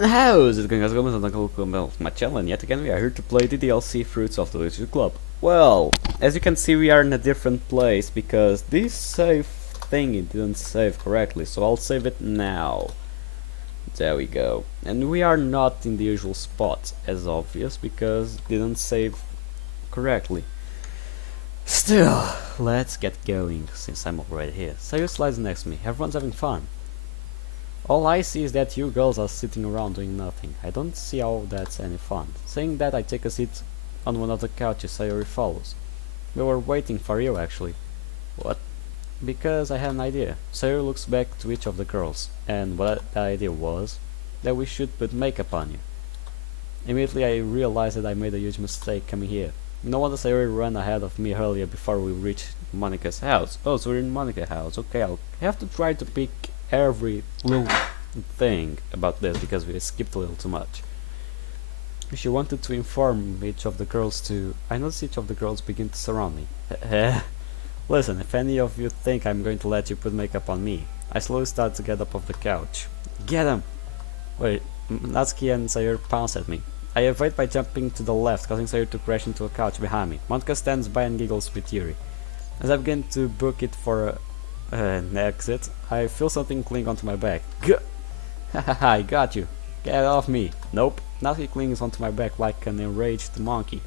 And how is it going, guys? Welcome to my channel, and yet again we are here to play DDLC Fruits of the Leadership Club. Well, as you can see, we are in a different place because this save thingy didn't save correctly, so I'll save it now. There we go. And we are not in the usual spot, as obvious, because it didn't save correctly. Still, let's get going, since I'm already here. Sayuri slides next to me. Everyone's having fun. All I see is that you girls are sitting around doing nothing. I don't see how that's any fun. Saying that, I take a seat on one of the couches. Sayuri follows. We were waiting for you, actually. What? Because I had an idea. Sayuri looks back to each of the girls, and what the idea was that we should put makeup on you. Immediately I realized that I made a huge mistake coming here. No wonder Sayuri ran ahead of me earlier before we reached Monica's house. Oh, so we're in Monica's house. Okay, I'll have to try to pick every little thing about this because we skipped a little too much. She wanted to inform each of the girls to... I noticed each of the girls begin to surround me. Listen, if any of you think I'm going to let you put makeup on me, I slowly start to get up off the couch. Get him! Wait, Natsuki and Sayuri pounce at me. I evade by jumping to the left, causing Sayuri to crash into a couch behind me. Monica stands by and giggles with fury. As I begin to book it for an exit, I feel something cling onto my back. Haha, I got you. Get off me. Nope. Natsuki clings onto my back like an enraged monkey.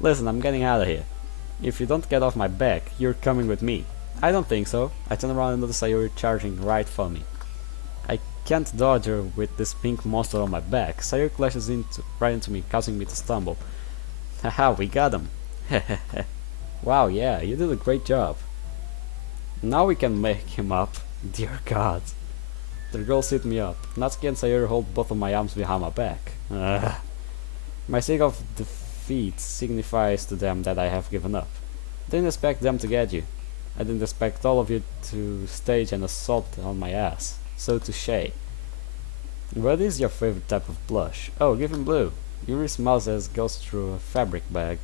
Listen, I'm getting out of here. If you don't get off my back, you're coming with me. I don't think so. I turn around and notice Sayuri charging right for me. I can't dodge her with this pink monster on my back. Sayuri clashes right into me, causing me to stumble. Haha, we got him. Wow, yeah, you did a great job. Now we can make him up. Dear God. The girls sit me up. Natsuki and Sayuri hold both of my arms behind my back. My sigh of defeat signifies to them that I have given up. Didn't expect them to get you. I didn't expect all of you to stage an assault on my ass. So touché. What is your favorite type of blush? Oh, give him blue. Yuri smiles as goes through a fabric bag.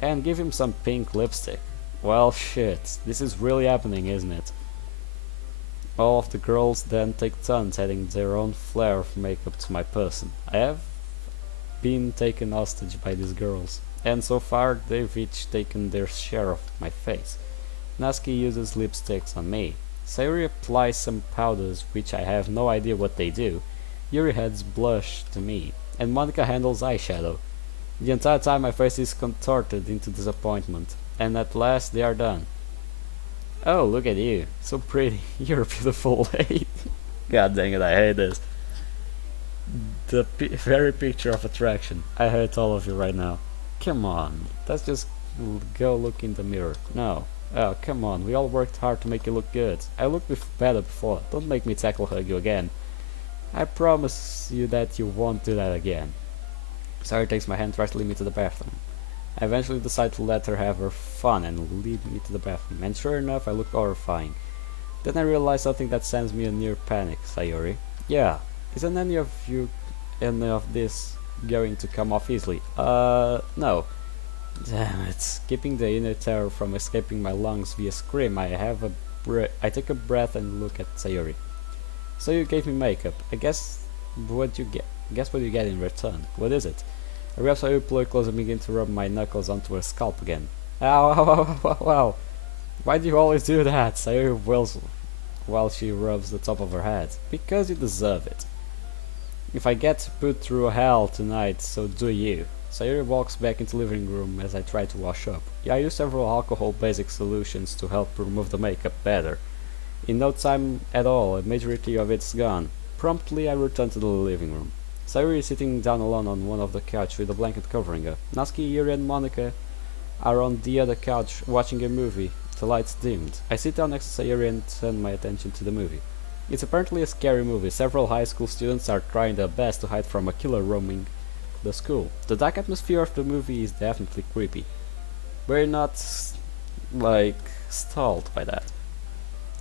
And give him some pink lipstick. Well, shit. This is really happening, isn't it? All of the girls then take turns adding their own flair of makeup to my person. I have been taken hostage by these girls, and so far they've each taken their share of my face. Natsuki uses lipsticks on me. Sayuri applies some powders which I have no idea what they do. Yuri adds blush to me, and Monica handles eyeshadow. The entire time my face is contorted into disappointment, and at last they are done. Oh, look at you. So pretty. You're a beautiful lady. God dang it, I hate this. The very picture of attraction. I hate all of you right now. Come on. Let's just go look in the mirror. No. Oh, come on. We all worked hard to make you look good. I looked better before. Don't make me tackle hug you again. I promise you that you won't do that again. Sayuri takes my hand, tries to lead me to the bathroom. I eventually decide to let her have her fun and lead me to the bathroom, and sure enough I look horrifying. Then I realize something that sends me a near panic. Sayuri. Yeah, isn't any of this going to come off easily? No. Damn it. Keeping the inner terror from escaping my lungs via scream, I take a breath and look at Sayuri. So you gave me makeup. Guess what you get in return. What is it? I grab Sayuri, pull her close and begin to rub my knuckles onto her scalp again. Ow, ow, ow, ow, ow, ow. Why do you always do that? Sayuri wails while she rubs the top of her head. Because you deserve it. If I get put through hell tonight, so do you. Sayuri walks back into the living room as I try to wash up. Yeah, I use several alcohol-basic solutions to help remove the makeup better. In no time at all, a majority of it's gone. Promptly, I return to the living room. Sayuri is sitting down alone on one of the couch with a blanket covering her. Natsuki, Yuri and Monica are on the other couch watching a movie, the lights dimmed. I sit down next to Sayuri and turn my attention to the movie. It's apparently a scary movie. Several high school students are trying their best to hide from a killer roaming the school. The dark atmosphere of the movie is definitely creepy. We're not, stalled by that.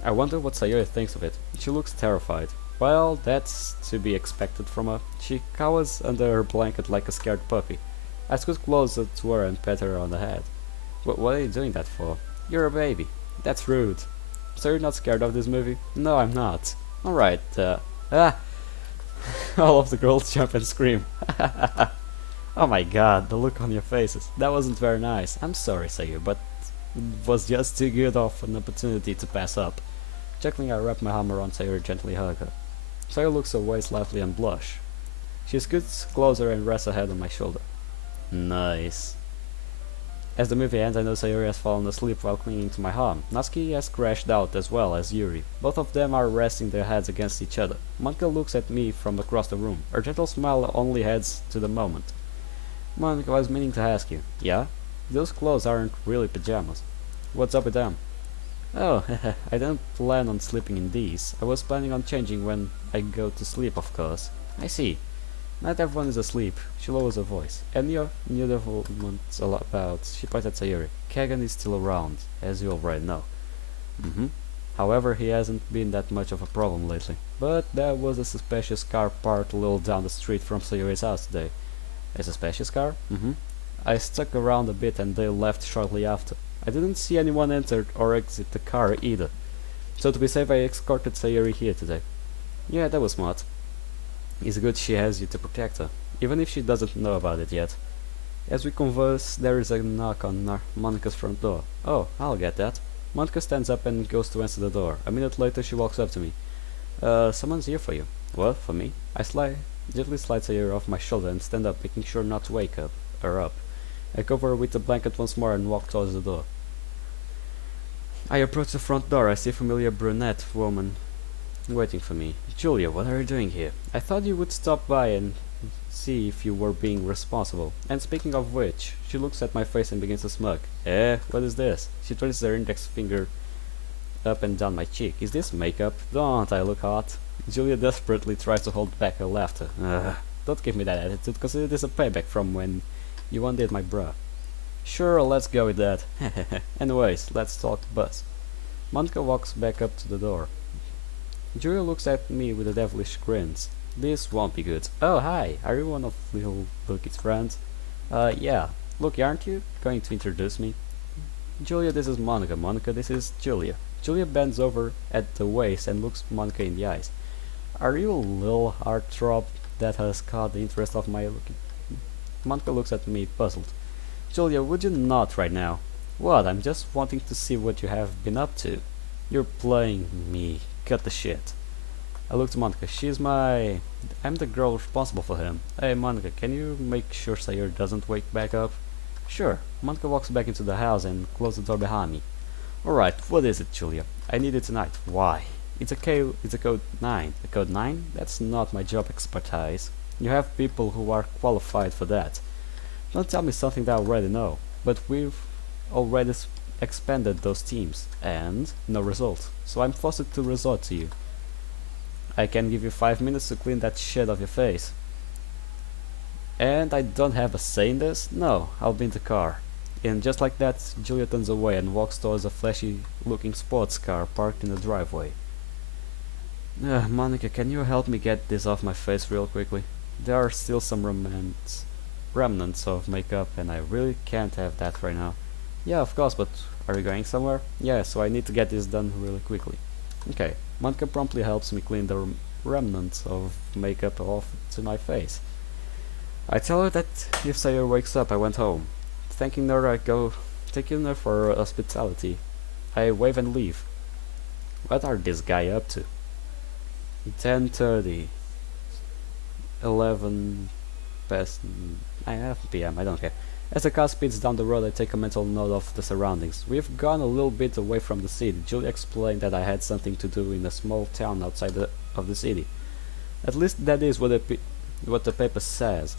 I wonder what Sayuri thinks of it. She looks terrified. Well, that's to be expected from her. She cowers under her blanket like a scared puppy. I scoot closer to her and pat her on the head. What are you doing that for? You're a baby. That's rude. So you're not scared of this movie? No, I'm not. Alright, All of the girls jump and scream. Oh my god, the look on your faces. That wasn't very nice. I'm sorry, Sayuri, but it was just too good of an opportunity to pass up. Chuckling, I wrap my arm around Sayuri, gently hug her. Sayuri looks away slightly and blush. She scoots closer and rests her head on my shoulder. Nice. As the movie ends, I know Sayuri has fallen asleep while clinging to my arm. Natsuki has crashed out as well as Yuri. Both of them are resting their heads against each other. Monika looks at me from across the room. Her gentle smile only adds to the moment. Monika, I was meaning to ask you. Yeah? Those clothes aren't really pajamas. What's up with them? Oh, I don't plan on sleeping in these. I was planning on changing when I go to sleep, of course. I see. Not everyone is asleep. She lowers her voice. And your new developments about. She points at Sayuri. Kagan is still around, as you already know. However, he hasn't been that much of a problem lately. But there was a suspicious car parked a little down the street from Sayuri's house today. A suspicious car? I stuck around a bit and they left shortly after. I didn't see anyone enter or exit the car either. So to be safe, I escorted Sayuri here today. Yeah, that was smart. It's good she has you to protect her, even if she doesn't know about it yet. As we converse, there is a knock on Monika's front door. Oh, I'll get that. Monika stands up and goes to answer the door. A minute later, she walks up to me. Someone's here for you. What, for me? I gently slide Sayuri off my shoulder and stand up, making sure not to wake her up. I cover her with the blanket once more and walk towards the door. I approach the front door. I see a familiar brunette woman waiting for me. Julia, what are you doing here? I thought you would stop by and see if you were being responsible. And speaking of which, she looks at my face and begins to smug. What is this? She traces her index finger up and down my cheek. Is this makeup? Don't I look hot? Julia desperately tries to hold back her laughter. Don't give me that attitude, cause it is a payback from when you undid my bra. Sure, let's go with that. Anyways, let's talk bus. Monika walks back up to the door. Julia looks at me with a devilish grin. This won't be good. Oh, hi. Are you one of little Lookie's friends? Yeah. Look, aren't you going to introduce me? Julia, this is Monika. Monika, this is Julia. Julia bends over at the waist and looks Monika in the eyes. Are you a little heartthrob that has caught the interest of my Lookie? Monika looks at me, puzzled. Julia, would you not right now? What? I'm just wanting to see what you have been up to. You're playing me. Cut the shit. I look to Monika. I'm the girl responsible for him. Hey, Monika, can you make sure Sayuri doesn't wake back up? Sure. Monika walks back into the house and closes the door behind me. Alright, what is it, Julia? I need it tonight. Why? It's a code 9. A code 9? That's not my job expertise. You have people who are qualified for that. Don't tell me something that I already know. But we've already expanded those teams, and no result. So I'm forced to resort to you. I can give you 5 minutes to clean that shit off your face. And I don't have a say in this? No, I'll be in the car. And just like that, Julia turns away and walks towards a flashy-looking sports car parked in the driveway. Monika, can you help me get this off my face real quickly? There are still some remnants of makeup, and I really can't have that right now. Yeah, of course, but are you going somewhere? Yeah, so I need to get this done really quickly. Okay, Monika promptly helps me clean the remnants of makeup off to my face. I tell her that if Sayuri wakes up, I went home. Thanking her, I go taking her for hospitality. I wave and leave. What are this guy up to? 10:30. 11 past 9 p.m. I don't care. As the car speeds down the road, I take a mental note of the surroundings. We've gone a little bit away from the city. Julia explained that I had something to do in a small town outside of the city. At least that is what the paper says.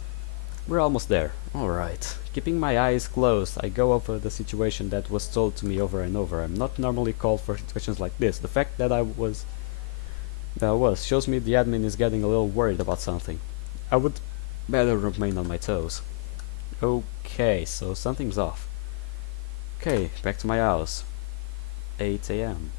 We're almost there. Alright. Keeping my eyes closed, I go over the situation that was told to me over and over. I'm not normally called for situations like this. The fact that I was shows me the admin is getting a little worried about something. I would better remain on my toes. Okay, so something's off. Okay, back to my house. 8 a.m.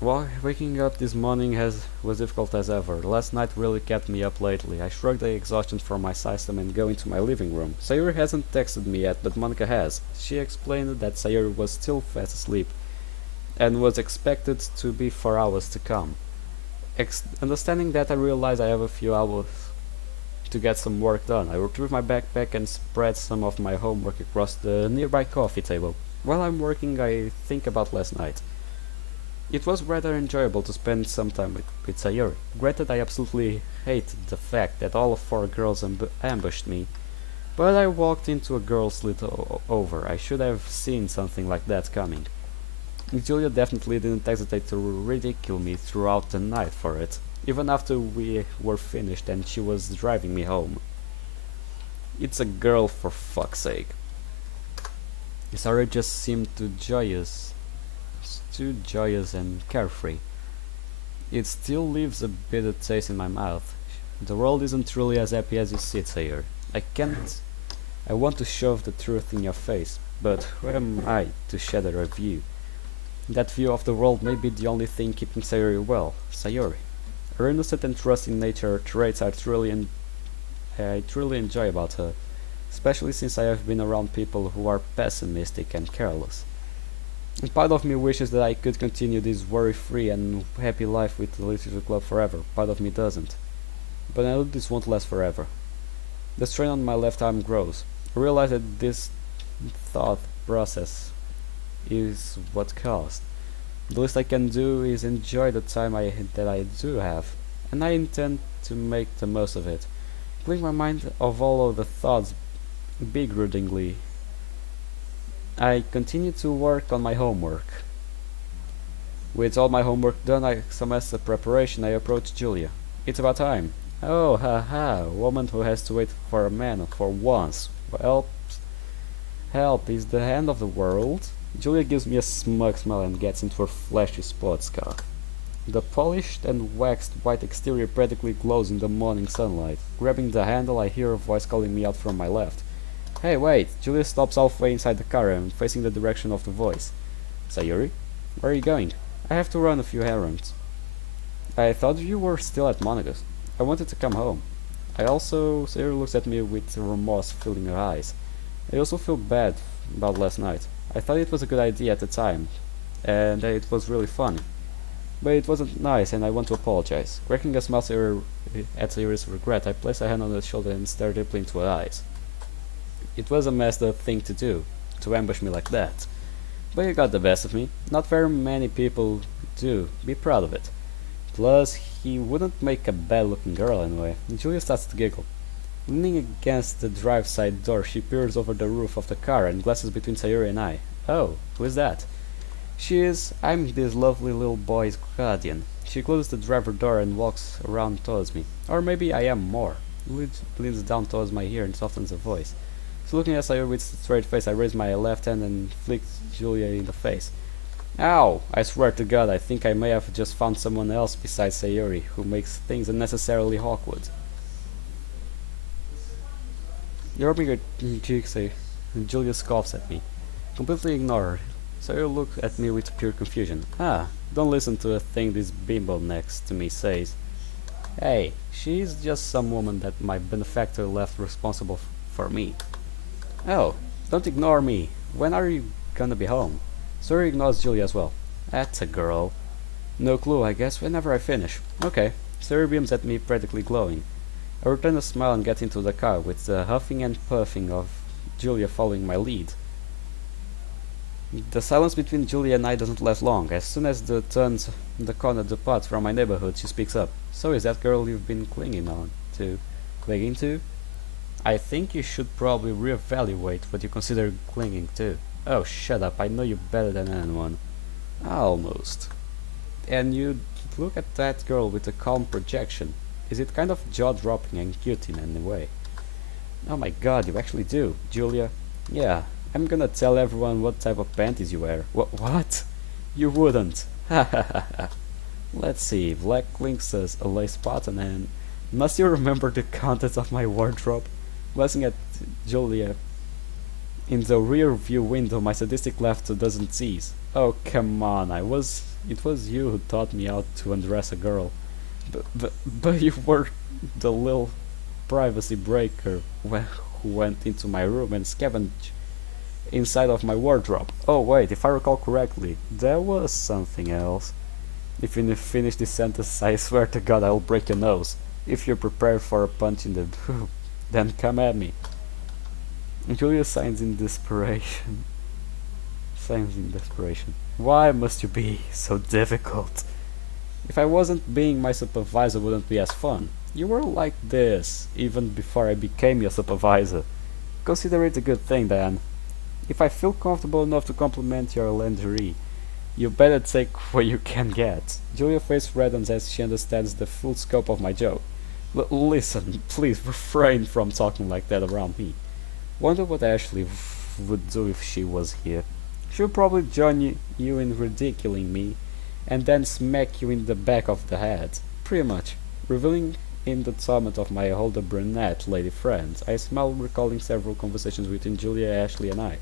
Well, waking up this morning was difficult as ever. Last night really kept me up lately. I shrugged the exhaustion from my system and go into my living room. Sayuri hasn't texted me yet, but Monika has. She explained that Sayuri was still fast asleep and was expected to be for hours to come. Understanding that, I realize I have a few hours to get some work done. I retrieve my backpack and spread some of my homework across the nearby coffee table. While I'm working, I think about last night. It was rather enjoyable to spend some time with Sayuri. Granted, I absolutely hated the fact that all four girls ambushed me, but I walked into a girl's little over. I should have seen something like that coming. Julia definitely didn't hesitate to ridicule me throughout the night for it, even after we were finished and she was driving me home. It's a girl, for fuck's sake. Sarah just seemed too joyous and carefree. It still leaves a bitter taste in my mouth. The world isn't really as happy as you sit here. I want to shove the truth in your face, but who am I to shatter a view? That view of the world may be the only thing keeping Sayuri well. Sayuri. Her innocent and trusting nature are traits I truly enjoy about her, especially since I have been around people who are pessimistic and careless. And part of me wishes that I could continue this worry-free and happy life with the literature club forever. Part of me doesn't. But I know this won't last forever. The strain on my left arm grows. I realize that this thought process is what caused. The least I can do is enjoy the time that I do have, and I intend to make the most of it. Clearing my mind of all of the thoughts begrudgingly, I continue to work on my homework. With all my homework done, semester preparation, I approach Julia. It's about time. Oh, haha, a woman who has to wait for a man for once. Well, help is the end of the world. Julia gives me a smug smile and gets into her flashy sports car. The polished and waxed white exterior practically glows in the morning sunlight. Grabbing the handle, I hear a voice calling me out from my left. Hey, wait! Julia stops halfway inside the car and facing the direction of the voice. Sayuri? Where are you going? I have to run a few errands. I thought you were still at Monaco's. I wanted to come home. Sayuri looks at me with remorse filling her eyes. I also feel bad about last night. I thought it was a good idea at the time, and it was really fun. But it wasn't nice, and I want to apologize. Cracking a smile at Sayuri's regret, I placed a hand on her shoulder and stared deeply into her eyes. It was a messed up thing to do, to ambush me like that. But you got the best of me. Not very many people do. Be proud of it. Plus, he wouldn't make a bad-looking girl anyway. Julia starts to giggle. Leaning against the drive side door, she peers over the roof of the car and glances between Sayuri and I. Oh, who is that? I'm this lovely little boy's guardian. She closes the driver door and walks around towards me. Or maybe I am more. Leans down towards my ear and softens her voice. So looking at Sayuri with a straight face, I raise my left hand and flick Julia in the face. Ow! I swear to God, I think I may have just found someone else besides Sayuri who makes things unnecessarily awkward. You're rubbing your cheeks, and Julia scoffs at me. Completely ignored. Sayuri looks at me with pure confusion. Ah, don't listen to a thing this bimbo next to me says. Hey, she's just some woman that my benefactor left responsible for me. Oh, don't ignore me. When are you gonna be home? Sayuri ignores Julia as well. That's a girl. No clue, I guess, whenever I finish. Okay. Sayuri beams at me, practically glowing. I return a smile and get into the car, with the huffing and puffing of Julia following my lead. The silence between Julia and I doesn't last long. As soon as the turns the corner departs from my neighborhood, she speaks up. So is that girl you've been clinging to? I think you should probably reevaluate what you consider clinging to. Oh, shut up, I know you better than anyone. Almost. And you look at that girl with a calm projection. Is it kind of jaw-dropping and cute in any way? Oh my god, you actually do, Julia. Yeah, I'm gonna tell everyone what type of panties you wear. What? You wouldn't. Ha ha ha ha. Let's see, black says a lace button and... Must you remember the contents of my wardrobe? Glancing at Julia in the rear view window, my sadistic laughter doesn't cease. Oh, come on, it was you who taught me how to undress a girl. But you were the little privacy breaker who went into my room and scavenged inside of my wardrobe. Oh wait, if I recall correctly, there was something else. If you finish this sentence, I swear to God I'll break your nose. If you're prepared for a punch in the boob, then come at me. Julia signs in desperation. Signs in desperation. Why must you be so difficult? If I wasn't being my supervisor, wouldn't be as fun. You were like this, even before I became your supervisor. Consider it a good thing, then. If I feel comfortable enough to compliment your lingerie, you better take what you can get. Julia's face reddens as she understands the full scope of my joke. Listen, please refrain from talking like that around me. Wonder what Ashley would do if she was here. She would probably join you in ridiculing me, and then smack you in the back of the head. Pretty much. Revealing in the torment of my older brunette lady friends, I smile recalling several conversations between Julia, Ashley, and I.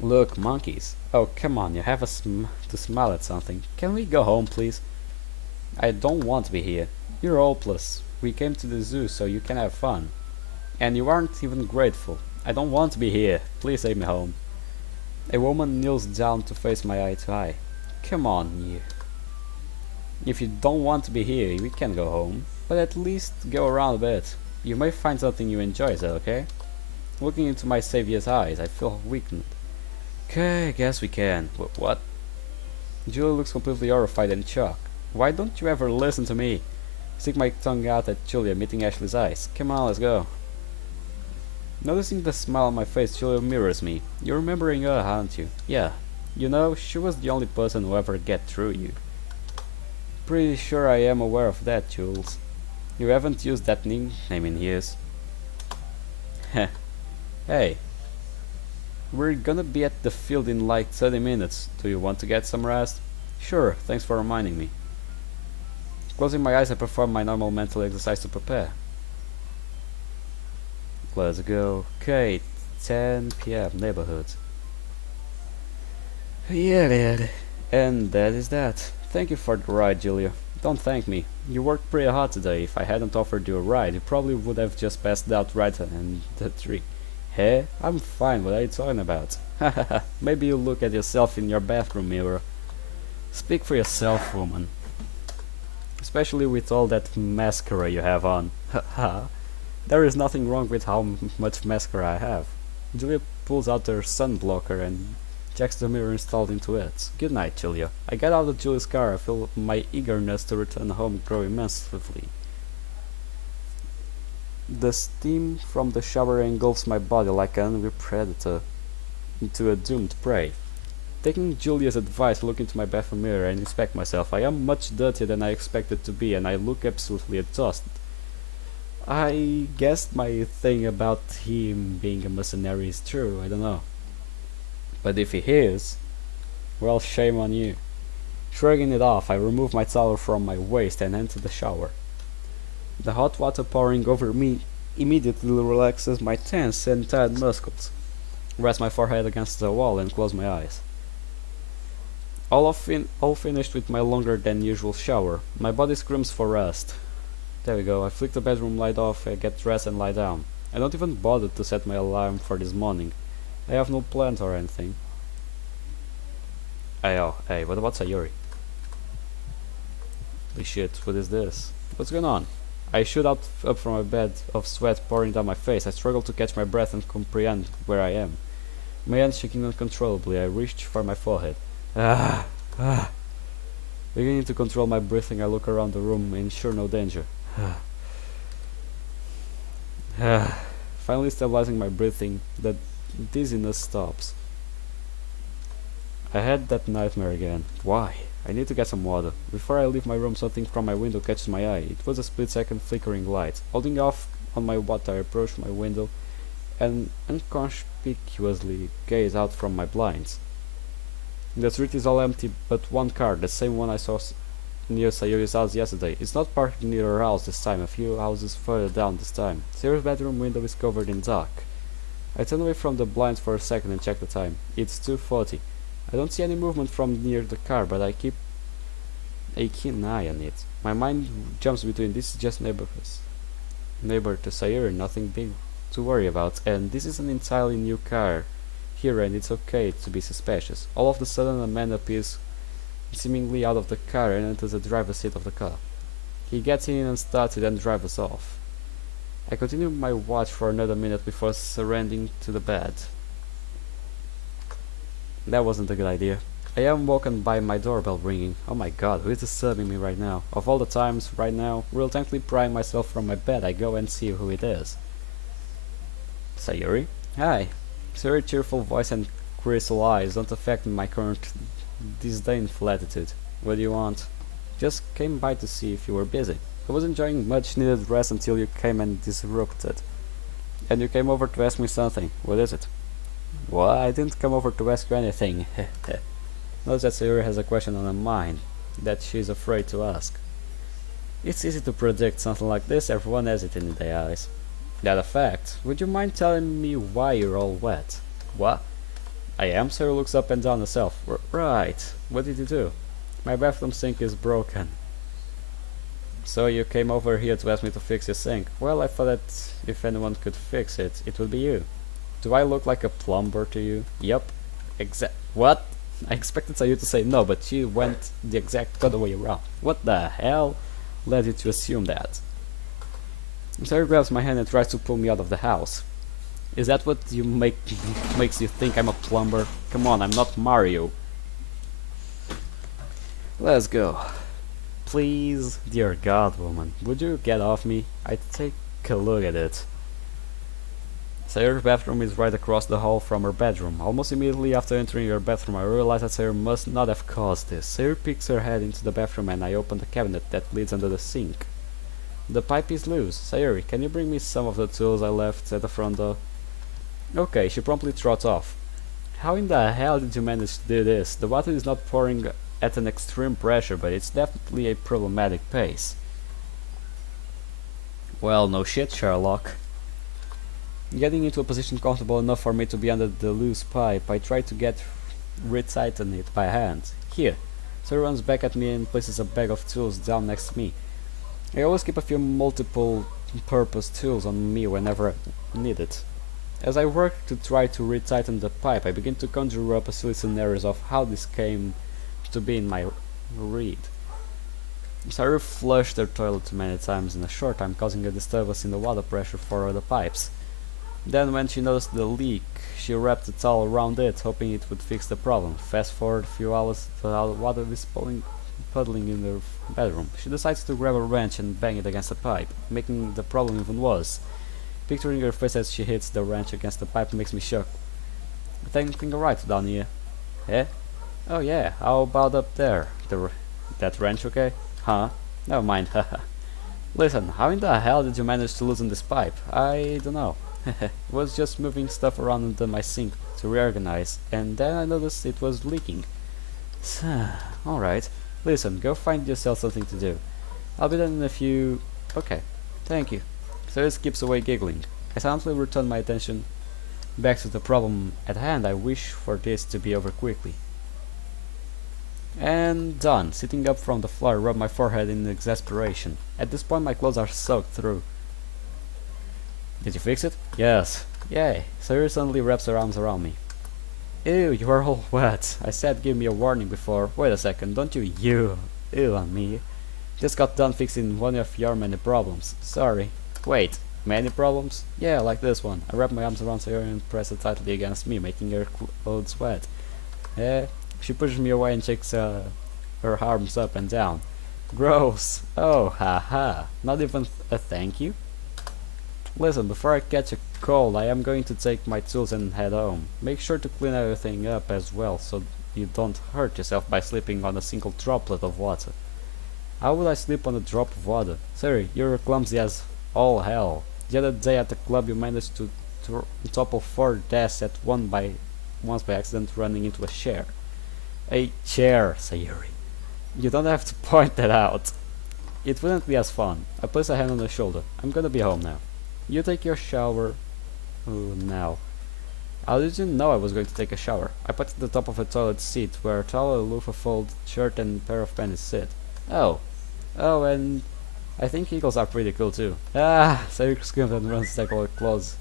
Look, monkeys. Oh, come on, you have to smile at something. Can we go home, please? I don't want to be here. You're hopeless. We came to the zoo so you can have fun. And you aren't even grateful. I don't want to be here. Please take me home. A woman kneels down to face my eye to eye. Come on, you. If you don't want to be here, we can go home. But at least go around a bit. You may find something you enjoy, is that okay? Looking into my savior's eyes, I feel weakened. Okay, I guess we can. What? Julia looks completely horrified and shocked. Why don't you ever listen to me? Stick my tongue out at Julia, meeting Ashley's eyes. Come on, let's go. Noticing the smile on my face, Julia mirrors me. You're remembering her, aren't you? Yeah. You know, she was the only person who ever get through you. Pretty sure I am aware of that, Jules. You haven't used that name in years. Heh. Hey. We're gonna be at the field in like 30 minutes. Do you want to get some rest? Sure, thanks for reminding me. Closing my eyes, I perform my normal mental exercise to prepare. Let's go. Okay, 10 p.m. neighborhood. Yeah, lad. And that is that. Thank you for the ride, Julia. Don't thank me. You worked pretty hard today. If I hadn't offered you a ride, you probably would have just passed out right in the tree. Hey, I'm fine. What are you talking about? Hahaha. Maybe you look at yourself in your bathroom mirror. Speak for yourself, woman. Especially with all that mascara you have on. Haha. There is nothing wrong with how much mascara I have. Julia pulls out her sun blocker and checks the mirror installed into it. Good night, Julia. I get out of Julia's car. I feel my eagerness to return home grow immensely. The steam from the shower engulfs my body like an hungry predator into a doomed prey. Taking Julia's advice, I look into my bathroom mirror and inspect myself. I am much dirtier than I expected to be, and I look absolutely exhausted. I guess my thing about him being a mercenary is true, I don't know. But if he is, well, shame on you. Shrugging it off, I remove my towel from my waist and enter the shower. The hot water pouring over me immediately relaxes my tense and tired muscles. Rest my forehead against the wall and close my eyes. All finished with my longer than usual shower. My body screams for rest. There we go. I flick the bedroom light off, I get dressed and lie down. I don't even bother to set my alarm for this morning. I have no plans or anything. Hey, what about Sayuri? Holy shit, what is this? What's going on? I shoot up from a bed of sweat pouring down my face. I struggle to catch my breath and comprehend where I am. My hands shaking uncontrollably, I reach for my forehead. Beginning to control my breathing, I look around the room, ensure no danger. Finally stabilizing my breathing, the dizziness stops. I had that nightmare again. Why? I need to get some water. Before I leave my room, something from my window catches my eye. It was a split-second flickering light. Holding off on my water, I approach my window and inconspicuously gaze out from my blinds. The street is all empty but one car, the same one I saw near Sayuri's house yesterday. It's not parked near her house this time, a few houses further down this time. Sayuri's bedroom window is covered in dark. I turn away from the blinds for a second and check the time. It's 2:40. I don't see any movement from near the car, but I keep a keen eye on it. My mind jumps between this is just neighbor to Sayuri, nothing big to worry about, and this is an entirely new car here, and it's okay to be suspicious. All of a sudden, a man appears seemingly out of the car and into the driver's seat of the car. He gets in and starts it and drives us off. I continue my watch for another minute before surrendering to the bed. That wasn't a good idea. I am woken by my doorbell ringing. Oh my god, who is disturbing me right now? Of all the times, right now, reluctantly prying myself from my bed, I go and see who it is. Sayuri? Hi. Sayuri's cheerful voice and crystal eyes don't affect my current disdainful attitude. What do you want? Just came by to see if you were busy. I was enjoying much needed rest until you came and disrupted. And you came over to ask me something. What is it? Well, I didn't come over to ask you anything. Notice that Sayuri has a question on her mind that she's afraid to ask. It's easy to predict something like this, everyone has it in their eyes. That a fact. Would you mind telling me why you're all wet? What? I am? Sayuri looks up and down herself. Right. What did you do? My bathroom sink is broken. So you came over here to ask me to fix your sink. Well, I thought that if anyone could fix it, it would be you. Do I look like a plumber to you? Yup. What? I expected Sayuri to say no, but she went the exact other way around. What the hell led you to assume that? Sayuri grabs my hand and tries to pull me out of the house. Is that what you makes you think I'm a plumber? Come on, I'm not Mario. Let's go. Please, dear God, woman, would you get off me? I'd take a look at it. Sayuri's bathroom is right across the hall from her bedroom. Almost immediately after entering her bathroom, I realize that Sayuri must not have caused this. Sayuri peeks her head into the bathroom and I open the cabinet that leads under the sink. The pipe is loose. Sayuri, can you bring me some of the tools I left at the front door? Okay, she promptly trots off. How in the hell did you manage to do this? The water is not pouring at an extreme pressure, but it's definitely a problematic pace. Well, no shit, Sherlock. Getting into a position comfortable enough for me to be under the loose pipe, I try to retighten it by hand. Here. Sayuri runs back at me and places a bag of tools down next to me. I always keep a few multiple-purpose tools on me whenever I need it. As I work to try to retighten the pipe, I begin to conjure up a silly scenarios of how this came to be in my read. Sayuri flushed her toilet many times in a short time, causing a disturbance in the water pressure for the pipes. Then when she noticed the leak, she wrapped a towel around it, hoping it would fix the problem. Fast forward a few hours, the water is puddling in her bedroom. She decides to grab a wrench and bang it against the pipe, making the problem even worse. Picturing her face as she hits the wrench against the pipe makes me shock. Everything alright down here? Eh? Oh yeah, how about up there? That wrench okay? Huh? Never mind, haha. Listen, how in the hell did you manage to loosen this pipe? I don't know. It was just moving stuff around under my sink to reorganize, and then I noticed it was leaking. Alright, listen, go find yourself something to do. I'll be done in a few... Okay, thank you. Sayuri skips away giggling. I silently return my attention back to the problem at hand. I wish for this to be over quickly. And done. Sitting up from the floor, I rub my forehead in exasperation. At this point my clothes are soaked through. Did you fix it? Yes. Yay. Sayuri suddenly wraps her arms around me. Ew, you are all wet. I said give me a warning before. Wait a second, don't you ew on me. Just got done fixing one of your many problems. Sorry. Wait, many problems? Yeah, like this one. I wrap my arms around Sayuri and press it tightly against me, making her clothes wet. She pushes me away and shakes her arms up and down. Gross. Oh, haha. Not even a thank you? Listen, before I catch a cold, I am going to take my tools and head home. Make sure to clean everything up as well, so you don't hurt yourself by slipping on a single droplet of water. How would I slip on a drop of water? Sorry, you're clumsy as all hell. The other day at the club you managed to topple 4 desks at once by accident, running into a chair. A chair, Sayuri. You don't have to point that out. It wouldn't be as fun. I place a hand on her shoulder. I'm gonna be home now. You take your shower. Oh, now. How did you know I was going to take a shower? I put at the top of a toilet seat where a towel, a loofah, folded shirt and pair of panties sit. Oh, and I think eagles are pretty cool too. Ah, Sayuri screamed and runs to take all the clothes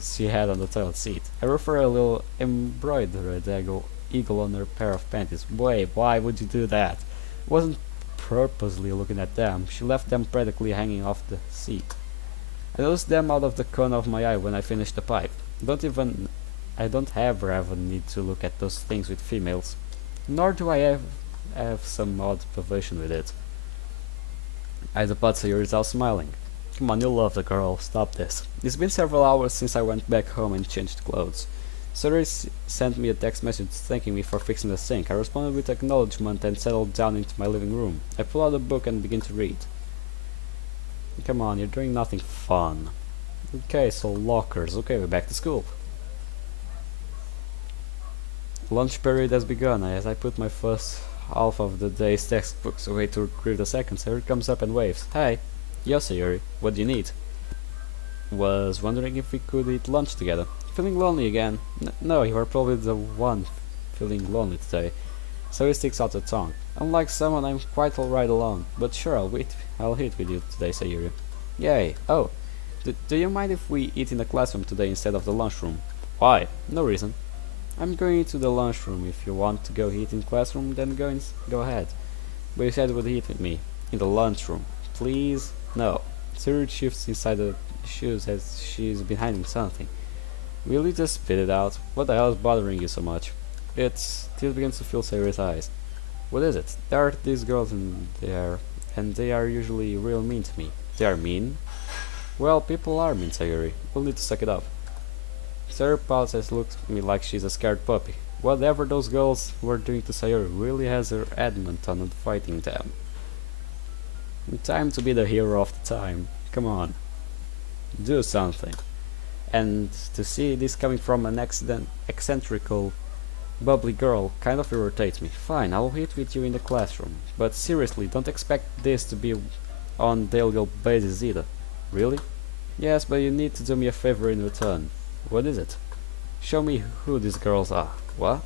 she had on the toilet seat. I refer a little embroidered eagle on her pair of panties. Wait, why would you do that? Wasn't purposely looking at them. She left them practically hanging off the seat. I noticed them out of the corner of my eye when I finished the pipe. I don't ever need to look at those things with females. Nor do I have some odd perversion with it. I suppose Sayuri is out smiling. Come on, you love the girl, stop this. It's been several hours since I went back home and changed clothes. Sayuri sent me a text message thanking me for fixing the sink. I responded with acknowledgement and settled down into my living room. I pull out a book and begin to read. Come on, you're doing nothing fun. Okay, so lockers. Okay, we're back to school. Lunch period has begun. As I put my first half of the day's textbooks away to retrieve the second, Sayuri comes up and waves. Hey. Yes, Sayuri. What do you need? Was wondering if we could eat lunch together. Feeling lonely again? No, you are probably the one feeling lonely today. Sayuri sticks out her tongue. Unlike someone, I'm quite alright alone. But sure, I'll eat with you today, Sayuri. Yay. Oh, do you mind if we eat in the classroom today instead of the lunchroom? Why? No reason. I'm going into the lunchroom. If you want to go eat in classroom, then go ahead. But you said you would eat with me. In the lunchroom. Please? No. Sayuri shifts inside the shoes as she's been hiding something. Will you just spit it out? What the hell is bothering you so much? Tears begins to fill Sayuri's eyes. What is it? There are these girls in there, and they are usually real mean to me. They are mean? Well, people are mean, Sayuri. We'll need to suck it up. Sayuri pauses and looks at me like she's a scared puppy. Whatever those girls were doing to Sayuri really has her adamant on fighting them. Time to be the hero of the time. Come on. Do something. And to see this coming from an eccentrical, bubbly girl kind of irritates me. Fine, I'll eat with you in the classroom. But seriously, don't expect this to be on daily basis either. Really? Yes, but you need to do me a favor in return. What is it? Show me who these girls are. What?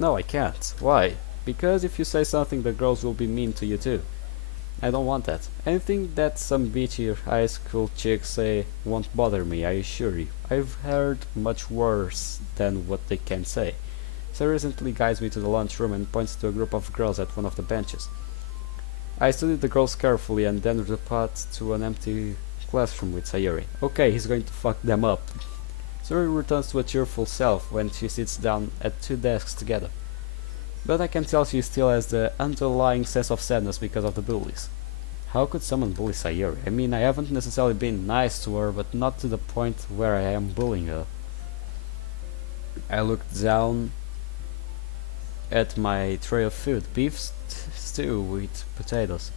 No, I can't. Why? Because if you say something, the girls will be mean to you too. I don't want that. Anything that some beachy high school chicks say won't bother me, I assure you. I've heard much worse than what they can say. Sayuri recently guides me to the lunchroom and points to a group of girls at one of the benches. I studied the girls carefully and then report to an empty classroom with Sayuri. Okay, he's going to fuck them up. Sayuri returns to a cheerful self when she sits down at two desks together. But I can tell she still has the underlying sense of sadness because of the bullies. How could someone bully Sayuri? I mean, I haven't necessarily been nice to her, but not to the point where I am bullying her. I look down at my tray of food, beef stew with potatoes.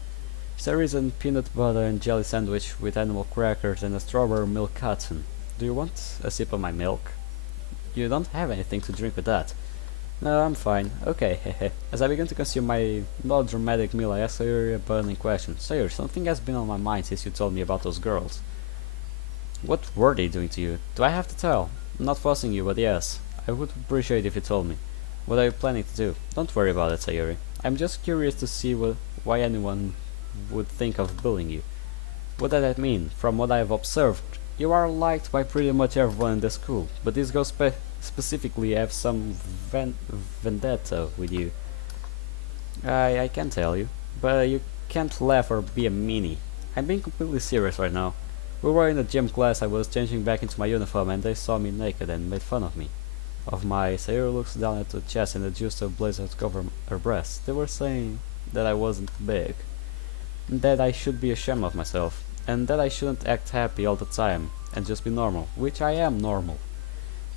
Sayuri's a peanut butter and jelly sandwich with animal crackers and a strawberry milk carton. Do you want a sip of my milk? You don't have anything to drink with that. No, I'm fine. Okay, hehe. As I begin to consume my melodramatic meal, I ask Sayuri a burning question. Sayuri, something has been on my mind since you told me about those girls. What were they doing to you? Do I have to tell? I'm not forcing you, but yes. I would appreciate if you told me. What are you planning to do? Don't worry about it, Sayuri. I'm just curious to see why anyone would think of bullying you. What does that mean? From what I have observed, you are liked by pretty much everyone in the school, but these girls specifically have some vendetta with you. I can tell you, but you can't laugh or be a meanie. I'm being completely serious right now. We were in a gym class, I was changing back into my uniform and they saw me naked and made fun of me. Sayuri looks down at the chest and adjusts her blazer to cover her breasts. They were saying that I wasn't big, that I should be ashamed of myself, and that I shouldn't act happy all the time and just be normal, which I am normal.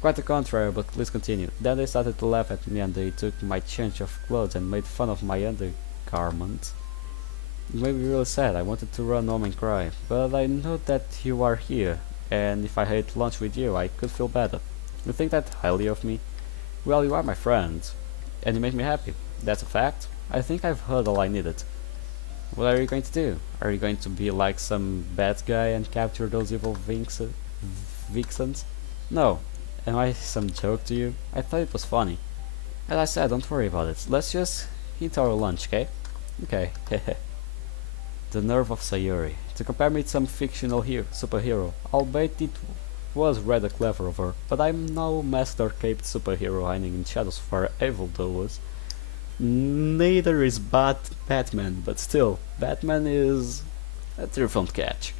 Quite the contrary, but please continue. Then they started to laugh at me and they took my change of clothes and made fun of my undergarment. It made me really sad. I wanted to run home and cry, but I know that you are here, and if I ate lunch with you, I could feel better. You think that highly of me? Well, you are my friend, and you make me happy. That's a fact. I think I've heard all I needed. What are you going to do? Are you going to be like some bad guy and capture those evil vixens? No. Am I some joke to you? I thought it was funny. As I said, don't worry about it. Let's just eat our lunch, okay? Okay, hehe. The nerve of Sayuri. To compare me to some fictional superhero, albeit it was rather clever of her, but I'm no masked or caped superhero hiding in shadows for evil doers. Neither is Batman, but still, Batman is a different catch.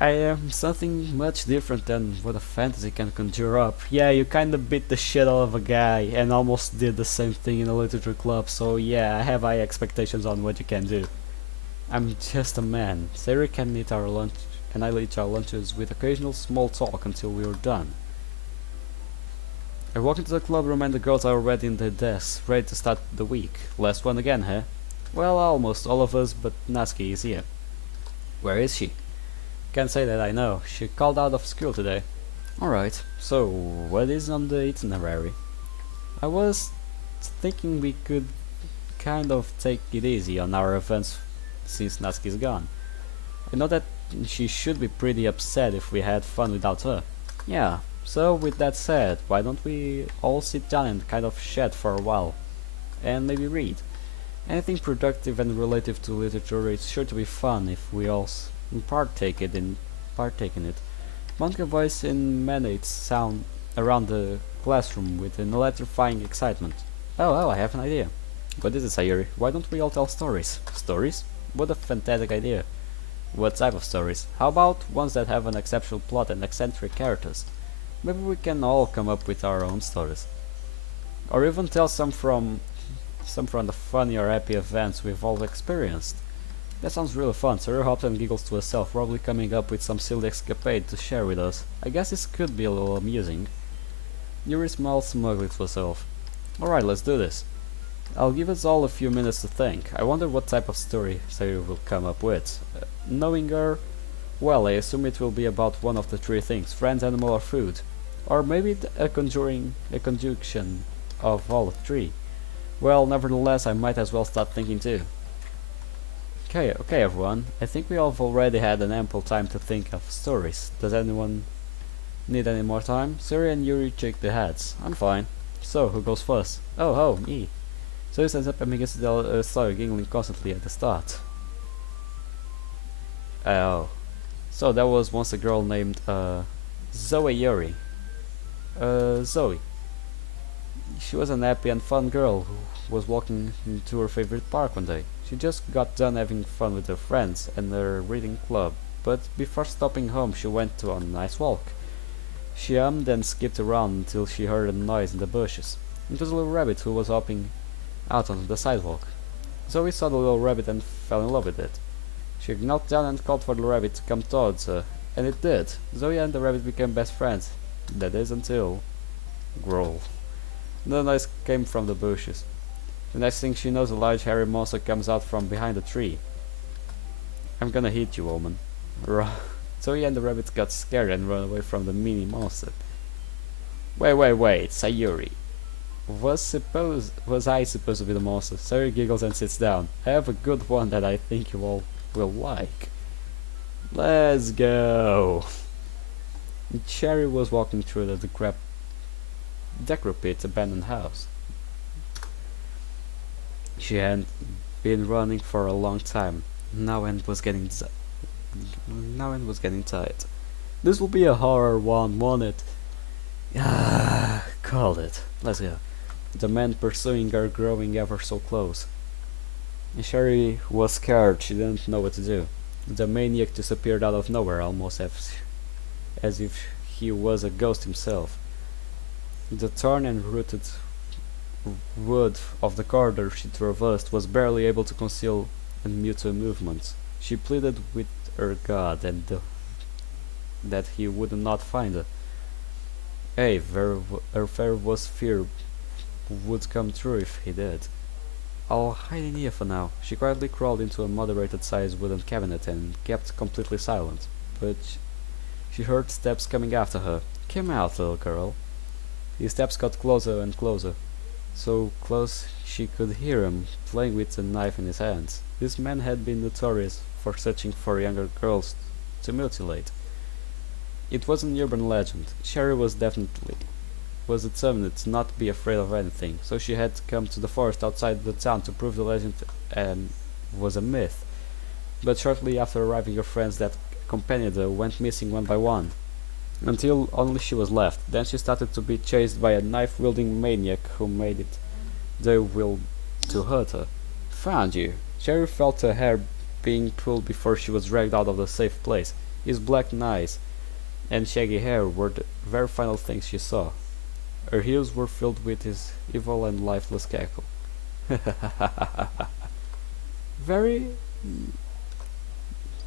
I am something much different than what a fantasy can conjure up. Yeah, you kinda beat the shit out of a guy and almost did the same thing in a literature club, so yeah, I have high expectations on what you can do. I'm just a man. Sarah can eat our lunch and I'll eat our lunches with occasional small talk until we're done. I walk into the club room and the girls are already in their desks, ready to start the week. Last one again, huh? Well, almost all of us, but Natsuki is here. Where is she? Can't say that I know. She called out of school today. Alright, so what is on the itinerary? I was thinking we could kind of take it easy on our events since Natsuki's gone. I know that she should be pretty upset if we had fun without her. Yeah, so with that said, why don't we all sit down and kind of chat for a while? And maybe read. Anything productive and relative to literature is sure to be fun if we all partake in it. Monica voice emanates sound around the classroom with an electrifying excitement. Oh, I have an idea. What is it, Sayuri? Why don't we all tell stories? Stories? What a fantastic idea. What type of stories? How about ones that have an exceptional plot and eccentric characters? Maybe we can all come up with our own stories. Or even tell some from the funny or happy events we've all experienced. That sounds really fun. Sarah hops and giggles to herself, probably coming up with some silly escapade to share with us. I guess this could be a little amusing. Yuri smiles smugly to herself. Alright, let's do this. I'll give us all a few minutes to think. I wonder what type of story Sayuri will come up with. Knowing her, well, I assume it will be about one of the three things: friends, animal, or food. Or maybe a conjunction of all three. Well, nevertheless, I might as well start thinking too. Okay everyone, I think we have already had an ample time to think of stories. Does anyone need any more time? Suri and Yuri shake their heads. I'm fine. So, who goes first? Oh, me. Suri stands up and begins to tell a story, giggling constantly at the start. Oh. So there was once a girl named, Zoe Yuri. Zoe. She was an happy and fun girl who was walking into her favorite park one day. She just got done having fun with her friends and her reading club, but before stopping home she went on a nice walk. She hummed and skipped around until she heard a noise in the bushes. It was a little rabbit who was hopping out onto the sidewalk. Zoe saw the little rabbit and fell in love with it. She knelt down and called for the rabbit to come towards her, and it did. Zoe and the rabbit became best friends. That is until... growl. The noise came from the bushes. The next thing she knows, a large hairy monster comes out from behind a tree. I'm gonna hit you, woman. Zoe and the rabbit got scared and ran away from the mini monster. Wait, Sayuri. Was I supposed to be the monster? Sayuri giggles and sits down. I have a good one that I think you all will like. Let's go. Cherry was walking through the decrepit abandoned house. She had been running for a long time. Now and was getting tired. This will be a horror one, won't it? Ah, called it. Let's go. The man pursuing her growing ever so close. And Sherry was scared. She didn't know what to do. The maniac disappeared out of nowhere, almost as if he was a ghost himself. The torn and rooted wood of the corridor she traversed was barely able to conceal and mute her movements. She pleaded with her god and that he would not find her. Her fear was fear would come true if he did. I'll hide in here for now. She quietly crawled into a moderated-sized wooden cabinet and kept completely silent, but she heard steps coming after her. Come out, little girl. His steps got closer and closer, so close she could hear him playing with a knife in his hands. This man had been notorious for searching for younger girls to mutilate. It was an urban legend. Sherry was determined to not be afraid of anything, so she had to come to the forest outside the town to prove the legend was a myth. But shortly after arriving, her friends that companions went missing one by one, until only she was left. Then she started to be chased by a knife-wielding maniac who made it their will to hurt her. Found you. Cherry felt her hair being pulled before she was dragged out of the safe place. His black eyes and shaggy hair were the very final things she saw. Her ears were filled with his evil and lifeless cackle. very,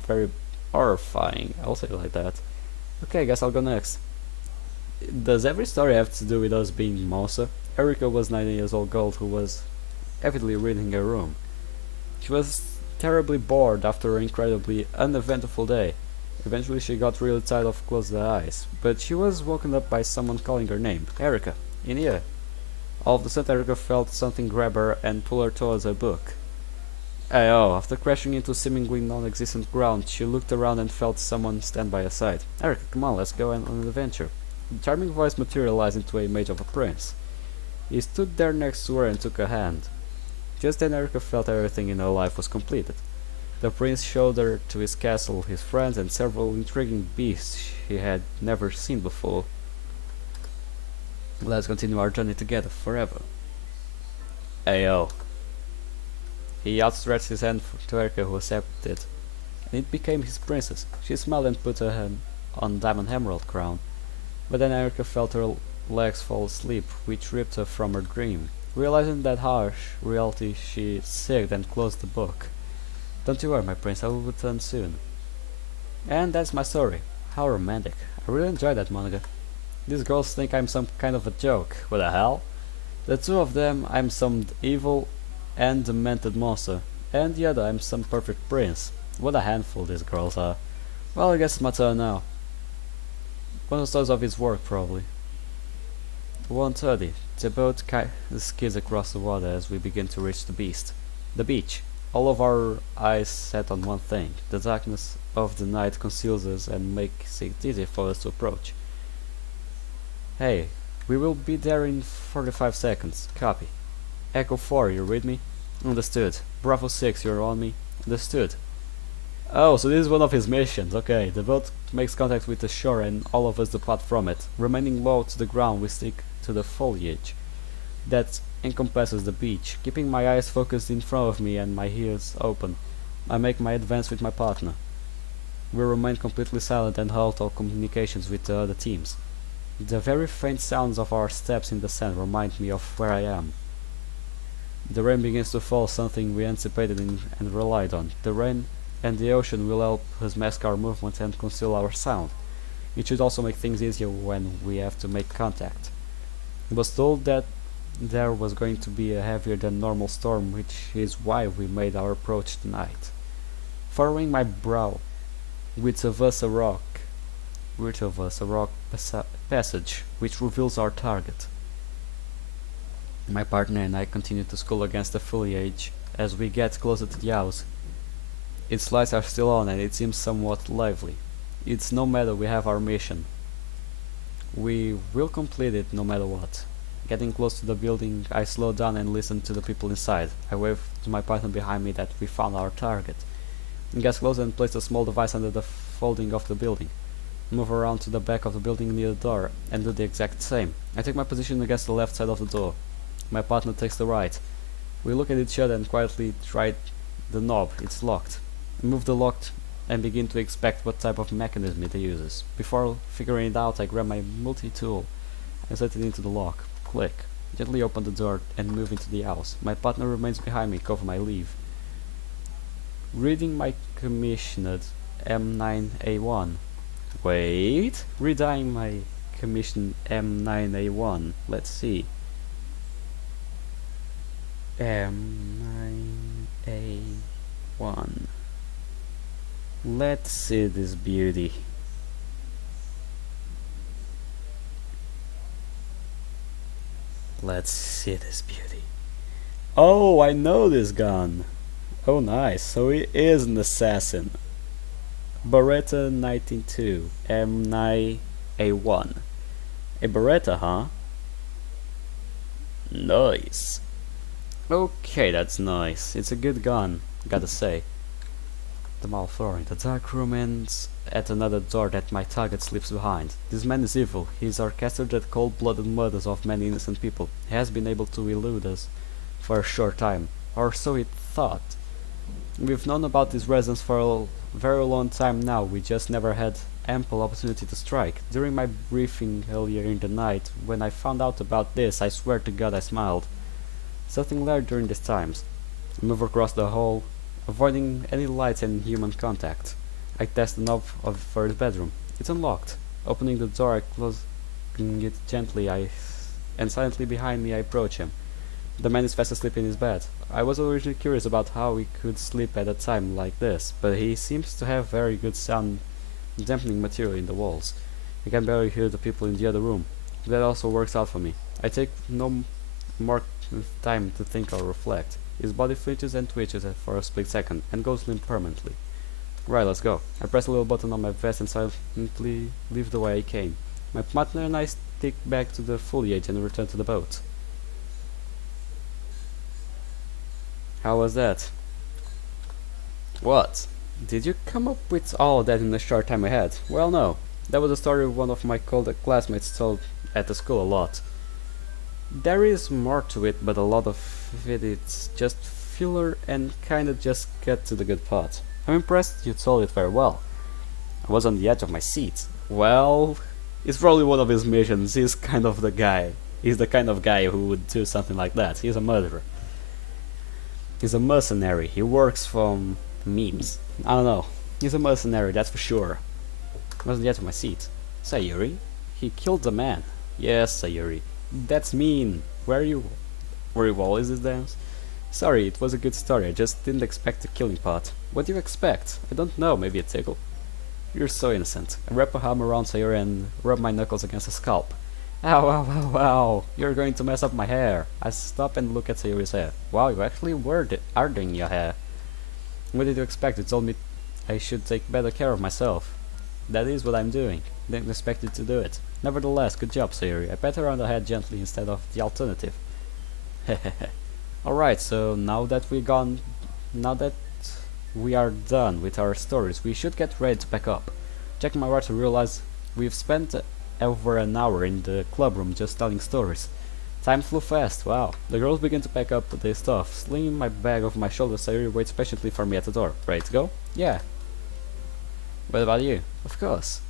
very horrifying. I'll say it like that. Okay, I guess I'll go next. Does every story have to do with us being Mosa? Erica was 9 years old girl who was avidly reading her room. She was terribly bored after an incredibly uneventful day. Eventually she got really tired of closing her eyes, but she was woken up by someone calling her name. Erica, in here. All of a sudden Erica felt something grab her and pull her towards her book. Oh, after crashing into seemingly non-existent ground, she looked around and felt someone stand by her side. Erica, come on, let's go on an adventure. The charming voice materialized into an image of a prince. He stood there next to her and took her hand. Just then Erica felt everything in her life was completed. The prince showed her to his castle, his friends, and several intriguing beasts she had never seen before. Let's continue our journey together forever. Ayo. He outstretched his hand to Erica, who accepted it, and it became his princess. She smiled and put her hand on Diamond Emerald crown. But then Erica felt her legs fall asleep, which ripped her from her dream. Realizing that harsh reality, she sighed and closed the book. Don't you worry, my prince, I will return soon. And that's my story. How romantic. I really enjoyed that manga. These girls think I'm some kind of a joke. What the hell? The two of them, I'm some evil and demented monster, and the other I'm some perfect prince. What a handful these girls are. Well, I guess it's my turn now. One of the stories of his work, probably. 1:30. The boat skids across the water as we begin to reach the beach. All of our eyes set on one thing. The darkness of the night conceals us and makes it easy for us to approach. Hey, we will be there in 45 seconds. Copy. Echo 4, you read me? Understood. Bravo 6, you're on me? Understood. Oh, so this is one of his missions. Okay, the boat makes contact with the shore and all of us depart from it. Remaining low to the ground, we stick to the foliage that encompasses the beach. Keeping my eyes focused in front of me and my ears open, I make my advance with my partner. We remain completely silent and halt all communications with the other teams. The very faint sounds of our steps in the sand remind me of where I am. The rain begins to fall, something we anticipated and relied on. The rain and the ocean will help us mask our movements and conceal our sound. It should also make things easier when we have to make contact. I was told that there was going to be a heavier than normal storm, which is why we made our approach tonight. Furrowing my brow with a rock passage which reveals our target. My partner and I continue to scull against the foliage as we get closer to the house. Its lights are still on and it seems somewhat lively. It's no matter, we have our mission. We will complete it no matter what. Getting close to the building, I slow down and listen to the people inside. I wave to my partner behind me that we found our target. I get closer and place a small device under the folding of the building. Move around to the back of the building near the door and do the exact same. I take my position against the left side of the door. My partner takes the right. We look at each other and quietly try the knob. It's locked. I move the lock and begin to inspect what type of mechanism it uses. Before figuring it out, I grab my multi-tool and set it into the lock. Click. Gently open the door and move into the house. My partner remains behind me, cover my leave. Reading my commissioned M9A1. Wait, reading my commissioned M9A1. Let's see. M9A1. Let's see this beauty. Let's see this beauty. Oh, I know this gun. Oh, nice. So he is an assassin. Beretta 192 M9A1. A Beretta, huh? Nice. Okay, that's nice. It's a good gun, gotta say. The mall floor in the dark room ends at another door that my target slips behind. This man is evil. He has orchestrated cold-blooded murders of many innocent people. He has been able to elude us for a short time, or so he thought. We've known about his residence for a very long time now. We just never had ample opportunity to strike. During my briefing earlier in the night, when I found out about this, I swear to God I smiled. Something learned during these times. I move across the hall, avoiding any lights and human contact. I test the knob for his bedroom. It's unlocked. Opening the door, I close it gently, and silently behind me I approach him. The man is fast asleep in his bed. I was originally curious about how he could sleep at a time like this, but he seems to have very good sound dampening material in the walls. I can barely hear the people in the other room. That also works out for me. I take no more time to think or reflect. His body flinches and twitches for a split second, and goes limp permanently. Right, let's go. I press a little button on my vest and silently leave the way I came. My partner and I stick back to the foliage and return to the boat. How was that? What? Did you come up with all of that in the short time I had? Well, no. That was a story one of my classmates told at the school a lot. There is more to it, but a lot of it's just filler and kinda just get to the good part. I'm impressed you told it very well. I was on the edge of my seat. Well, it's probably one of his missions. He's kind of the guy. He's the kind of guy who would do something like that. He's a murderer. He's a mercenary. He works from memes. I don't know. He's a mercenary, that's for sure. I was on the edge of my seat. Sayuri? He killed the man. Yes, Sayuri. That's mean. Were you always this dance? Sorry, it was a good story. I just didn't expect the killing part. What do you expect? I don't know. Maybe a tickle. You're so innocent. I wrap a arm around Sayuri and rub my knuckles against her scalp. Ow, ow, ow, ow. You're going to mess up my hair. I stop and look at Sayuri's hair. Wow, you actually are doing your hair. What did you expect? You told me I should take better care of myself. That is what I'm doing. Didn't expect you to do it. Nevertheless, good job, Sayuri. I pat her on the head gently instead of the alternative. Hehehe. Alright, so now that we are done with our stories, we should get ready to pack up. Checking my watch to realize we've spent over an hour in the club room just telling stories. Time flew fast, wow. The girls begin to pack up their stuff. Slinging my bag over my shoulder, Sayuri waits patiently for me at the door. Ready to go? Yeah. What about you? Of course.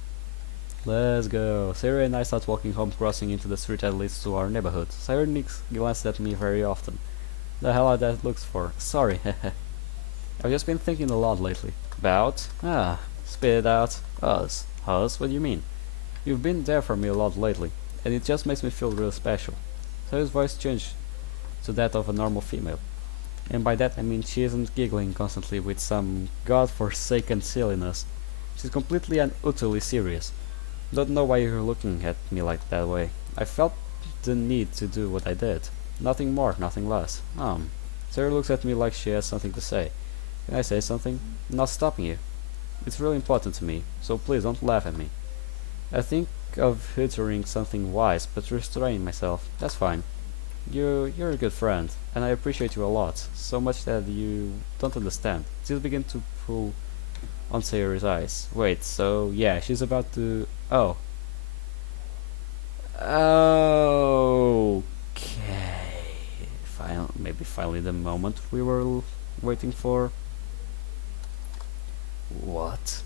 Let's go. Sayuri and I start walking home, crossing into the street that leads to our neighborhood. Sayuri glances at me very often. The hell are that looks for? Sorry, hehe. I've just been thinking a lot lately. About? Spit it out. Us. Us? What do you mean? You've been there for me a lot lately, and it just makes me feel real special. Sayuri's voice changed to that of a normal female. And by that I mean she isn't giggling constantly with some god-forsaken silliness. She's completely and utterly serious. Don't know why you're looking at me like that way. I felt the need to do what I did. Nothing more, nothing less. Sayuri looks at me like she has something to say. Can I say something? I'm not stopping you. It's really important to me, so please don't laugh at me. I think of uttering something wise, but restraining myself. That's fine. You're a good friend, and I appreciate you a lot. So much that you don't understand. Tears begin to pull on Sayuri's eyes. Wait, so yeah, she's about to... Oh. Okay. Maybe finally the moment we were waiting for. What?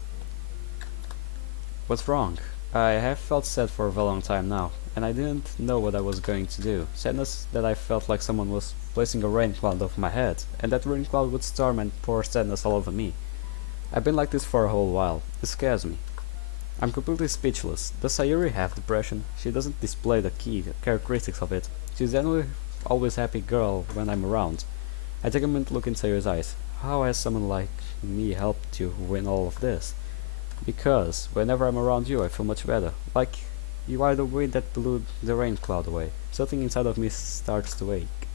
What's wrong? I have felt sad for a very long time now, and I didn't know what I was going to do. Sadness that I felt like someone was placing a rain cloud over my head, and that rain cloud would storm and pour sadness all over me. I've been like this for a whole while. It scares me. I'm completely speechless. Does Sayuri have depression? She doesn't display the key characteristics of it. She's generally always happy girl when I'm around. I take a minute to look in Sayuri's eyes. How has someone like me helped you win all of this? Because whenever I'm around you, I feel much better. Like you are the wind that blew the rain cloud away. Something inside of me starts to ache.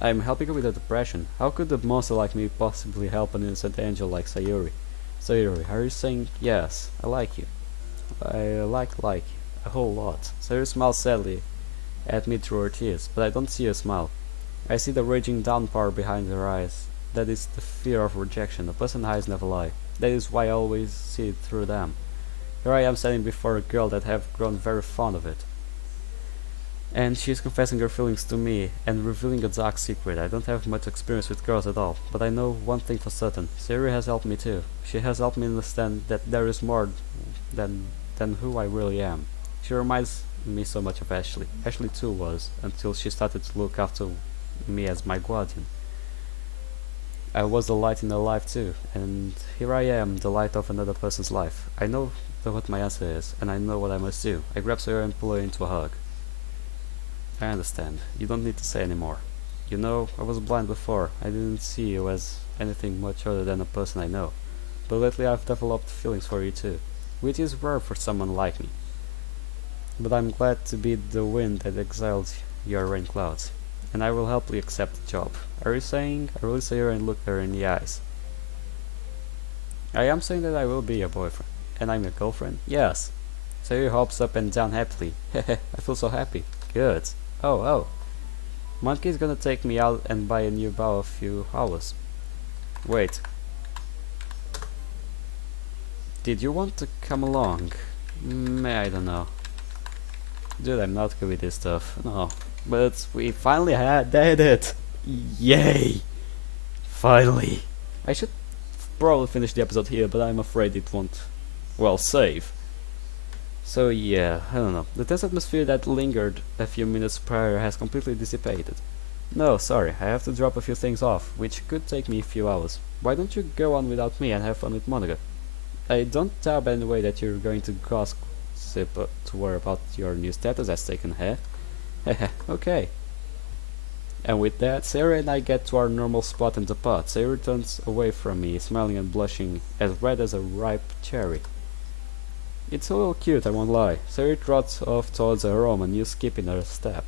I'm helping her with her depression. How could a monster like me possibly help an innocent angel like Sayuri? Sayuri, are you saying yes? I like you. I like a whole lot. Sayuri smiles sadly at me through her tears, but I don't see a smile. I see the raging downpour behind her eyes. that is the fear of rejection. A person's eyes never lie. That is why I always see it through them. Here I am standing before a girl that have grown very fond of it. And she is confessing her feelings to me and revealing a dark secret. I don't have much experience with girls at all, but I know one thing for certain. Sayuri has helped me too. She has helped me understand that there is more than who I really am. She reminds me so much of Ashley. Ashley too was, until she started to look after me as my guardian. I was the light in her life too, and here I am, the light of another person's life. I know what my answer is, and I know what I must do. I grab Sayuri and pull her into a hug. I understand. You don't need to say anymore. You know, I was blind before. I didn't see you as anything much other than a person I know. But lately I've developed feelings for you too, which is rare for someone like me. But I'm glad to be the wind that exiled your rain clouds, and I will happily accept the job. Are you saying? I really say her and look her in the eyes. I am saying that I will be your boyfriend, and I'm your girlfriend. Yes. Sayuri hops up and down happily. Hehe, I feel so happy. Good. Oh. Monkey is gonna take me out and buy a new bow a few hours. Wait. Did you want to come along? I don't know. Dude, I'm not good with this stuff. No. But we finally did it! Yay! Finally! I should probably finish the episode here, but I'm afraid it won't, well, save. So yeah, I don't know. The tense atmosphere that lingered a few minutes prior has completely dissipated. No, sorry, I have to drop a few things off, which could take me a few hours. Why don't you go on without me and have fun with Monica? I don't doubt anyway that you're going to gossip to her about your new status as taken, huh? Okay. And with that, Sarah and I get to our normal spot in the pot. Sarah turns away from me, smiling and blushing as red as a ripe cherry. It's a little cute, I won't lie. Sayuri trots off towards her room and you skip in her step.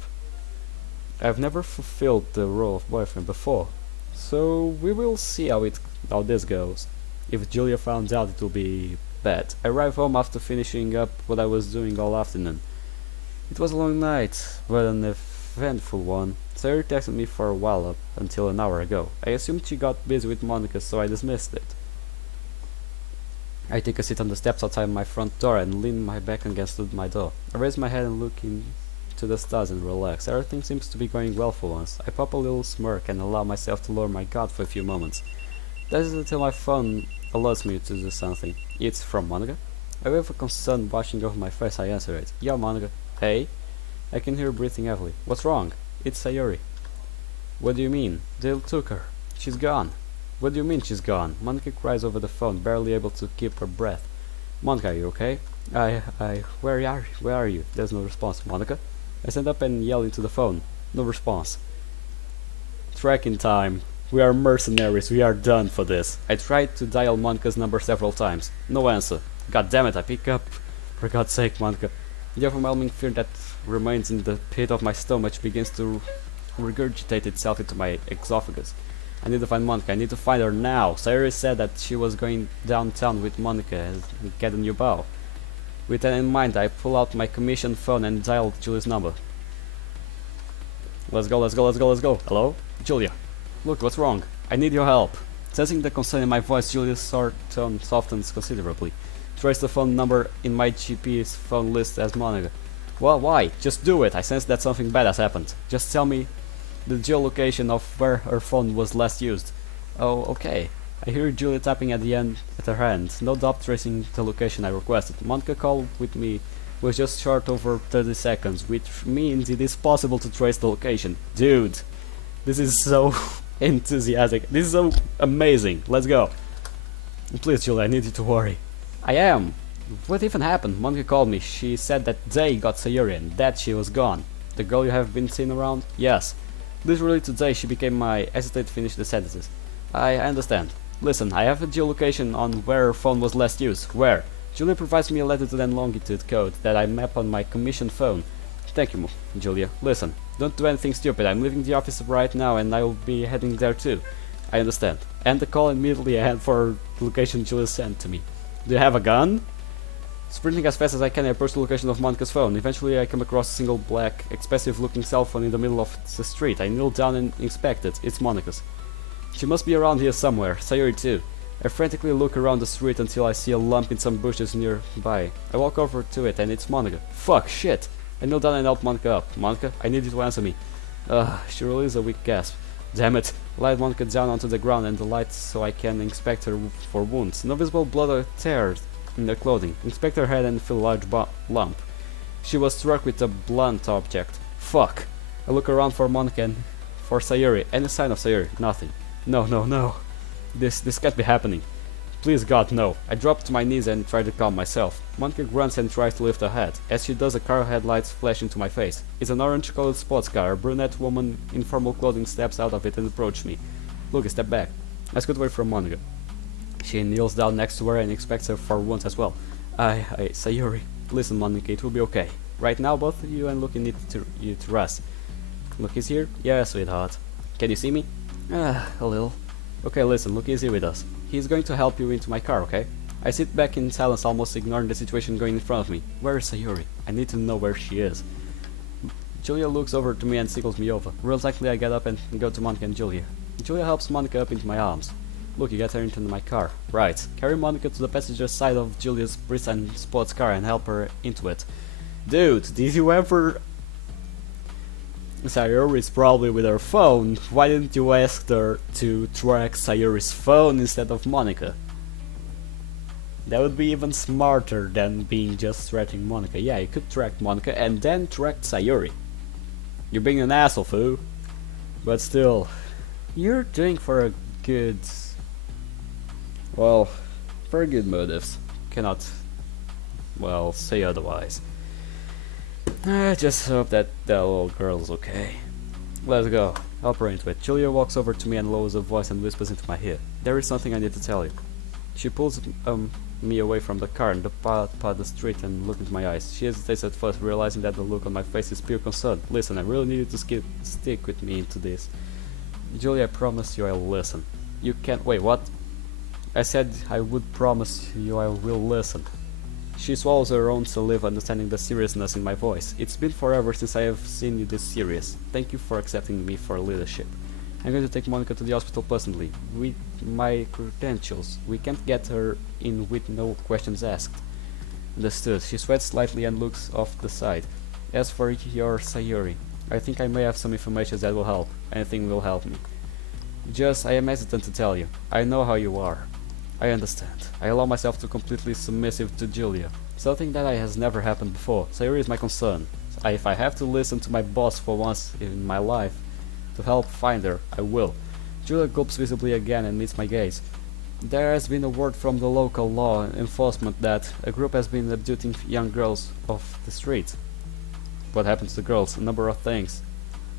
I've never fulfilled the role of boyfriend before, so we will see how this goes. If Julia found out, it will be bad. I arrive home after finishing up what I was doing all afternoon. It was a long night, but an eventful one. Sayuri texted me for a while up until an hour ago. I assumed she got busy with Monica, so I dismissed it. I take a seat on the steps outside my front door and lean my back against my door. I raise my head and look into the stars and relax. Everything seems to be going well for once. I pop a little smirk and allow myself to lower my guard for a few moments. That is until my phone alerts me to do something. It's from Monica. I wave a concern washing over my face. I answer it. Yo, Monica. Hey? I can hear her breathing heavily. What's wrong? It's Sayuri. What do you mean? They took her. She's gone. What do you mean she's gone? Monica cries over the phone, barely able to keep her breath. Monica, are you okay? Where are you? There's no response. Monica? I stand up and yell into the phone. No response. Tracking time. We are mercenaries. We are done for this. I tried to dial Monica's number several times. No answer. God damn it, I pick up. For God's sake, Monica. The overwhelming fear that remains in the pit of my stomach begins to regurgitate itself into my esophagus. I need to find Monica. I need to find her now. Sayuri said that she was going downtown with Monica and get a new bow. With that in mind, I pull out my commission phone and dial Julia's number. Let's go. Hello? Julia. Look, what's wrong? I need your help. Sensing the concern in my voice, Julia's tone softens considerably. Trace the phone number in my GP's phone list as Monica. Well, why? Just do it. I sense that something bad has happened. Just tell me the geolocation of where her phone was last used. Oh, okay. I hear Julia tapping at her hand. No doubt tracing the location I requested. Monica called with me was just short over 30 seconds, which means it is possible to trace the location. Dude, this is so enthusiastic. This is so amazing. Let's go. Please, Julia, I need you to worry. I am. What even happened? Monica called me. She said that they got Sayuri and that she was gone. The girl you have been seeing around? Yes. Literally today she became my... hesitate to finish the sentences. I understand. Listen, I have a geolocation on where her phone was last used. Where? Julia provides me a latitude and longitude code that I map on my commissioned phone. Thank you, Julia. Listen, don't do anything stupid. I'm leaving the office right now and I will be heading there too. I understand. End the call immediately and for the location Julia sent to me. Do you have a gun? Sprinting as fast as I can, I approach the location of Monica's phone. Eventually I come across a single black, expensive looking cell phone in the middle of the street. I kneel down and inspect it. It's Monica's. She must be around here somewhere. Sayuri too. I frantically look around the street until I see a lump in some bushes nearby. I walk over to it and it's Monica. Fuck, shit! I kneel down and help Monica up. Monica, I need you to answer me. She releases a weak gasp. Damn it. Light Monica down onto the ground and the light so I can inspect her for wounds. No visible blood or tears in her clothing. Inspect her head and feel a large lump. She was struck with a blunt object. Fuck. I look around for Monica and for Sayuri. Any sign of Sayuri? Nothing. No. This can't be happening. Please God, no. I drop to my knees and try to calm myself. Monica grunts and tries to lift her head. As she does, a car headlights flash into my face. It's an orange-colored sports car. A brunette woman in formal clothing steps out of it and approaches me. Look, step back. I scoot away from Monica. She kneels down next to her and inspects her for wounds as well. Sayuri, listen, Monica, it will be okay. Right now, both of you and Lucky need you to rest. Lucky's here? Yeah, sweetheart. Can you see me? A little. Okay, listen, Lucky is here with us. He's going to help you into my car, okay? I sit back in silence, almost ignoring the situation going in front of me. Where is Sayuri? I need to know where she is. Julia looks over to me and signals me over. Reluctantly, I get up and go to Monica and Julia. Julia helps Monica up into my arms. Look, you get her into my car. Right. Carry Monica to the passenger side of Julia's pristine sports car and help her into it. Dude, did you ever... Sayuri's probably with her phone. Why didn't you ask her to track Sayuri's phone instead of Monica? That would be even smarter than being just tracking Monica. Yeah, you could track Monica and then track Sayuri. You're being an asshole, foo. But still, you're doing for a good... Well, for good motives. Cannot, well, say otherwise. I just hope that little girl's okay. Let's go. Help her into it. Julia walks over to me and lowers her voice and whispers into my ear. There is something I need to tell you. She pulls me away from the car and depart the street and look into my eyes. She hesitates at first, realizing that the look on my face is pure concern. Listen, I really need you to stick with me into this. Julia, I promise you I'll listen. You can't... Wait, what? I said I would promise you I will listen. She swallows her own saliva, understanding the seriousness in my voice. It's been forever since I have seen you this serious. Thank you for accepting me for leadership. I'm going to take Monica to the hospital personally. With my credentials, we can't get her in with no questions asked. Understood. She sweats slightly and looks off the side. As for your Sayuri, I think I may have some information that will help. Anything will help me. I am hesitant to tell you. I know how you are. I understand. I allow myself to completely submissive to Julia. Something that has never happened before. Sayuri is my concern. If I have to listen to my boss for once in my life to help find her, I will. Julia gulps visibly again and meets my gaze. There has been a word from the local law enforcement that a group has been abducting young girls off the street. What happened to the girls? A number of things.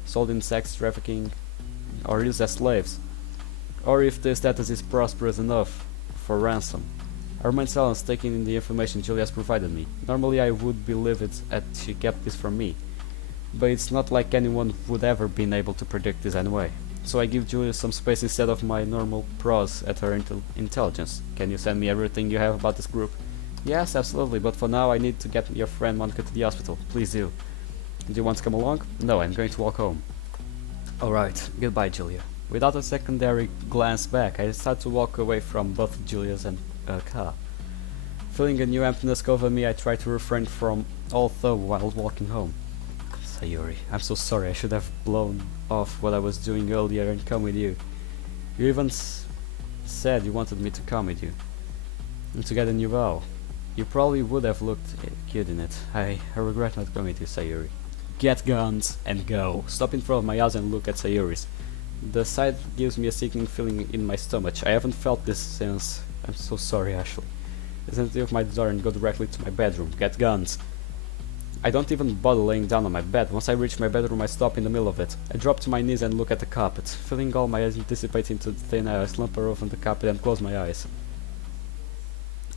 Sold in sex trafficking or used as slaves. Or if the status is prosperous enough for ransom. I remain silent, taking in the information Julia has provided me. Normally I would believe it that she kept this from me, but it's not like anyone would ever been able to predict this anyway. So I give Julia some space instead of my normal pros at her intelligence. Can you send me everything you have about this group? Yes, absolutely, but for now I need to get your friend Monica to the hospital. Please do. Do you want to come along? No, I'm going to walk home. Alright, goodbye Julia. Without a secondary glance back, I start to walk away from both Julia's and car. Feeling a new emptiness cover me, I try to refrain from all thought while walking home. Sayuri, I'm so sorry, I should have blown off what I was doing earlier and come with you. You even said you wanted me to come with you. And to get a new vow. You probably would have looked cute in it. I regret not coming with you, Sayuri. Get guns and go. Stop in front of my house and look at Sayuri's. The sight gives me a sinking feeling in my stomach. I haven't felt this since... I'm so sorry, Ashley. Listen to my door and go directly to my bedroom. Get guns. I don't even bother laying down on my bed. Once I reach my bedroom, I stop in the middle of it. I drop to my knees and look at the carpet. Feeling all my anticipate into the thin air, I slump over the carpet and close my eyes.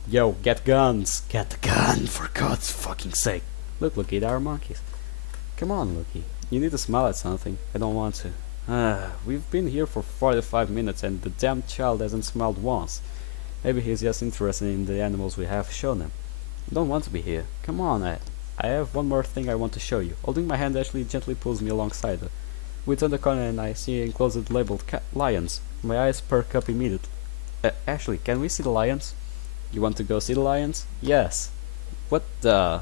Yo, get guns! Get the gun, for God's fucking sake! Look, Lucky, there are monkeys. Come on, Lucky. You need to smile at something. I don't want to. We've been here for 45 minutes and the damn child hasn't smiled once. Maybe he's just interested in the animals we have shown him. I don't want to be here. Come on, I have one more thing I want to show you. Holding my hand, Ashley gently pulls me alongside her. We turn the corner and I see enclosed labeled lions. My eyes perk up immediately. Ashley, can we see the lions? You want to go see the lions? Yes. What the?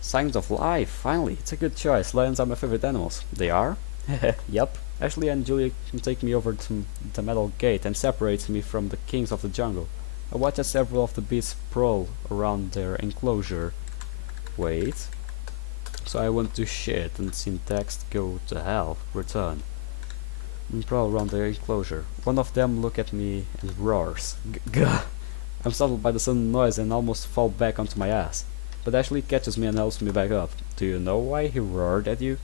Signs of life, finally. It's a good choice. Lions are my favorite animals. They are? Yup. Ashley and Julia can take me over to the metal gate and separate me from the kings of the jungle. I watch as several of the beasts prowl around their enclosure. Wait. So I went to shit and seen text go to hell. Return. And prowl around their enclosure. One of them look at me and roars. Gah! I'm startled by the sudden noise and almost fall back onto my ass. But Ashley catches me and helps me back up. Do you know why he roared at you?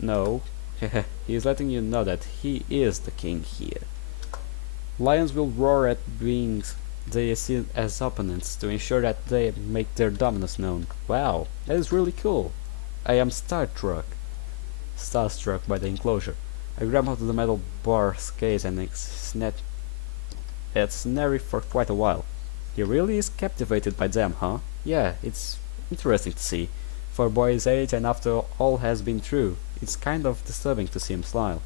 No. He is letting you know that he is the king here. Lions will roar at beings they see as opponents to ensure that they make their dominance known. Wow, that is really cool. I am starstruck by the enclosure. I grab onto the metal bar's case and snap at Snary for quite a while. He really is captivated by them, huh? Yeah, it's interesting to see. For a boy his age and after all has been through, it's kind of disturbing to see him smile.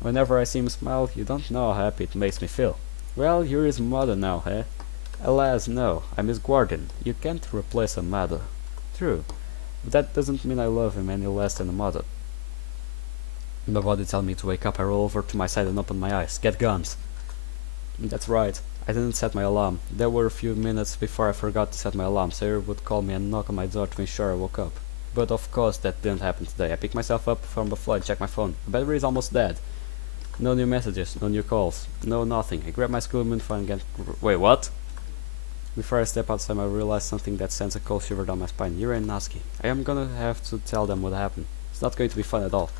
Whenever I see him smile, you don't know how happy it makes me feel. Well, you're his mother now, eh? Alas, no, I'm his guardian. You can't replace a mother. True, but that doesn't mean I love him any less than a mother. My body tells me to wake up. I roll over to my side and open my eyes. Get guns! That's right. I didn't set my alarm. There were a few minutes before I forgot to set my alarm. Sarah would call me and knock on my door to ensure I woke up. But of course that didn't happen today. I pick myself up from the floor and check my phone. The battery is almost dead. No new messages, no new calls, no nothing. I grab my school uniform and get... Wait, what? Before I step outside, I realize something that sends a cold shiver down my spine. Yuri and Natsuki. I am gonna have to tell them what happened. It's not going to be fun at all.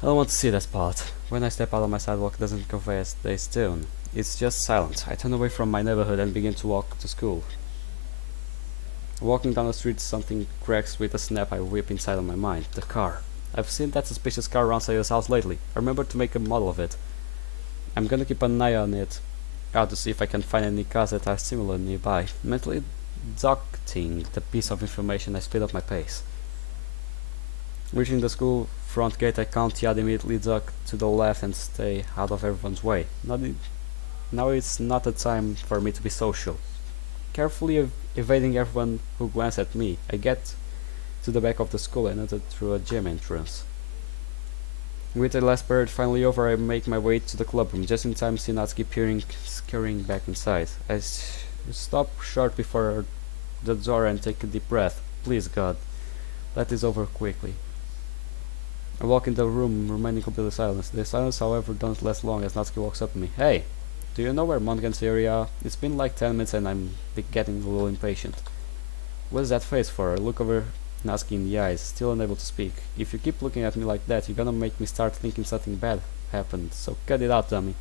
I don't want to see that part. When I step out on my sidewalk, it doesn't convey a day's tune. It's just silent. I turn away from my neighborhood and begin to walk to school. Walking down the street, something cracks with a snap. I whip inside on my mind. The car. I've seen that suspicious car around Sayura's house lately. I remember to make a model of it. I'm gonna keep an eye on it, out to see if I can find any cars that are similar nearby. Mentally docking the piece of information, I speed up my pace. Reaching the school front gate, I count yard, immediately duck to the left and stay out of everyone's way. Now it's not a time for me to be social. Carefully evading everyone who glances at me, I get to the back of the school and enter through a gym entrance. With the last period finally over, I make my way to the club room, just in time to see Natsuki scurrying back inside. I stop short before the door and take a deep breath. Please God, let this over quickly. I walk in the room, remaining completely silent. The silence, however, doesn't last long as Natsuki walks up to me. Hey, do you know where Monken's area are? It's been like 10 minutes and I'm getting a little impatient. What is that face for? I look over Natsuki in the eyes, still unable to speak. If you keep looking at me like that, you're gonna make me start thinking something bad happened, so cut it out, dummy.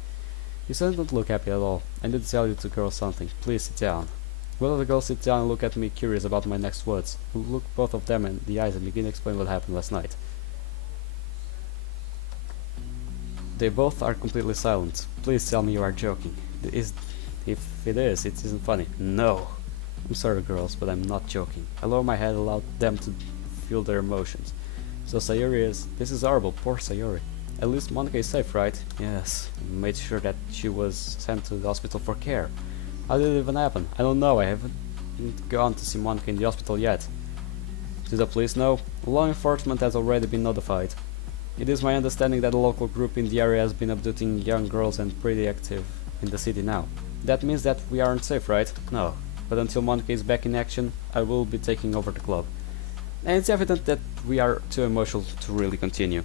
You still don't look happy at all. I need to tell you two girls something. Please sit down. Both of the girls sit down and look at me curious about my next words. I look both of them in the eyes and begin to explain what happened last night. They both are completely silent. Please tell me you are joking. If it is, it isn't funny. No. I'm sorry, girls, but I'm not joking. I lower my head, allow them to feel their emotions. So Sayuri is... This is horrible, poor Sayuri. At least Monica is safe, right? Yes. I made sure that she was sent to the hospital for care. How did it even happen? I don't know. I haven't gone to see Monica in the hospital yet. Do the police know? Law enforcement has already been notified. It is my understanding that a local group in the area has been abducting young girls and pretty active in the city now. That means that we aren't safe, right? No. But until Monica is back in action, I will be taking over the club. And it's evident that we are too emotional to really continue.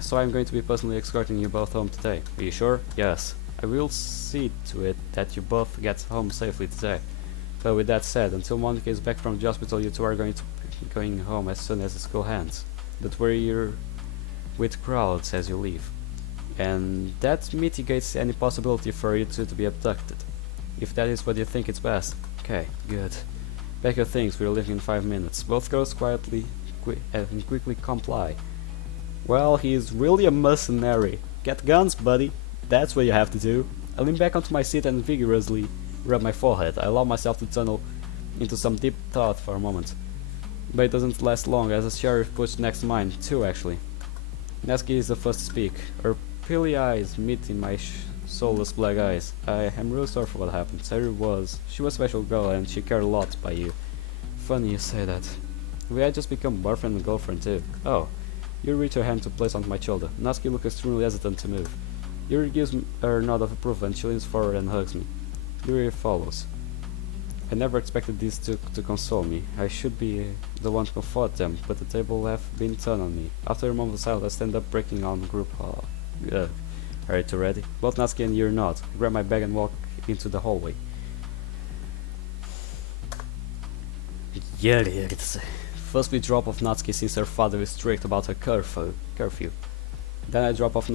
So I'm going to be personally escorting you both home today. Are you sure? Yes. I will see to it that you both get home safely today. But with that said, until Monica is back from the hospital, you two are going to be going home as soon as the school ends. Don't worry, you're with crowds as you leave. And that mitigates any possibility for you two to be abducted. If that is what you think it's best. Okay, good. Pack your things, we're leaving in 5 minutes. Both girls quickly comply. Well, he is really a mercenary. Get guns, buddy. That's what you have to do. I lean back onto my seat and vigorously rub my forehead. I allow myself to tunnel into some deep thought for a moment. But it doesn't last long, as the sheriff puts next to mine, too actually. Natsuki is the first to speak. Her peely eyes meet in my soulless black eyes. I am really sorry for what happened. She was a special girl and she cared a lot by you. Funny you say that. We had just become boyfriend and girlfriend too. Oh, you reach her hand to place on my shoulder. Natsuki looks extremely hesitant to move. Yuri gives her a nod of approval and she leans forward and hugs me. Yuri follows. I never expected these two to console me. I should be the one to comfort them, but the table have been turned on me. After a moment of silence, I stand up, breaking on group. Are you two ready? Both Natsuki and Yuri nod. I grab my bag and walk into the hallway. Yuri. First we drop off Natsuki since her father is strict about her curfew. Then I drop off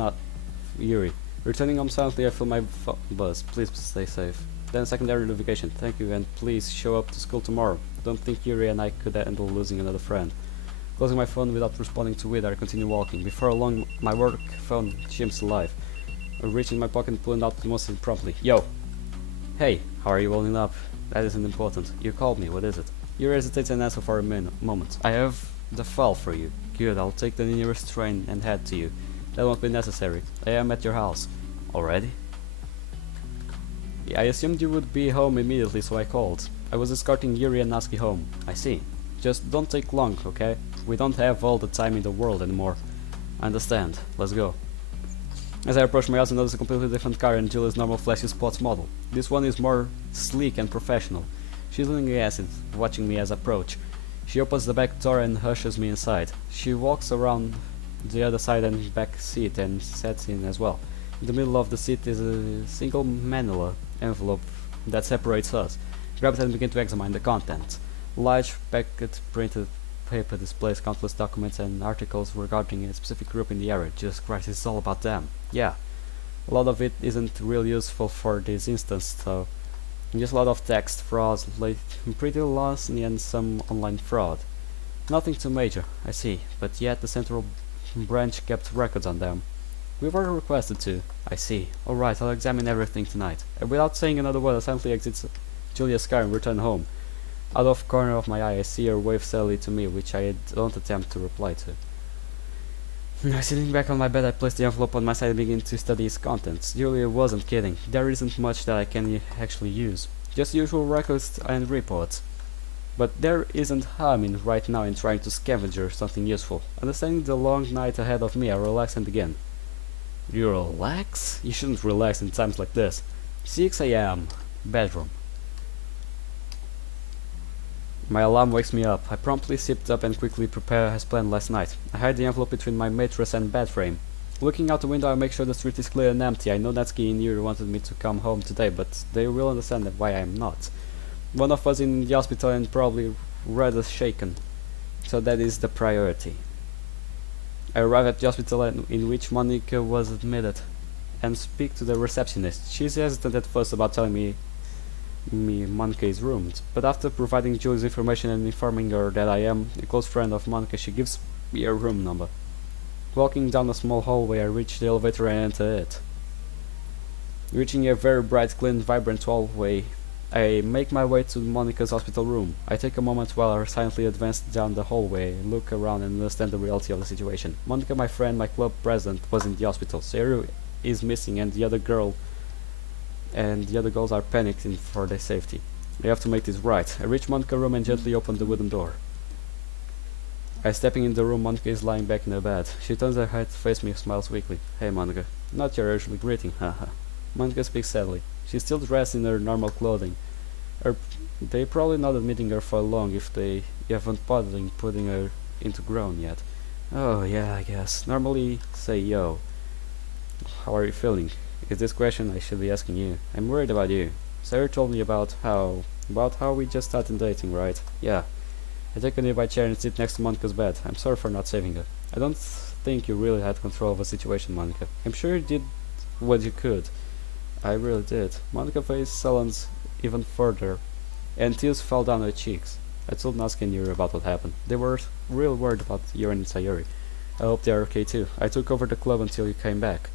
Yuri. Returning home silently, I fill my bus. Please stay safe. Then secondary notification. Thank you and please show up to school tomorrow. Don't think Yuri and I could handle losing another friend. Closing my phone without responding to it, I continue walking. Before long, my work phone chimes alive. I reach in my pocket and pull it out almost promptly. Yo! Hey, how are you holding up? That isn't important. You called me, what is it? Yuri hesitates and answers for a moment. I have the file for you. Good, I'll take the nearest train and head to you. That won't be necessary. I am at your house. Already? Yeah, I assumed you would be home immediately, so I called. I was escorting Yuri and Natsuki home. I see. Just don't take long, okay? We don't have all the time in the world anymore. I understand. Let's go. As I approach my house, I notice a completely different car and Julia's normal flashy sports model. This one is more sleek and professional. She's leaning against it, watching me as I approach. She opens the back door and ushers me inside. She walks around the other side and back seat and sits in as well. In the middle of the seat is a single manila envelope that separates us. Grab it and begin to examine the contents. Large packet printed paper displays countless documents and articles regarding a specific group in the area. Jesus Christ, it's all about them. Yeah, a lot of it isn't really useful for this instance though. Just a lot of text, frauds, pretty larceny and some online fraud. Nothing too major, I see, but yet the central branch kept records on them. We were requested to. I see. Alright, I'll examine everything tonight. And without saying another word, I silently exit Julia's car and return home. Out of the corner of my eye, I see her wave sadly to me, which I don't attempt to reply to. Sitting back on my bed, I place the envelope on my side and begin to study its contents. Julia wasn't kidding. There isn't much that I can actually use. Just usual records and reports. But there isn't harm in right now in trying to scavenge something useful. Understanding the long night ahead of me, I relax and begin. You relax? You shouldn't relax in times like this. 6 AM. Bedroom. My alarm wakes me up. I promptly sit up and quickly prepare as planned last night. I hide the envelope between my mattress and bed frame. Looking out the window, I make sure the street is clear and empty. I know Natsuki and Yuri wanted me to come home today, but they will understand why I am not. One of us in the hospital and probably rather shaken, so that is the priority. I arrive at the hospital in which Monica was admitted and speak to the receptionist. She's hesitant at first about telling me Monica's room, but after providing Julie's information and informing her that I am a close friend of Monica, she gives me her room number. Walking down a small hallway, I reach the elevator and enter it. Reaching a very bright, clean, vibrant hallway, I make my way to Monica's hospital room. I take a moment while I silently advance down the hallway, look around and understand the reality of the situation. Monica, my friend, my club president, was in the hospital. Seru is missing and the other girls are panicking for their safety. I have to make this right. I reach Monica's room and gently open the wooden door. Stepping in the room, Monica is lying back in her bed. She turns her head to face me and smiles weakly. Hey Monica. Not your usual greeting, haha. Monica speaks sadly. She's still dressed in her normal clothing. They probably not admitting her for long if they haven't bothered putting her into ground yet. Oh yeah, I guess. Normally say yo. How are you feeling? Is this question I should be asking you? I'm worried about you. Sarah told me about how we just started dating, right? Yeah. I take a nearby chair and sit next to Monica's bed. I'm sorry for not saving her. I don't think you really had control of the situation, Monica. I'm sure you did what you could. I really did. Monica faced sullen even further, and tears fell down her cheeks. I told Natsuki and Yuri about what happened. They were real worried about Yuri and Sayuri. I hope they are okay too. I took over the club until you come back.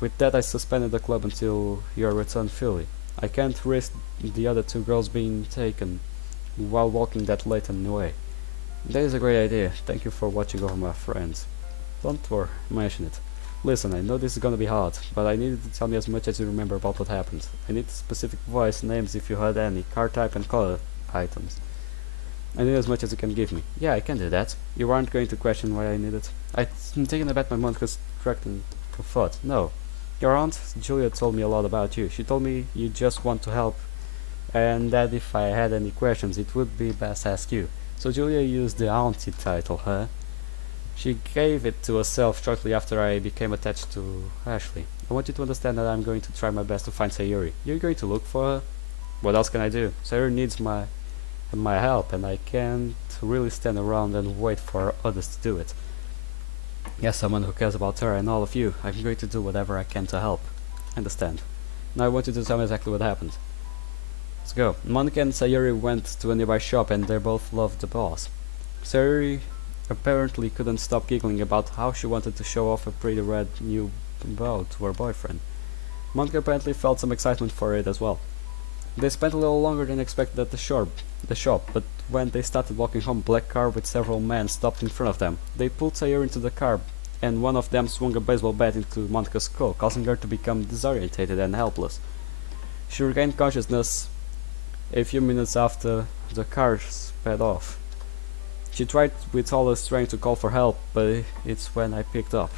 With that, I suspended the club until your return fully. I can't risk the other two girls being taken while walking that late anyway. That is a great idea. Thank you for watching over my friends. Don't worry, mention it. Listen, I know this is gonna be hard, but I need you to tell me as much as you remember about what happened. I need specific voice, names if you had any, car type and color items. I need as much as you can give me. Yeah, I can do that. You aren't going to question why I need it. I'm taken aback by Monica's constructing thought. No. Your aunt, Julia, told me a lot about you. She told me you just want to help, and that if I had any questions, it would be best ask you. So Julia used the auntie title, huh? She gave it to herself shortly after I became attached to Ashley. I want you to understand that I'm going to try my best to find Sayuri. You're going to look for her? What else can I do? Sayuri needs my help, and I can't really stand around and wait for others to do it. As someone who cares about her and all of you, I'm going to do whatever I can to help. Understand. Now I want you to tell me exactly what happened. Let's go. Monica and Sayuri went to a nearby shop and they both loved the boss. Sayuri apparently couldn't stop giggling about how she wanted to show off a pretty red new bow to her boyfriend. Monica apparently felt some excitement for it as well. They spent a little longer than expected at the shop, but when they started walking home, a black car with several men stopped in front of them. They pulled Sayuri into the car, and one of them swung a baseball bat into Monica's skull, causing her to become disorientated and helpless. She regained consciousness a few minutes after the car sped off. She tried with all her strength to call for help, but it's when I picked up.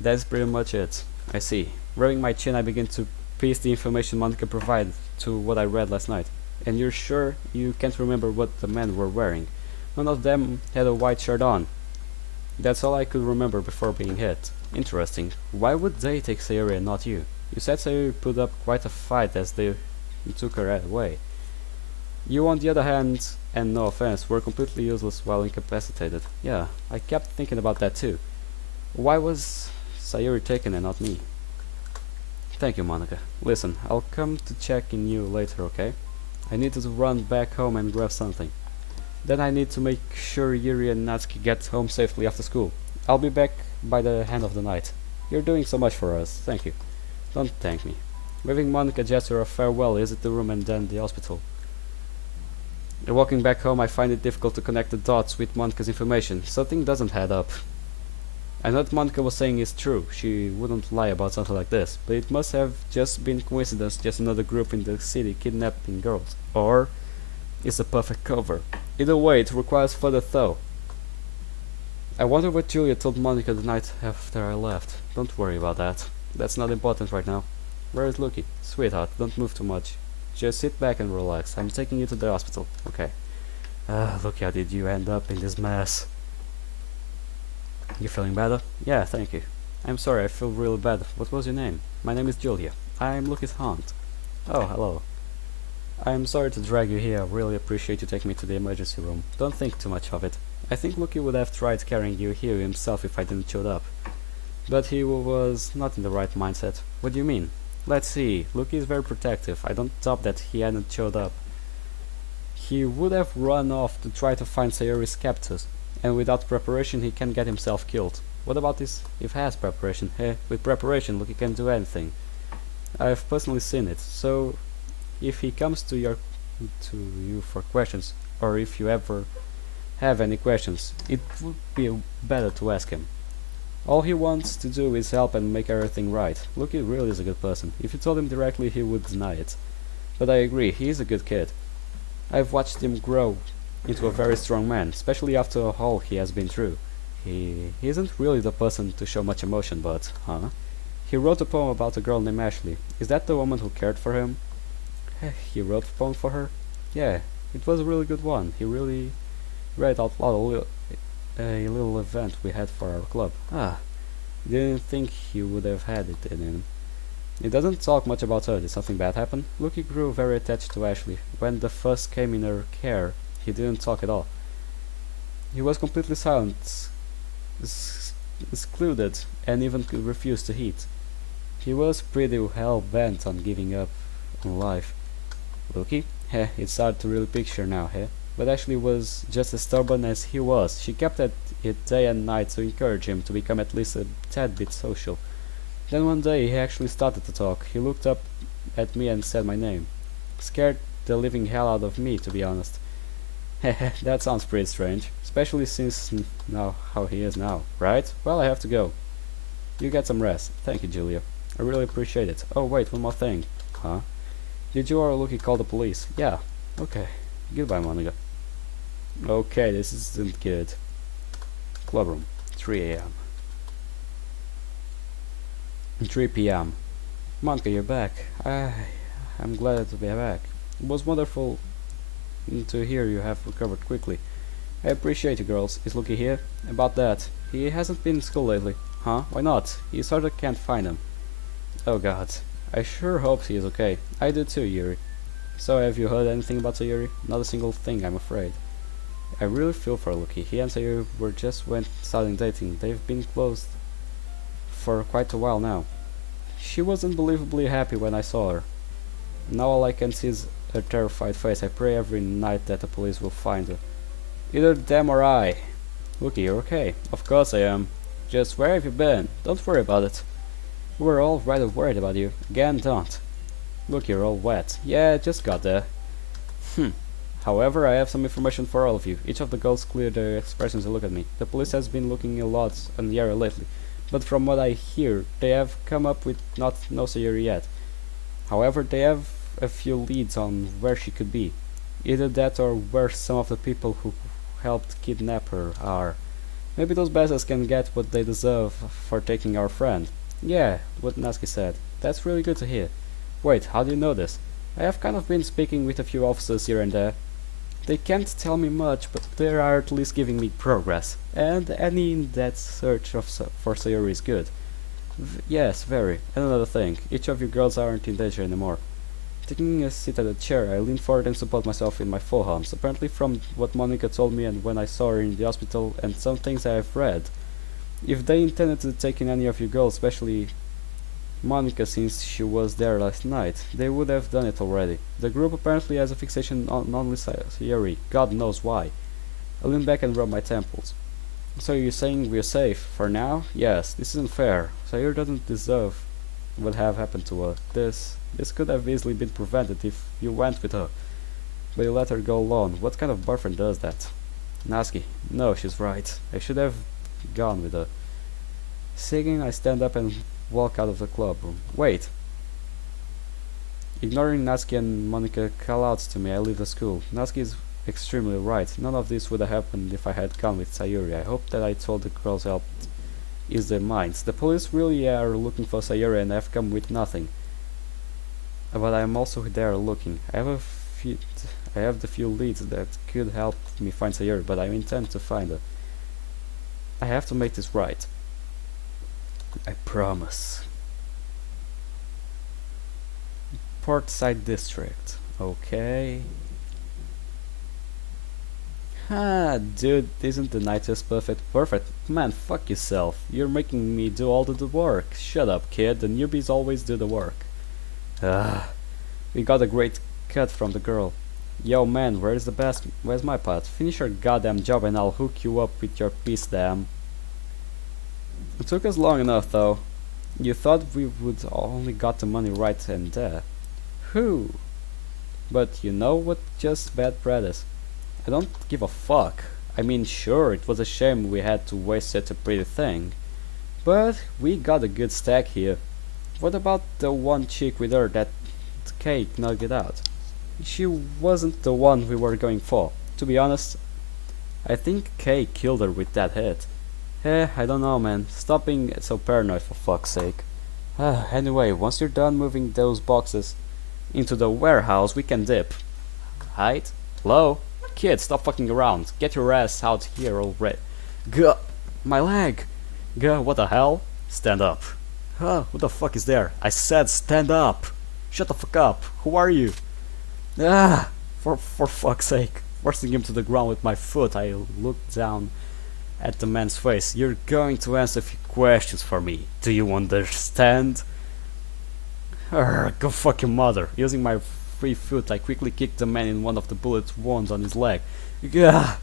That's pretty much it. I see. Rubbing my chin, I begin to piece the information Monica provided to what I read last night. And you're sure you can't remember what the men were wearing? None of them had a white shirt on. That's all I could remember before being hit. Interesting. Why would they take Sayuri and not you? You said Sayuri put up quite a fight as they took her away. You, on the other hand, and no offense, were completely useless while incapacitated. Yeah, I kept thinking about that too. Why was Sayuri taken and not me? Thank you, Monica. Listen, I'll come to check in you later, okay? I need to run back home and grab something. Then I need to make sure Yuri and Natsuki get home safely after school. I'll be back by the end of the night. You're doing so much for us. Thank you. Don't thank me. Waving Monica gesture of farewell, exit the room and then the hospital. Walking back home, I find it difficult to connect the dots with Monica's information. Something doesn't add up. I know what Monica was saying is true. She wouldn't lie about something like this, but it must have just been coincidence, just another group in the city kidnapping girls. Or it's a perfect cover. Either way, it requires further thought. I wonder what Julia told Monica the night after I left. Don't worry about that. That's not important right now. Where is Lucky? Sweetheart, don't move too much. Just sit back and relax. I'm taking you to the hospital. Okay. Look, how did you end up in this mess? You feeling better? Yeah, thank you. I'm sorry, I feel really bad. What was your name? My name is Julia. I'm Lucky's aunt. Oh, hello. I'm sorry to drag you here. I really appreciate you taking me to the emergency room. Don't think too much of it. I think Lucky would have tried carrying you here himself if I didn't show up. But he was not in the right mindset. What do you mean? Let's see. Lucky is very protective. I don't doubt that he hadn't showed up. He would have run off to try to find Sayori's captors, and without preparation he can get himself killed. What about this if he has preparation? With preparation, Lucky can do anything. I've personally seen it, so if he comes to you for questions, or if you ever have any questions, it would be better to ask him. All he wants to do is help and make everything right. Lucky really is a good person. If you told him directly, he would deny it. But I agree, he is a good kid. I've watched him grow into a very strong man, especially after all he has been through. He isn't really the person to show much emotion, but, He wrote a poem about a girl named Ashley. Is that the woman who cared for him? He wrote a poem for her? Yeah, it was a really good one. He really read out loud a little event we had for our club. Didn't think he would have had it in him. He doesn't talk much about her. Did something bad happen? Lucky grew very attached to Ashley. When the fuss came in her care, he didn't talk at all. He was completely silent, excluded, and even refused to eat. He was pretty hell-bent on giving up on life. Lucky? It's hard to really picture now, But Ashley was just as stubborn as he was. She kept at it day and night to encourage him to become at least a tad bit social. Then one day he actually started to talk. He looked up at me and said my name. Scared the living hell out of me, to be honest. That sounds pretty strange, especially since now how he is now, right? Well, I have to go. You get some rest. Thank you, Julia. I really appreciate it. Oh wait, one more thing. Huh? Did you or Lucky call the police? Yeah. Okay. Goodbye, Monica. Okay, this isn't good. Clubroom. 3 a.m. 3 p.m. Monica, you're back. I'm glad to be back. It was wonderful to hear you have recovered quickly. I appreciate you, girls. Is Lucky here? About that. He hasn't been in school lately. Huh? Why not? You sorta can't find him. Oh god. I sure hope he is okay. I do too, Yuri. So have you heard anything about Sayuri? Not a single thing, I'm afraid. I really feel for Lucky. He and Sayuri were just starting dating. They've been close for quite a while now. She was unbelievably happy when I saw her. Now all I can see is her terrified face. I pray every night that the police will find her. Either them or I. Lucky, you're okay. Of course I am. Just where have you been? Don't worry about it. We were all rather worried about you. Again, don't. Look, you're all wet. Yeah, just got there. However, I have some information for all of you. Each of the girls cleared their expressions to look at me. The police has been looking a lot on the area lately, but from what I hear, they have come up with no Sayuri yet. However, they have a few leads on where she could be. Either that or where some of the people who helped kidnap her are. Maybe those bastards can get what they deserve for taking our friend. Yeah, what Natsuki said. That's really good to hear. Wait, how do you know this? I have kind of been speaking with a few officers here and there. They can't tell me much, but they are at least giving me progress. And any in that search for Sayuri is good. Yes, very. And another thing, each of you girls aren't in danger anymore. Taking a seat at a chair, I leaned forward and support myself in my forearms. Apparently from what Monica told me and when I saw her in the hospital and some things I have read. If they intended to take in any of you girls, especially Monica since she was there last night, they would have done it already. The group apparently has a fixation on only Sayuri, God knows why. I leaned back and rubbed my temples. So you're saying we're safe? For now? Yes, this isn't fair. Sayuri doesn't deserve what have happened to her. This could have easily been prevented if you went with her. But you let her go alone. What kind of boyfriend does that? Natsuki. No, she's right. I should have gone with her. Sighing, I stand up and walk out of the clubroom. Wait! Ignoring Natsuki and Monica call out to me, I leave the school. Natsuki is extremely right. None of this would have happened if I had gone with Sayuri. I hope that I told the girls helped ease their minds. The police really are looking for Sayuri and have come with nothing. But I am also there looking. I have the few leads that could help me find Sayuri, but I intend to find her. I have to make this right. I promise. Portside District. Okay. Dude, isn't the night just perfect? Perfect? Man, fuck yourself. You're making me do all the work. Shut up, kid. The newbies always do the work. We got a great cut from the girl. Yo, man, where's my part? Finish your goddamn job and I'll hook you up with your piece, damn. It took us long enough, though. You thought we would only got the money right and there. Who? But you know what just bad practice. I don't give a fuck. I mean, sure, it was a shame we had to waste such a pretty thing. But we got a good stack here. What about the one chick with her that Kate knocked it out? She wasn't the one we were going for. To be honest, I think Kay killed her with that hit. I don't know, man. Stop being so paranoid for fuck's sake. Anyway, once you're done moving those boxes into the warehouse, we can dip. Right? Hello? Kid, stop fucking around. Get your ass out here already. Gah! My leg! Gah, what the hell? Stand up. What the fuck is there? I said stand up! Shut the fuck up! Who are you? For fuck's sake. Forcing him to the ground with my foot, I looked down at the man's face. You're going to answer a few questions for me. Do you understand? Go fuck your mother. Using my free foot, I quickly kicked the man in one of the bullet wounds on his leg. Gah!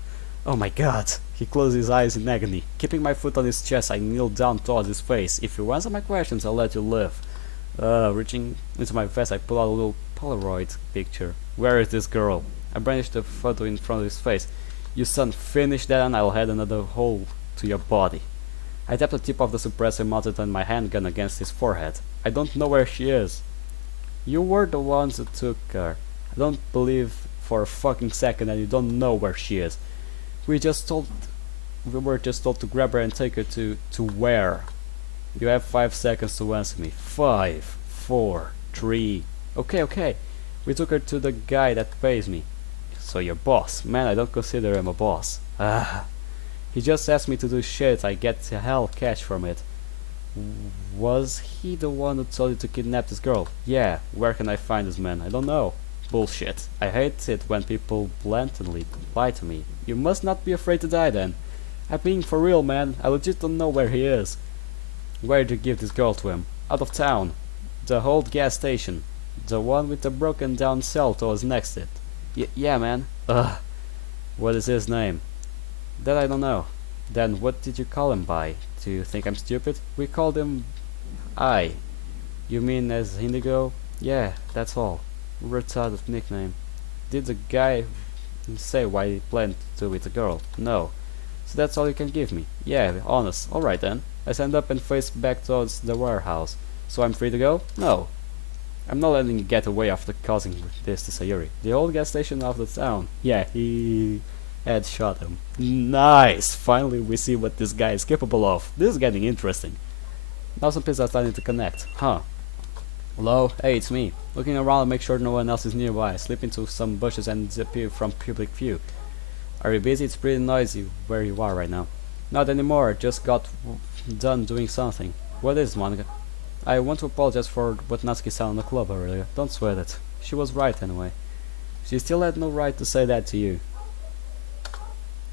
Oh my god. He closed his eyes in agony. Keeping my foot on his chest, I kneeled down towards his face. If you answer my questions, I'll let you live. Reaching into my vest, I pulled out a little Polaroid picture. Where is this girl? I brandished the photo in front of his face. You son, finish that and I'll add another hole to your body. I tapped the tip of the suppressor mounted on my handgun against his forehead. I don't know where she is. You were the ones who took her. I don't believe for a fucking second that you don't know where she is. We were just told to grab her and take her to where? You have 5 seconds to answer me. 5, 4, 3. Okay. We took her to the guy that pays me. So your boss? Man, I don't consider him a boss. He just asked me to do shit. I get hell cash from it. Was he the one who told you to kidnap this girl? Yeah. Where can I find this man? I don't know. Bullshit. I hate it when people blatantly lie to me. You must not be afraid to die then. I'm being for real, man. I legit don't know where he is. Where did you give this girl to him? Out of town. The old gas station. The one with the broken down cell towards next it. Yeah, man. Ugh. What is his name? That I don't know. Then what did you call him by? Do you think I'm stupid? We called him I. You mean as Indigo? Yeah, that's all. Retarded nickname. Did the guy say why he planned to do with the girl? No. So that's all you can give me? Yeah, honest. Alright then. I stand up and face back towards the warehouse. So I'm free to go? No. I'm not letting you get away after causing this to Sayuri. The old gas station of the town. Yeah, he had shot him. Nice! Finally we see what this guy is capable of. This is getting interesting. Now some pieces are starting to connect. Huh. Hello? Hey, it's me. Looking around and make sure no one else is nearby. Slip into some bushes and disappear from public view. Are you busy? It's pretty noisy where you are right now. Not anymore. Just got done doing something. What is, Monica? I want to apologize for what Natsuki said in the club earlier. Don't sweat it. She was right anyway. She still had no right to say that to you.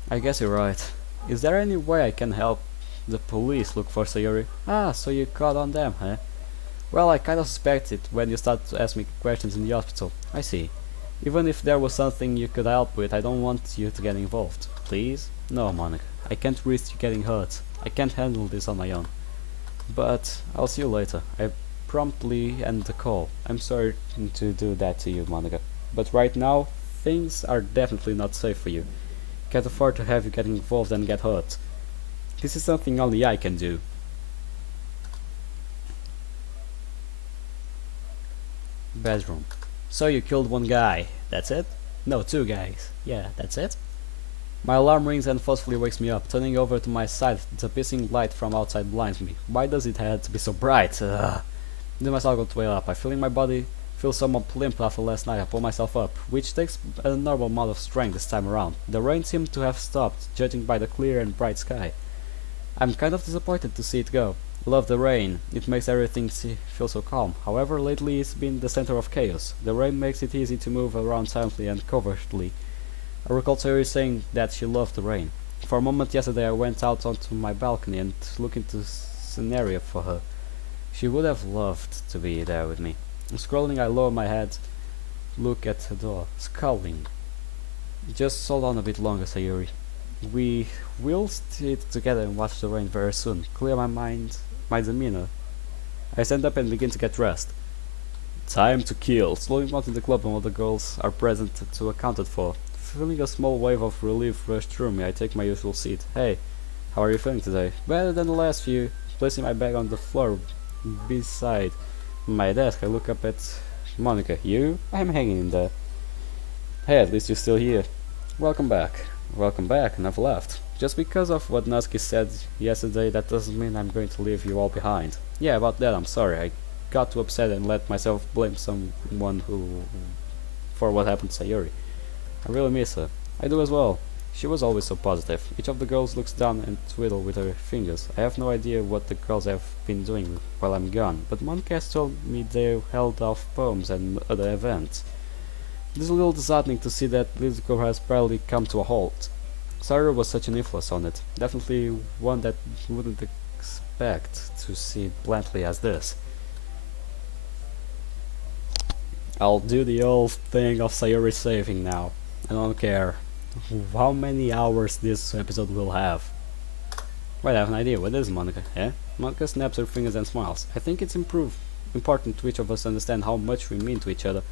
I guess you're right. Is there any way I can help the police look for Sayuri? Ah, so you caught on them, huh? Well, I kind of suspected when you started to ask me questions in the hospital. I see. Even if there was something you could help with, I don't want you to get involved. Please? No, Monica. I can't risk you getting hurt. I can't handle this on my own. But I'll see you later. I promptly end the call. I'm sorry to do that to you, Monica. But right now, things are definitely not safe for you. Can't afford to have you get involved and get hurt. This is something only I can do. Bedroom. So you killed one guy. That's it? No, 2 guys. Yeah, that's it? My alarm rings and forcefully wakes me up. Turning over to my side, the piercing light from outside blinds me. Why does it have to be so bright? Then myself got way up. I feel my body feels somewhat limp after last night. I pull myself up, which takes a normal amount of strength this time around. The rain seemed to have stopped, judging by the clear and bright sky. I'm kind of disappointed to see it go. Love the rain. It makes everything feel so calm. However, lately it's been the center of chaos. The rain makes it easy to move around silently and covertly. I recall Sayuri saying that she loved the rain. For a moment yesterday I went out onto my balcony and looked into scenario for her. She would have loved to be there with me. Scrolling, I lower my head, look at the door, scowling. Just hold on a bit longer, Sayuri. We will sit together and watch the rain very soon. Clear my mind, my demeanor. I stand up and begin to get dressed. Time to kill. Slowly mounting the club and all the girls are present to accounted for. Feeling a small wave of relief rush through me, I take my usual seat. Hey, how are you feeling today? Better than the last few. Placing my bag on the floor beside my desk, I look up at Monica. You? I'm hanging in there. Hey, at least you're still here. Welcome back. Welcome back, and I've left. Just because of what Natsuki said yesterday, that doesn't mean I'm going to leave you all behind. Yeah, about that, I'm sorry. I got too upset and let myself blame someone for what happened to Sayuri. I really miss her. I do as well. She was always so positive. Each of the girls looks down and twiddle with her fingers. I have no idea what the girls have been doing while I'm gone, but Monica has told me they held off poems and other events. It is a little disheartening to see that this girl has barely come to a halt. Sarah was such an influence on it. Definitely one that wouldn't expect to see it bluntly as this. I'll do the old thing of Sayuri saving now. I don't care how many hours this episode will have. Wait, I have an idea. What is Monica? Eh? Monica snaps her fingers and smiles. I think it's important to each of us understand how much we mean to each other.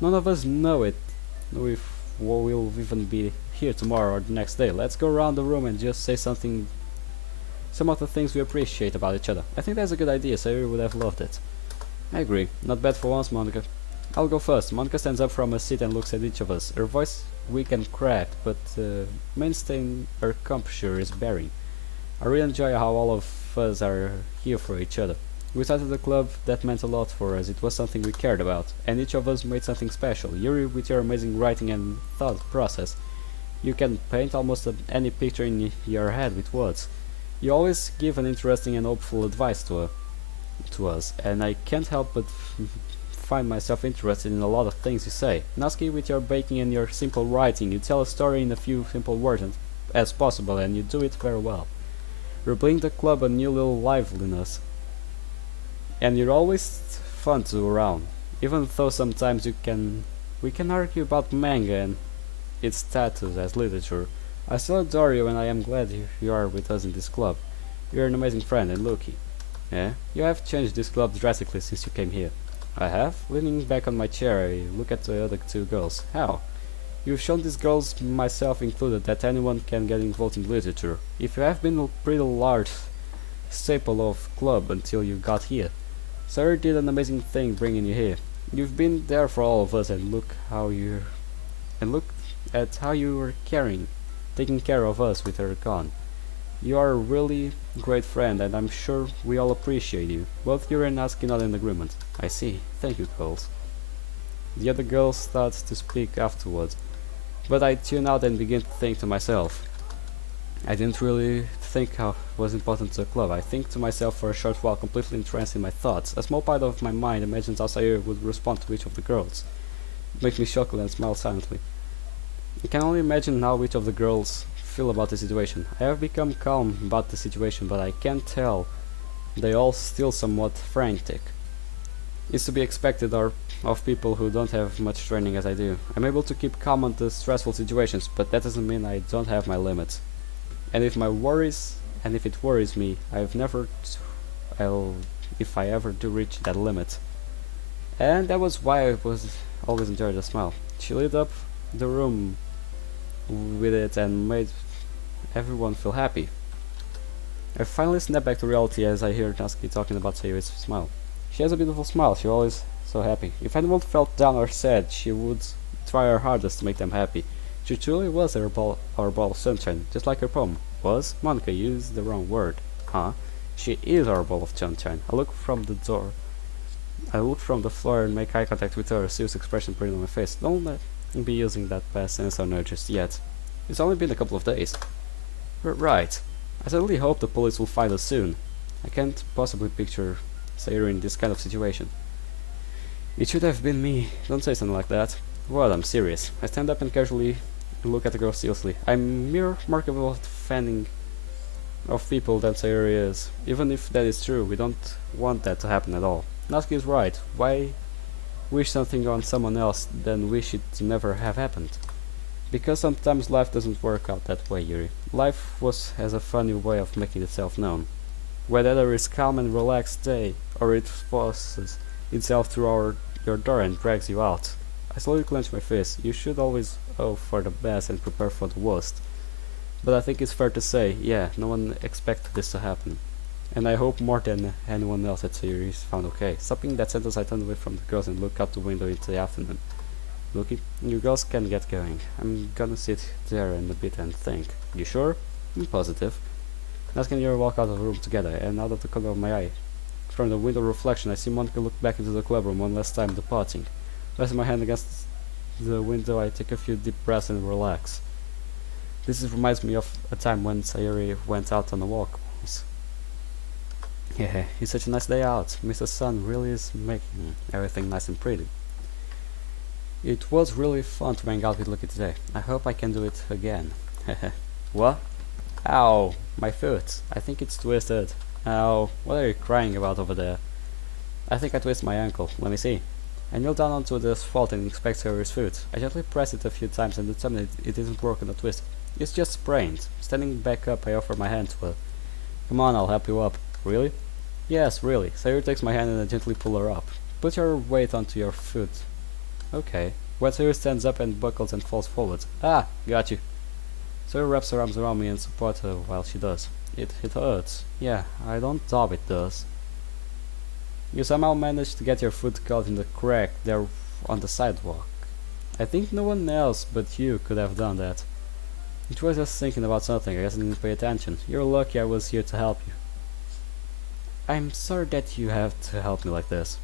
None of us know if we'll even be here tomorrow or the next day. Let's go around the room and just say something some of the things we appreciate about each other. I think that's a good idea, Sayuri would have loved it. I agree. Not bad for once, Monica. I'll go first. Monica stands up from her seat and looks at each of us. Her voice weak and cracked, but mainstay in her composure is bearing. I really enjoy how all of us are here for each other. We started a club that meant a lot for us. It was something we cared about, and each of us made something special. Yuri, with your amazing writing and thought process, you can paint almost any picture in your head with words. You always give an interesting and hopeful advice to us, and I can't help but find myself interested in a lot of things you say. Natsuki, with your baking and your simple writing, you tell a story in a few simple words as possible, and you do it very well. You bring the club a new little liveliness, and you're always fun to around. Even though sometimes we can argue about manga and its status as literature, I still adore you, and I am glad you are with us in this club. You're an amazing friend and Loki. Yeah, you have changed this club drastically since you came here. I have? Leaning back on my chair, I look at the other two girls. How? You've shown these girls, myself included, that anyone can get involved in literature. If you have been a pretty large staple of club until you got here. Sir did an amazing thing bringing you here. You've been there for all of us, and look at how you were taking care of us with her gone. You are a really great friend, and I'm sure we all appreciate you. Both you and Natsuki not in agreement. I see. Thank you, girls. The other girls start to speak afterwards, but I tune out and begin to think to myself. I didn't really think how was important to the club. I think to myself for a short while, completely entranced in my thoughts. A small part of my mind imagines how Sayuri would respond to each of the girls. It makes me chuckle and smile silently. I can only imagine how each of the girls feel about the situation. I have become calm about the situation, but I can tell they all still somewhat frantic. It's to be expected of people who don't have much training as I do. I'm able to keep calm under stressful situations, but that doesn't mean I don't have my limits. And if it worries me, if I ever do reach that limit. And that was why I always enjoyed the smile. She lit up the room with it and made everyone feel happy. I finally snap back to reality as I hear Natsuki talking about Sayuri's smile. She has a beautiful smile, she's always so happy. If anyone felt down or sad, she would try her hardest to make them happy. She truly was our ball of sunshine, just like her poem. Was? Monica used the wrong word. Huh? She is our ball of sunshine. I look from the floor and make eye contact with her, a serious expression printed on my face. Don't let me be using that past tense on her just yet. It's only been a couple of days. Right. I certainly hope the police will find us soon. I can't possibly picture Sayuri in this kind of situation. It should have been me. Don't say something like that. Well, I'm serious. I stand up and casually look at the girl seriously. I'm more capable of defending of people than Sayuri is. Even if that is true, we don't want that to happen at all. Natsuki is right. Why wish something on someone else than wish it to never have happened? Because sometimes life doesn't work out that way, Yuri. Life has a funny way of making itself known. Whether there is calm and relaxed day, or it forces itself through your door and drags you out. I slowly clench my fist. You should always hope for the best and prepare for the worst. But I think it's fair to say, yeah, no one expected this to happen. And I hope more than anyone else that Sayuri is found okay. Stopping that sentence, I turn away from the girls and look out the window into the afternoon. Loki, you girls can get going. I'm gonna sit there in a bit and think. You sure? I'm positive. Natsuki and Yuri walk out of the room together, and out of the corner of my eye, from the window reflection, I see Monica look back into the clubroom one last time, departing. Resting my hand against the window, I take a few deep breaths and relax. This reminds me of a time when Sayuri went out on a walk once. Yeah, it's such a nice day out. Mr. Sun really is making everything nice and pretty. It was really fun to hang out with Lucky today. I hope I can do it again. What? Ow, my foot. I think it's twisted. Ow, what are you crying about over there? I think I twisted my ankle. Let me see. I kneel down onto the asphalt and inspect Sayuri's foot. I gently press it a few times and determine it isn't broken or twisted. It's just sprained. Standing back up, I offer my hand to her. Come on, I'll help you up. Really? Yes, really. Sayuri takes my hand and I gently pull her up. Put your weight onto your foot. Okay. When Sayuri stands up and buckles and falls forward. Ah, got you. Sayuri wraps her arms around me and supports her while she does. It hurts. Yeah, I don't doubt it does. You somehow managed to get your foot caught in the crack there on the sidewalk. I think no one else but you could have done that. It was just thinking about something, I guess I didn't pay attention. You're lucky I was here to help you. I'm sorry that you have to help me like this.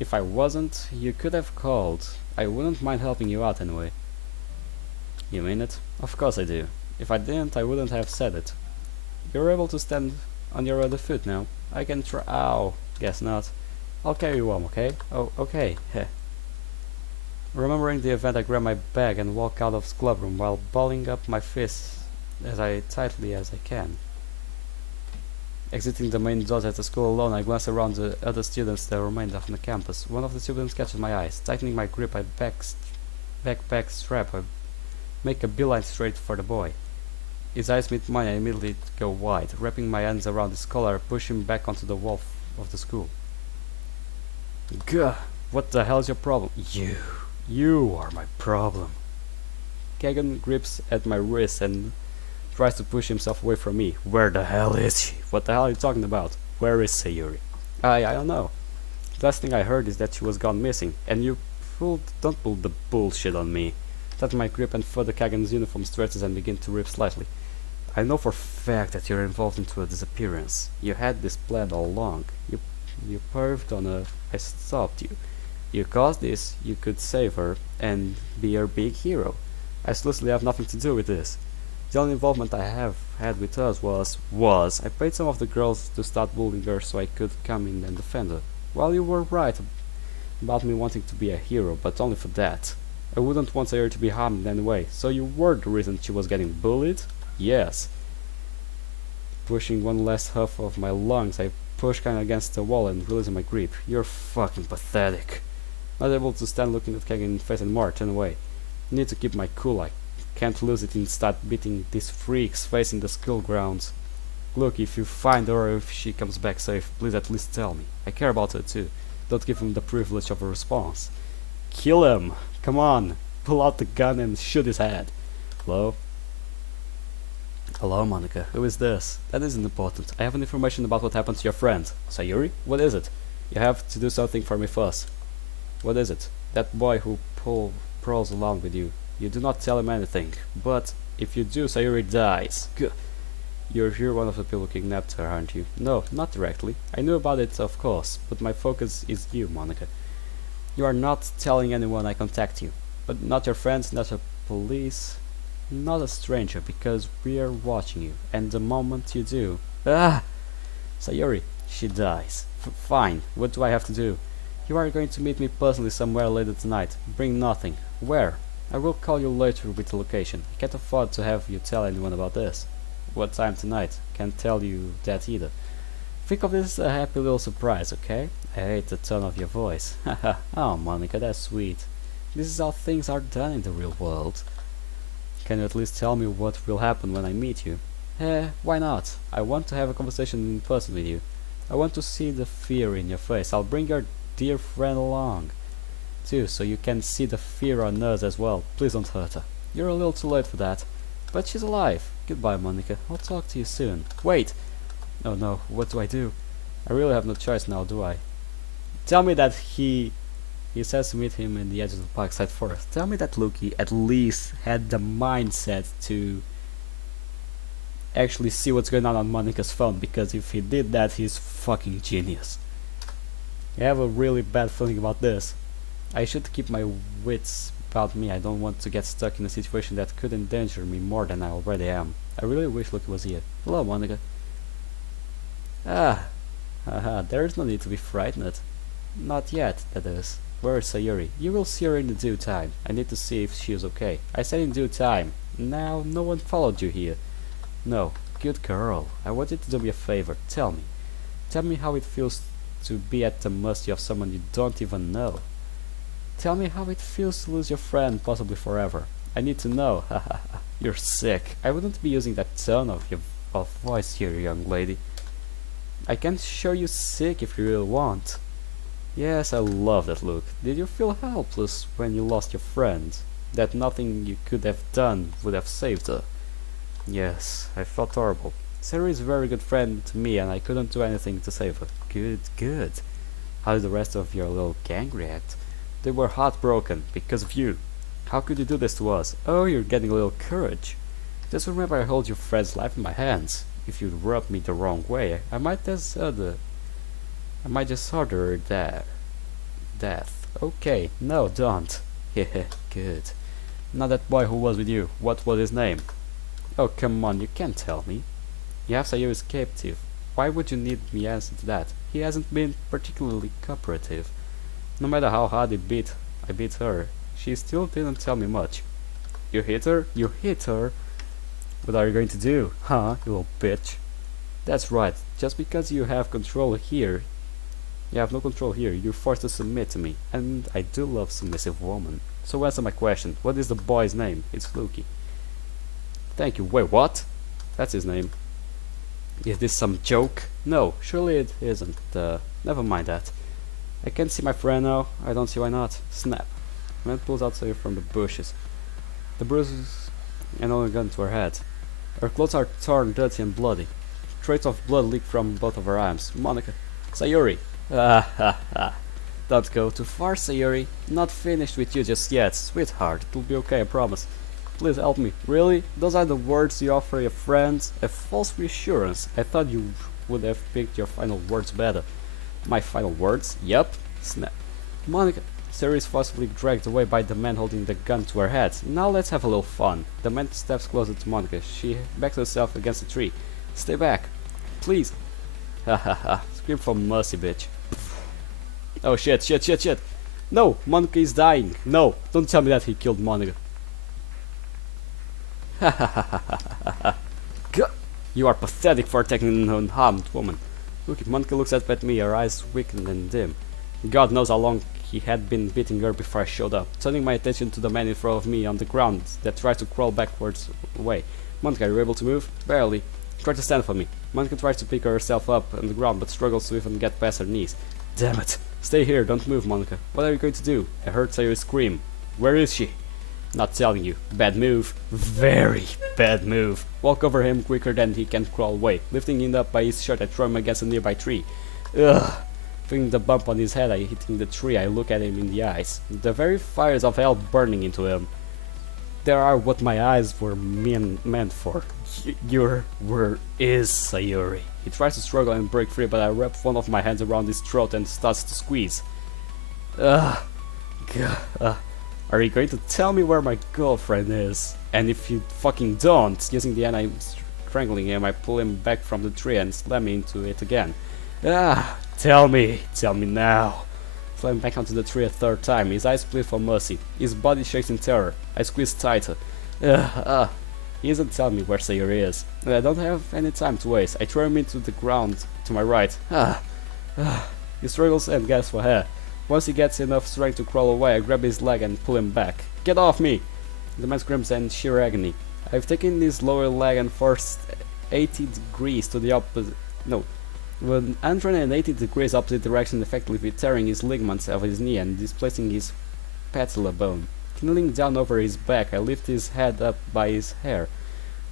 If I wasn't, you could have called. I wouldn't mind helping you out anyway. You mean it? Of course I do. If I didn't, I wouldn't have said it. You're able to stand on your other foot now. I can try. Ow. Guess not. I'll carry you home, okay? Oh, okay. Heh. Remembering the event, I grab my bag and walk out of the club room while balling up my fists as tightly as I can. Exiting the main doors at the school alone, I glance around the other students that remained on the campus. One of the students catches my eyes. Tightening my grip, backpack strap, I make a beeline straight for the boy. His eyes meet mine and immediately go wide. Wrapping my hands around his collar, I push him back onto the wall of the school. Gah! What the hell is your problem? You are my problem. Kagan grips at my wrist and tries to push himself away from me. Where the hell is she? What the hell are you talking about? Where is Sayuri? I don't know. The last thing I heard is that she was gone missing, and don't pull the bullshit on me. Tighten my grip and further Kagan's uniform stretches and begin to rip slightly. I know for a fact that you're involved into a disappearance. You had this plan all along. You perved on her. I stopped you. You caused this, you could save her and be her big hero. I seriously have nothing to do with this. The only involvement I have had with us was I paid some of the girls to start bullying her so I could come in and defend her. Well, you were right about me wanting to be a hero, but only for that. I wouldn't want her to be harmed in any way, so you were the reason she was getting bullied? Yes. Pushing one last huff of my lungs, I push Kagan against the wall and releasing my grip. You're fucking pathetic. Not able to stand looking at Kagan in the face anymore, turn away. Need to keep my cool, I can't lose it and start beating these freaks facing the school grounds. Look, if you find her or if she comes back safe, please at least tell me. I care about her too. Don't give him the privilege of a response. Kill him! Come on! Pull out the gun and shoot his head. Hello? Hello, Monica. Who is this? That isn't important. I have information about what happened to your friend. Sayuri? What is it? You have to do something for me first. What is it? That boy who prowls along with you. You do not tell him anything. But if you do, Sayuri dies. You're one of the people who kidnapped her, aren't you? No, not directly. I knew about it, of course, but my focus is you, Monica. You are not telling anyone I contact you. But not your friends, not your police, not a stranger, because we are watching you. And the moment you do... Sayuri, she dies. Fine, what do I have to do? You are going to meet me personally somewhere later tonight. Bring nothing. Where? I will call you later with the location. I can't afford to have you tell anyone about this. What time tonight? Can't tell you that either. Think of this as a happy little surprise, okay? I hate the tone of your voice. Haha. Oh, Monica, that's sweet. This is how things are done in the real world. Can you at least tell me what will happen when I meet you? Why not? I want to have a conversation in person with you. I want to see the fear in your face. I'll bring your dear friend along, too, so you can see the fear on us as well. Please don't hurt her. You're a little too late for that. But she's alive. Goodbye, Monica. I'll talk to you soon. Wait! Oh no, what do I do? I really have no choice now, do I? Tell me that he says to meet him in the edge of the parkside forest. Tell me that Luki at least had the mindset to actually see what's going on Monica's phone, because if he did that, he's fucking genius. I have a really bad feeling about this. I should keep my wits about me. I don't want to get stuck in a situation that could endanger me more than I already am. I really wish Luki was here. Hello, Monica. There is no need to be frightened. Not yet, that is. Where is Sayuri? You will see her in the due time. I need to see if she is okay. I said in due time. Now, no one followed you here. No. Good girl. I want you to do me a favor. Tell me. Tell me how it feels to be at the mercy of someone you don't even know. Tell me how it feels to lose your friend, possibly forever. I need to know. You're sick. I wouldn't be using that tone of voice here, young lady. I can show you sick if you really want. Yes, I love that look. Did you feel helpless when you lost your friend? That nothing you could have done would have saved her? Yes, I felt horrible. Sayori is a very good friend to me and I couldn't do anything to save her. Good, good. How did the rest of your little gang react? They were heartbroken because of you. How could you do this to us? Oh, you're getting a little courage. Just remember I hold your friend's life in my hands. If you rub me the wrong way, I might just order death. Okay, no, don't. Hehe, good. Now that boy who was with you, what was his name? Oh, come on, you can't tell me. You have Sayori's captive. Why would you need me answer to that? He hasn't been particularly cooperative. No matter how hard I beat her, she still didn't tell me much. You hit her? You hit her? What are you going to do? Huh, you little bitch? That's right, just because you have control here, you have no control here, you're forced to submit to me. And I do love submissive women. So answer my question, what is the boy's name? It's Fluky. Thank you. Wait, what? That's his name. Is this some joke? No, surely it isn't. Never mind that. I can't see my friend now. I don't see why not. Snap. Man pulls out Sayori from the bushes. The bruises and only gun to her head. Her clothes are torn, dirty and bloody. Traces of blood leak from both of her arms. Monica. Sayori. Ah ha ha. Don't go too far, Sayori. Not finished with you just yet. Sweetheart, it'll be okay, I promise. Please help me. Really? Those are the words you offer your friends? A false reassurance. I thought you would have picked your final words better. My final words? Yup. Snap. Monica. Sayori is forcibly dragged away by the man holding the gun to her head. Now let's have a little fun. The man steps closer to Monica. She backs herself against a tree. Stay back. Please. Ha ha ha. Scream for mercy, bitch. Oh shit, shit, shit, shit. No, Monica is dying. No, don't tell me that he killed Monica. Ha ha ha ha ha ha. You are pathetic for attacking an unharmed woman. Look, Monica looks up at me, her eyes weakened and dim. God knows how long he had been beating her before I showed up, turning my attention to the man in front of me on the ground that tries to crawl backwards away. Monica, are you able to move? Barely. Try to stand for me. Monica tries to pick herself up on the ground but struggles to even get past her knees. Damn it. Stay here, don't move, Monica. What are you going to do? I heard Sayori scream. Where is she? Not telling you. Bad move. Very bad move. Walk over him quicker than he can crawl away. Lifting him up by his shirt, I throw him against a nearby tree. Ugh. Feeling the bump on his head, I hitting the tree, I look at him in the eyes. The very fires of hell burning into him. There are what my eyes were meant for. Where is Sayori? He tries to struggle and break free, but I wrap one of my hands around his throat and starts to squeeze. Are you going to tell me where my girlfriend is? And if you fucking don't, using the hand I'm strangling him, I pull him back from the tree and slam into it again. Tell me now. Slam back onto the tree a third time. His eyes plead for mercy. His body shakes in terror. I squeeze tighter. He isn't telling me where Sayori is. And I don't have any time to waste. I throw him into the ground to my right. He struggles and gasps for air. Once he gets enough strength to crawl away, I grab his leg and pull him back. Get off me! The man screams in sheer agony. I've taken his lower leg and forced 80 degrees to the opposite. No. 180 degrees opposite direction, effectively tearing his ligaments of his knee and displacing his patella bone. Kneeling down over his back, I lift his head up by his hair.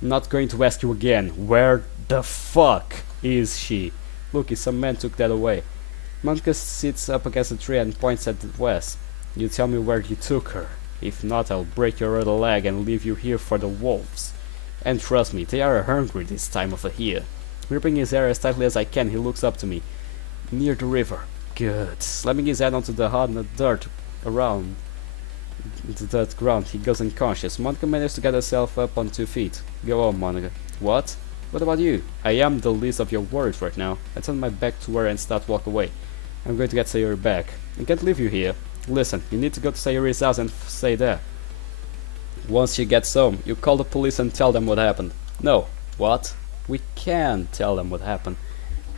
Not going to ask you again. Where the fuck is she? Look, some man took that away. Monica sits up against a tree and points at the west. You tell me where you took her. If not, I'll break your other leg and leave you here for the wolves. And trust me, they are hungry this time of the year. Gripping his hair as tightly as I can, he looks up to me. Near the river. Good. Slamming his head onto the hard dirt around the ground, he goes unconscious. Monica manages to get herself up on 2 feet. Go on, Monica. What? What about you? I am the least of your worries right now. I turn my back to her and start walk away. I'm going to get Sayori back. I can't leave you here. Listen, you need to go to Sayori's house and stay there. Once she gets home, you call the police and tell them what happened. No. What? We can tell them what happened.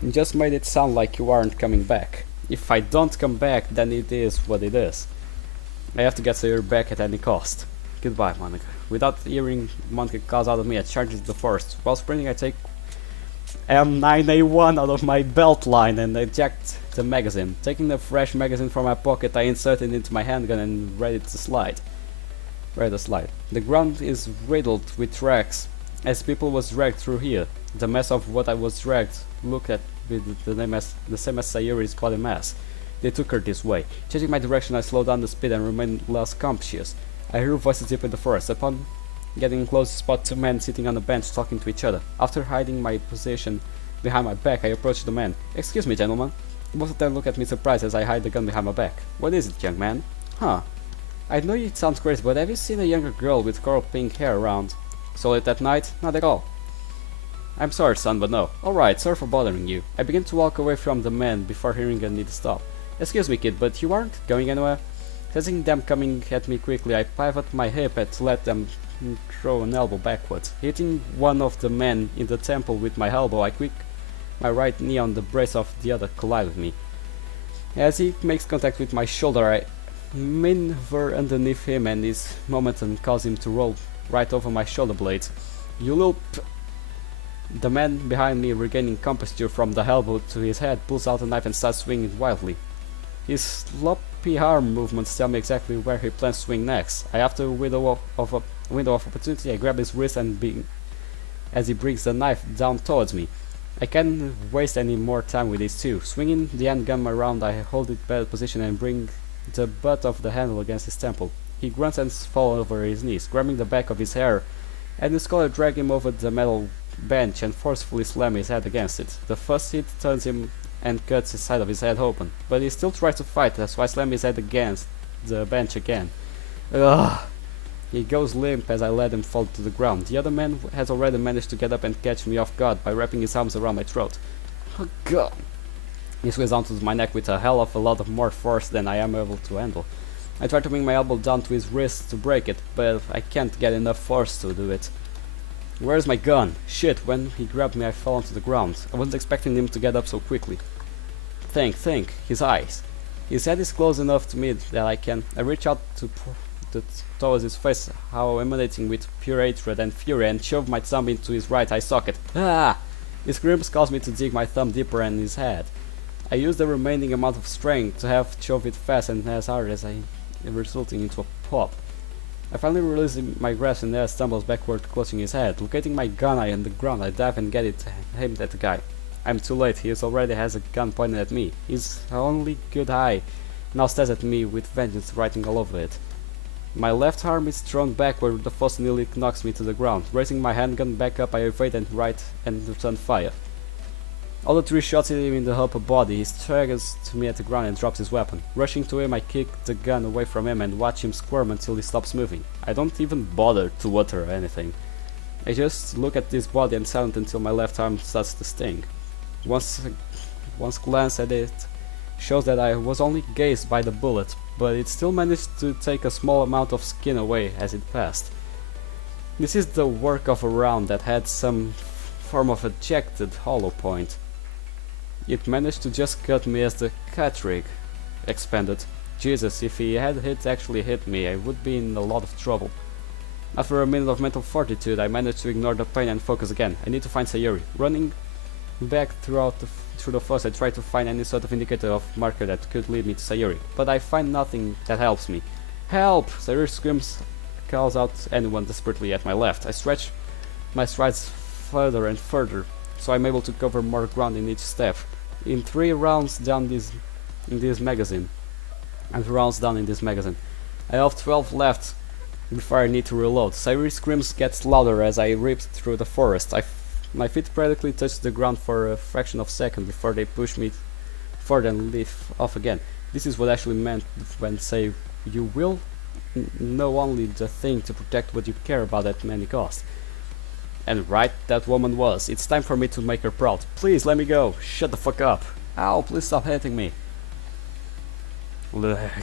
You just made it sound like you aren't coming back. If I don't come back, then it is what it is. I have to get Sayori back at any cost. Goodbye, Monica. Without hearing Monica calls out of me, I charge into the forest. While sprinting, I take M9A1 out of my belt line and eject the magazine. Taking the fresh magazine from my pocket, I insert it into my handgun and ready to slide. The ground is riddled with tracks as people was dragged through here. The mess of what I was dragged looked at with the same as Sayuri's body mass. They took her this way. Changing my direction, I slowed down the speed and remained less conscious. I heard voices deep in the forest. Upon getting close, I spot two men sitting on a bench talking to each other. After hiding my position behind my back, I approached the men. "Excuse me, gentlemen." Both of them look at me surprised as I hide the gun behind my back. "What is it, young man?" "Huh. I know it sounds crazy, but have you seen a younger girl with coral pink hair around? So late at night? Not at all." "I'm sorry, son, but no." "Alright, sorry for bothering you." I begin to walk away from the men before hearing a need to stop. "Excuse me, kid, but you aren't going anywhere?" Sensing them coming at me quickly, I pivot my hip and let them throw an elbow backwards. Hitting one of the men in the temple with my elbow, I quick my right knee on the brace of the other collide with me. As he makes contact with my shoulder, I maneuver underneath him and this momentum causes him to roll right over my shoulder blades. "You little p—" The man behind me, regaining composure from the elbow to his head, pulls out a knife and starts swinging wildly. His sloppy arm movements tell me exactly where he plans to swing next. After a window of opportunity, I grab his wrist and as he brings the knife down towards me. I can't waste any more time with these two. Swinging the handgun around, I hold it better position and bring the butt of the handle against his temple. He grunts and falls over his knees, grabbing the back of his hair, and the scholar drag him over the metal bench and forcefully slam his head against it. The first hit turns him and cuts the side of his head open, but he still tries to fight, so I slam his head against the bench again. Ugh! He goes limp as I let him fall to the ground. The other man has already managed to get up and catch me off guard by wrapping his arms around my throat. Oh God! He swings onto my neck with a hell of a lot of more force than I am able to handle. I try to bring my elbow down to his wrist to break it, but I can't get enough force to do it. "Where's my gun?" Shit, when he grabbed me I fell onto the ground. I wasn't expecting him to get up so quickly. Think, his eyes. His head is close enough to me that I reach out towards his face, how emanating with pure hatred and fury, and shove my thumb into his right eye socket. Ah! His screams cause me to dig my thumb deeper in his head. I use the remaining amount of strength to have shove it fast and as hard as resulting into a pop. I finally release my grasp and there stumbles backward, clutching his head. Locating my gun eye on the ground, I dive and get it aimed at the guy. I'm too late, he already has a gun pointed at me. His only good eye now stares at me with vengeance writing all over it. My left arm is thrown backward, the force nearly knocks me to the ground. Raising my handgun back up, I evade and return fire. All the three shots hit him in the upper body. He staggers to me at the ground and drops his weapon. Rushing to him, I kick the gun away from him and watch him squirm until he stops moving. I don't even bother to utter anything. I just look at this body and silent until my left arm starts to sting. Once glance at it shows that I was only gazed by the bullet, but it still managed to take a small amount of skin away as it passed. This is the work of a round that had some form of ejected hollow point. It managed to just cut me as the cartridge expanded. Jesus, if he had actually hit me, I would be in a lot of trouble. After a minute of mental fortitude, I managed to ignore the pain and focus again. I need to find Sayuri. Running back through the forest, I try to find any sort of indicator of marker that could lead me to Sayuri, but I find nothing that helps me. Help! Sayuri screams, calls out anyone desperately at my left. I stretch my strides further and further, so I'm able to cover more ground in each step. In 3 rounds down in this magazine, I have 12 left before I need to reload. Sayuri's screams gets louder as I rip through the forest. My feet practically touch the ground for a fraction of a second before they push me further and leave off again. This is what actually meant when say you will know only the thing to protect what you care about at any cost. And right that woman was. It's time for me to make her proud. Please let me go. Shut the fuck up. Ow, please stop hitting me.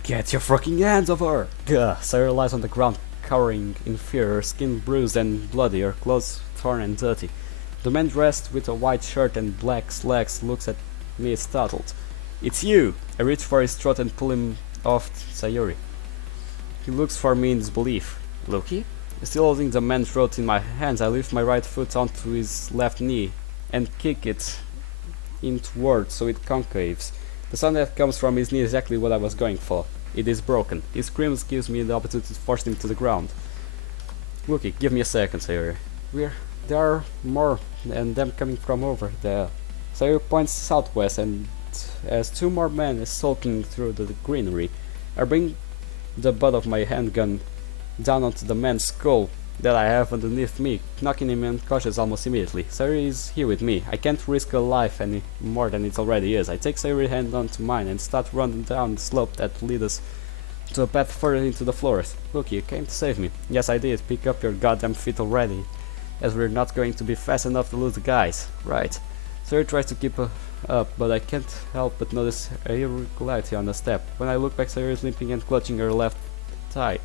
Get your fucking hands off her. Gah. Sarah lies on the ground, cowering in fear, her skin bruised and bloody, her clothes torn and dirty. The man dressed with a white shirt and black slacks looks at me startled. It's you! I reach for his throat and pull him off Sayuri. He looks for me in disbelief. Loki? Still holding the man's throat in my hands, I lift my right foot onto his left knee and kick it inward so it concaves. The sound that comes from his knee is exactly what I was going for. It is broken. His screams gives me the opportunity to force him to the ground. Loki, give me a second, Sayuri. there are more and them coming from over there. Sayuri points southwest and as two more men is sulking through the greenery. I bring the butt of my handgun down onto the man's skull that I have underneath me, knocking him unconscious almost immediately. Sayuri is here with me. I can't risk a life any more than it already is. I take Sayuri's hand onto mine and start running down the slope that leads us to a path further into the forest. Look, you came to save me. Yes, I did. Pick up your goddamn feet already, as we're not going to be fast enough to lose the guys. Right. Sayuri tries to keep up, but I can't help but notice a irregularity on the step. When I look back, Sayuri is limping and clutching her left thigh.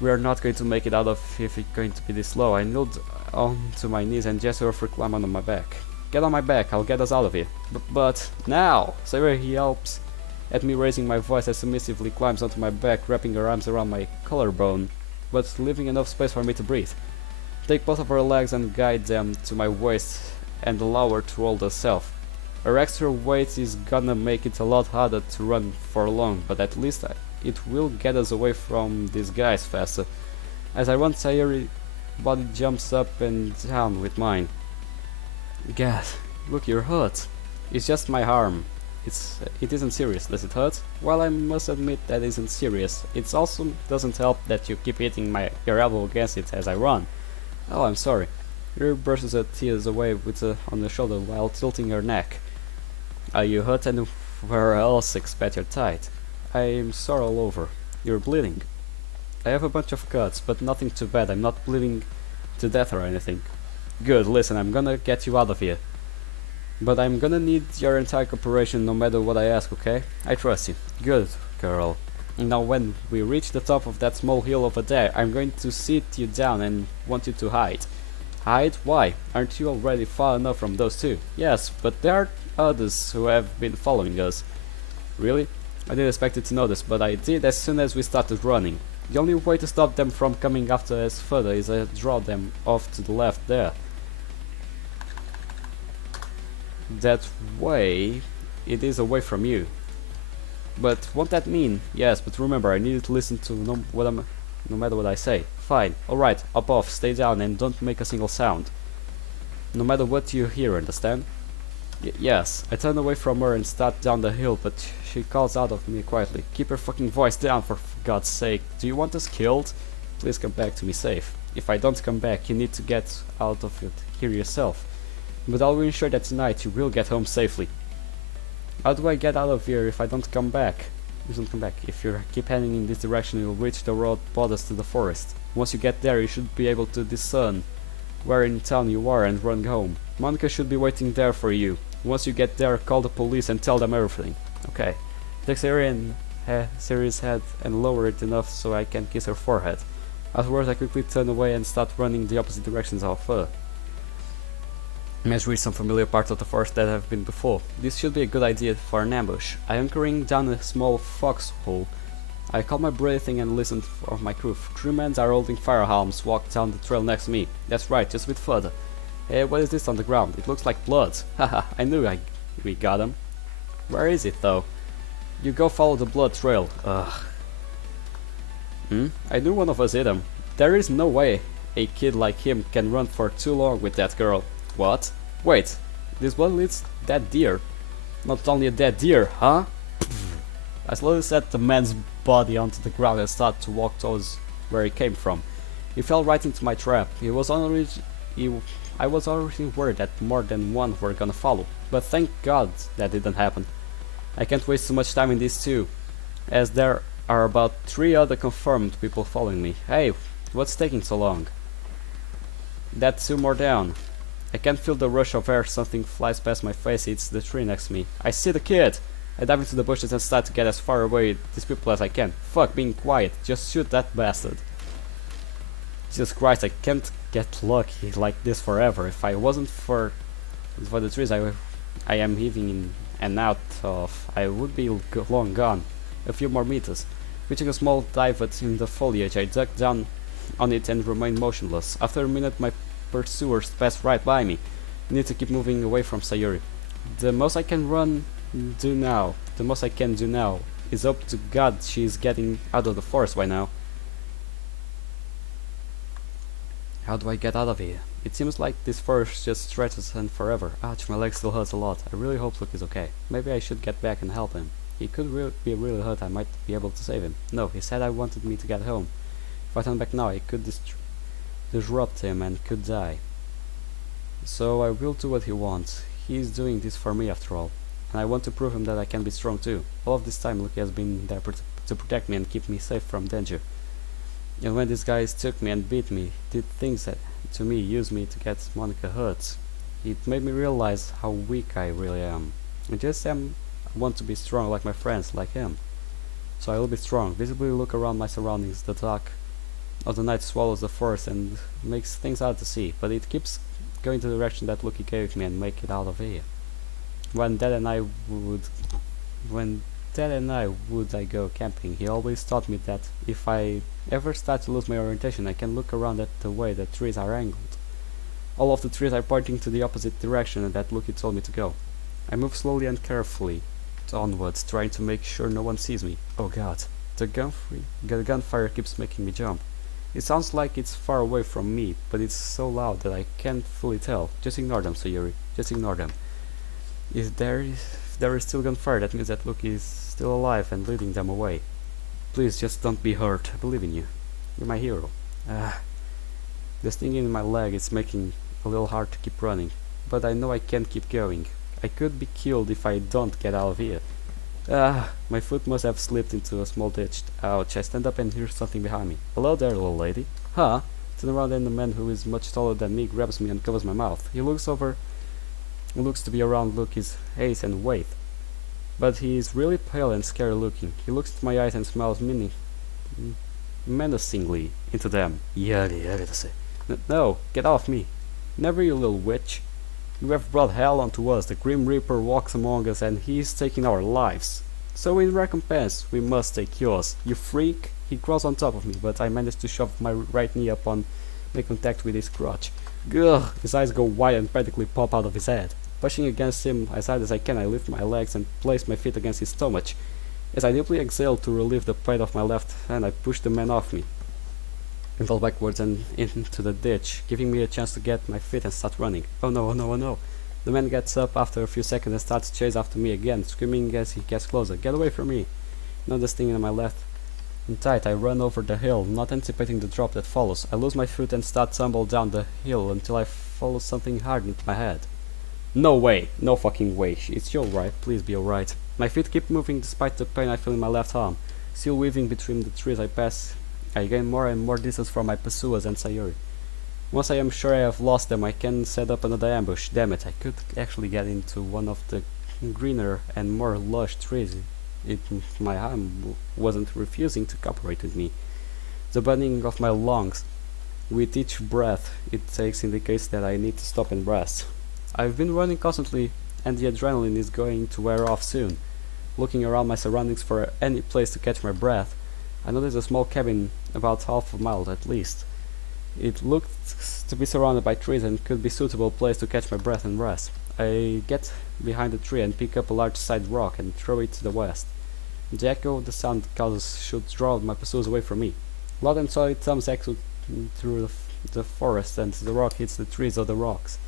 We are not going to make it out of if it's going to be this slow. I kneeled onto my knees and gesture for climb on my back. Get on my back, I'll get us out of here. But now! Sayuri helps at me, raising my voice as submissively climbs onto my back, wrapping her arms around my collarbone, but leaving enough space for me to breathe. Take both of her legs and guide them to my waist and allow her to hold herself. Her extra weight is gonna make it a lot harder to run for long, but at least it will get us away from these guys faster. As I run, Sayuri's body jumps up and down with mine. God, look, you're hurt. It's just my arm. It isn't serious. Does it hurt? Well, I must admit that isn't serious. It also doesn't help that you keep hitting your elbow against it as I run. Oh, I'm sorry. Yuri brushes her tears away with on the shoulder while tilting her neck. Are you hurt anywhere else except you're tight? I'm sore all over. You're bleeding. I have a bunch of cuts, but nothing too bad. I'm not bleeding to death or anything. Good, listen, I'm gonna get you out of here. But I'm gonna need your entire cooperation no matter what I ask, okay? I trust you. Good, girl. Now when we reach the top of that small hill over there, I'm going to sit you down and want you to hide. Hide? Why? Aren't you already far enough from those two? Yes, but there are others who have been following us. Really? I didn't expect you to notice, but I did as soon as we started running. The only way to stop them from coming after us further is to draw them off to the left there. That way, it is away from you. But won't that mean? Yes, but remember, I need you to listen to no matter what I say. Fine, alright, up off, stay down and don't make a single sound. No matter what you hear, understand? Yes, I turn away from her and start down the hill, but she calls out of me quietly. Keep your fucking voice down, for God's sake. Do you want us killed? Please come back to me safe. If I don't come back, you need to get out of here yourself. But I'll ensure that tonight you will get home safely. How do I get out of here if I don't come back? If you keep heading in this direction, you'll reach the road borders to the forest. Once you get there, you should be able to discern where in town you are and run home. Monica should be waiting there for you. Once you get there, call the police and tell them everything. Okay. Take Sayuri's head and lower it enough so I can kiss her forehead. Afterwards, I quickly turn away and start running the opposite directions of her. I must reach some familiar parts of the forest that have been before. This should be a good idea for an ambush. I anchoring down a small foxhole. I calm my breathing and listen for my crew. 3 men are holding firearms walk down the trail next to me. That's right, just a bit further. Hey, what is this on the ground? It looks like blood. Haha, I knew we got him. Where is it though? You go follow the blood trail. Ugh. I knew one of us hit him. There is no way a kid like him can run for too long with that girl. What? Wait, this blood leads that deer. Not only a dead deer, huh? I slowly set the man's body onto the ground and started to walk towards where he came from. He fell right into my trap. I was already worried that more than one were gonna follow, but thank God that didn't happen. I can't waste too much time in these two, as there are about 3 other confirmed people following me. Hey, what's taking so long? That's 2 more down. I can feel the rush of air. Something flies past my face. It's the tree next to me. I see the kid! I dive into the bushes and start to get as far away these people as I can. Fuck being quiet. Just shoot that bastard. Jesus Christ, I can't get lucky like this forever. If I wasn't for the trees I am heaving in and out of, I would be long gone. A few more meters. Reaching a small divot in the foliage, I ducked down on it and remained motionless. After a minute, my pursuers passed right by me. I need to keep moving away from Sayuri. The most I can do now is hope to God she's getting out of the forest by now. How do I get out of here? It seems like this forest just stretches on forever. Ouch, my leg still hurts a lot. I really hope Luke is okay. Maybe I should get back and help him. He could be really hurt. I might be able to save him. No, he said I wanted me to get home. If I turn back now, I could disrupt him and could die. So I will do what he wants. He is doing this for me after all. And I want to prove him that I can be strong too. All of this time Luke has been there to protect me and keep me safe from danger. And when these guys took me and beat me, did things to me, used me to get Monica hurt, it made me realize how weak I really am. I want to be strong like my friends, like him. So I will be strong, visibly look around my surroundings. The dark of the night swallows the forest and makes things hard to see, but it keeps going to the direction that Lucky gave me and make it out of here. When Dad and I would I go camping, he always taught me that if I ever start to lose my orientation, I can look around at the way the trees are angled. All of the trees are pointing to the opposite direction that Lucky told me to go. I move slowly and carefully onwards, trying to make sure no one sees me. Oh god, the gunfire keeps making me jump. It sounds like it's far away from me, but it's so loud that I can't fully tell. Just ignore them, Sayuri. Just ignore them. If there is still gunfire, that means that Lucky is still alive and leading them away. Please, just don't be hurt. I believe in you. You're my hero. The stinging in my leg is making a little hard to keep running, but I know I can't keep going. I could be killed if I don't get out of here. My foot must have slipped into a small ditch. Ouch, I stand up and hear something behind me. Hello there, little lady. Huh? Turn around and the man who is much taller than me grabs me and covers my mouth. He looks to be around Lucky's age and weight, but he is really pale and scary looking. He looks into my eyes and smiles menacingly into them. No, get off me. Never, you little witch. You have brought hell onto us. The Grim Reaper walks among us and he is taking our lives. So in recompense, we must take yours. You freak! He crawls on top of me, but I manage to shove my right knee upon make contact with his crotch. Gugh! His eyes go wide and practically pop out of his head. Pushing against him as hard as I can, I lift my legs and place my feet against his stomach. As I deeply exhale to relieve the weight of my left hand, I push the man off me and fall backwards and into the ditch, giving me a chance to get my feet and start running. Oh no, oh no, oh no. The man gets up after a few seconds and starts to chase after me again, screaming as he gets closer. Get away from me! Now the sting in my left and tight, I run over the hill, not anticipating the drop that follows. I lose my foot and start to tumble down the hill until I follow something hard into my head. No way! No fucking way. It's you alright? Please be alright. My feet keep moving despite the pain I feel in my left arm. Still weaving between the trees I gain more and more distance from my pursuers and Sayuri. Once I am sure I have lost them, I can set up another ambush. Damn it, I could actually get into one of the greener and more lush trees if my arm wasn't refusing to cooperate with me. The burning of my lungs with each breath it takes indicates that I need to stop and rest. I've been running constantly and the adrenaline is going to wear off soon. Looking around my surroundings for any place to catch my breath, I noticed a small cabin about half a mile at least. It looked to be surrounded by trees and could be a suitable place to catch my breath and rest. I get behind the tree and pick up a large side rock and throw it to the west. The echo the sound causes should draw my pursuers away from me. Loud and solid thumbs echo through the forest and the rock hits the trees of the rocks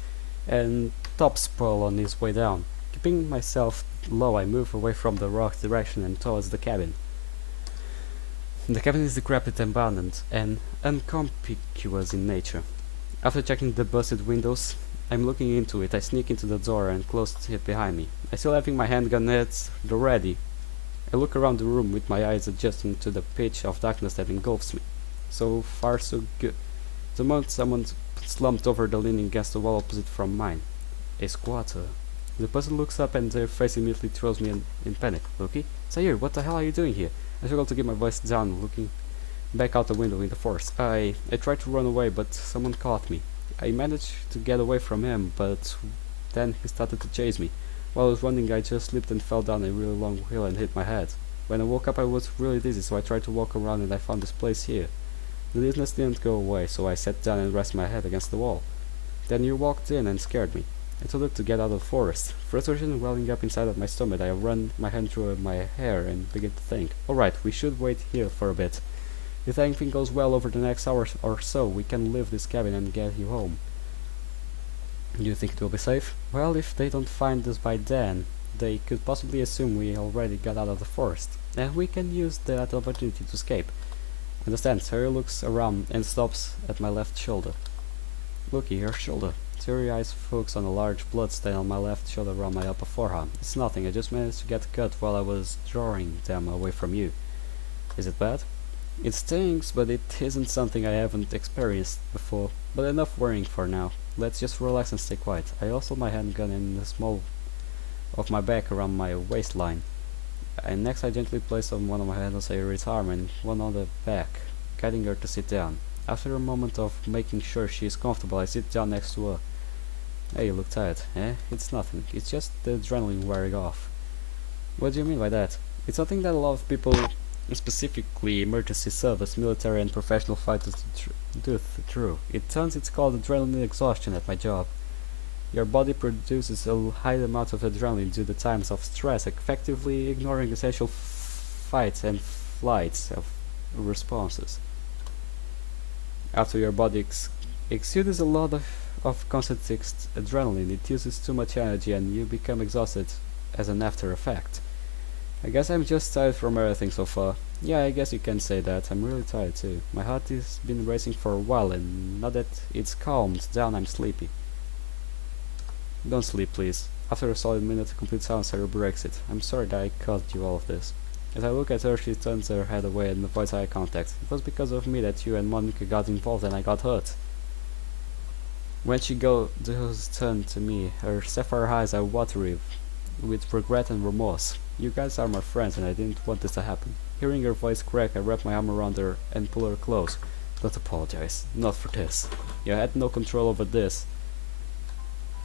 and tops Pearl on his way down. Keeping myself low, I move away from the rock's direction and towards the cabin. The cabin is decrepit and abandoned and unconspicuous in nature. After checking the busted windows, I'm looking into it. I sneak into the door and close it behind me. I still having my handgun at the ready. I look around the room with my eyes adjusting to the pitch of darkness that engulfs me. So far so good. The moment someone slumped over the leaning against the wall opposite from mine. A squatter. The person looks up and their face immediately throws me in panic. Loki? Sayuri, what the hell are you doing here? I struggle to get my voice down, looking back out the window in the forest. I tried to run away, but someone caught me. I managed to get away from him, but then he started to chase me. While I was running, I just slipped and fell down a really long hill and hit my head. When I woke up, I was really dizzy, so I tried to walk around and I found this place here. The dizziness didn't go away, so I sat down and rested my head against the wall. Then you walked in and scared me. I told her to get out of the forest. Frustration welling up inside of my stomach, I ran my hand through my hair and began to think. Alright, we should wait here for a bit. If anything goes well over the next hour or so, we can leave this cabin and get you home. Do you think it will be safe? Well, if they don't find us by then, they could possibly assume we already got out of the forest, and we can use that opportunity to escape. Understand? Terry looks around and stops at my left shoulder. Looky, your shoulder. Terry eyes focus on a large blood stain on my left shoulder around my upper forearm. It's nothing, I just managed to get a cut while I was drawing them away from you. Is it bad? It stings, but it isn't something I haven't experienced before. But enough worrying for now. Let's just relax and stay quiet. I also my handgun in the small of my back around my waistline. And next I gently place on one of my hands on Sayori's arm and one on the back, guiding her to sit down. After a moment of making sure she is comfortable, I sit down next to her. Hey, you look tired. Eh? It's nothing. It's just the adrenaline wearing off. What do you mean by that? It's something that a lot of people, specifically emergency service, military and professional fighters do through. It's called adrenaline exhaustion at my job. Your body produces a high amount of adrenaline due to times of stress, effectively ignoring essential fights and flights of responses. After your body exudes a lot of concentrated adrenaline, it uses too much energy and you become exhausted as an after effect. I guess I'm just tired from everything so far. Yeah, I guess you can say that. I'm really tired too. My heart has been racing for a while and now that it's calmed down I'm sleepy. Don't sleep, please. After a solid minute of complete silence, Sarah breaks it. I'm sorry that I caused you all of this. As I look at her, she turns her head away and avoids eye contact. It was because of me that you and Monica got involved and I got hurt. When she does turn to me, her sapphire eyes are watery with regret and remorse. You guys are my friends and I didn't want this to happen. Hearing her voice crack, I wrap my arm around her and pull her close. Don't apologize. Not for this. You had no control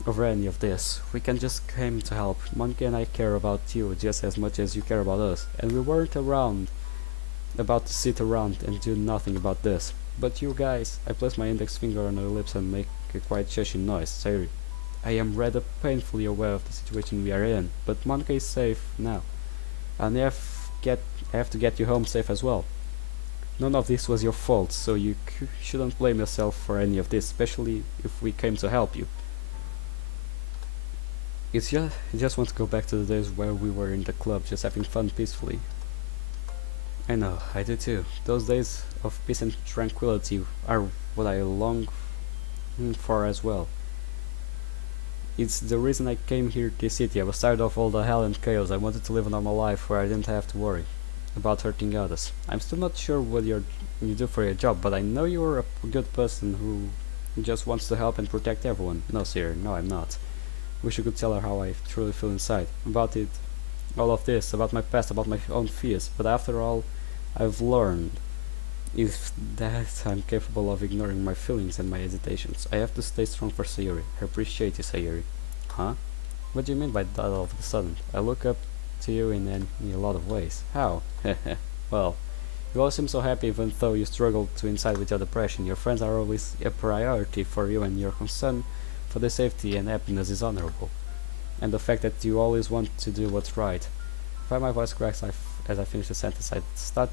over any of this. We can just came to help. Monkey and I care about you just as much as you care about us, and we weren't about to sit around and do nothing about this. But you guys, I place my index finger on her lips and make a quiet shushing noise. Sorry. I am rather painfully aware of the situation we are in, but Monkey is safe now, and I have to get you home safe as well. None of this was your fault, so you shouldn't blame yourself for any of this, especially if we came to help you. I just want to go back to the days where we were in the club just having fun peacefully. I know, I do too. Those days of peace and tranquility are what I long for as well. It's the reason I came here to this city. I was tired of all the hell and chaos. I wanted to live a normal life where I didn't have to worry about hurting others. I'm still not sure what you do for your job, but I know you're a good person who just wants to help and protect everyone. No, sir, no, I'm not. Wish you could tell her how I truly feel inside about it, all of this, about my past, about my own fears. But after all I've learned is that I'm capable of ignoring my feelings and my hesitations. I have to stay strong for Sayori. I appreciate you, Sayori. Huh? What do you mean by that all of a sudden? I look up to you in a lot of ways. How? Well, you all seem so happy even though you struggle to inside with your depression. Your friends are always a priority for you and your concern for their safety and happiness is honorable. And the fact that you always want to do what's right. If my voice cracks as I finish the sentence, I start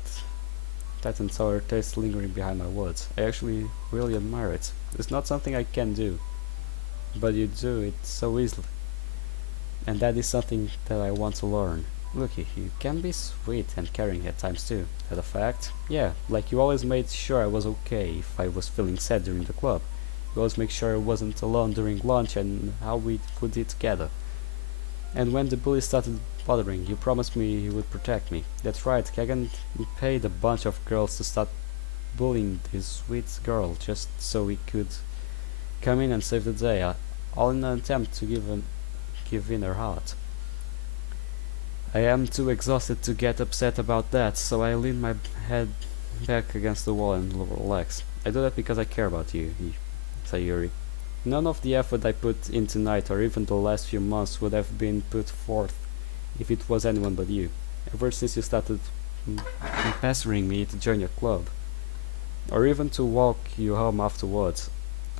tighten sour taste lingering behind my words. I actually really admire it. It's not something I can do, but you do it so easily. And that is something that I want to learn. Look, you can be sweet and caring at times too. That a fact? Yeah, like you always made sure I was okay if I was feeling sad during the club. You always make sure I wasn't alone during lunch and how we would eat together. And when the bullies started bothering, you promised me you would protect me. That's right, Kagan paid a bunch of girls to start bullying this sweet girl just so we could come in and save the day, all in an attempt to give in her heart. I am too exhausted to get upset about that, so I lean my head back against the wall and relax. I do that because I care about you, Sayuri. None of the effort I put in tonight or even the last few months would have been put forth if it was anyone but you. Ever since you started pestering me to join your club, or even to walk you home afterwards,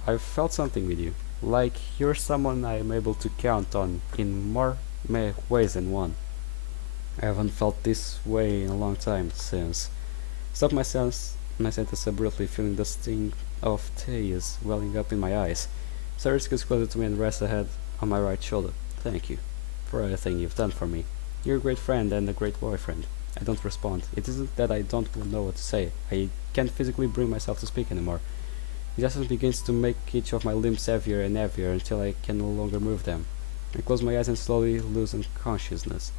I've felt something with you. Like you're someone I am able to count on in more ways than one. I haven't felt this way in a long time since. Stop I said this abruptly, feeling the sting of tears welling up in my eyes. Cyrus gets closer to me and rests a head on my right shoulder. Thank you for everything you've done for me. You're a great friend and a great boyfriend. I don't respond. It isn't that I don't know what to say. I can't physically bring myself to speak anymore. The essence begins to make each of my limbs heavier and heavier until I can no longer move them. I close my eyes and slowly loosen consciousness.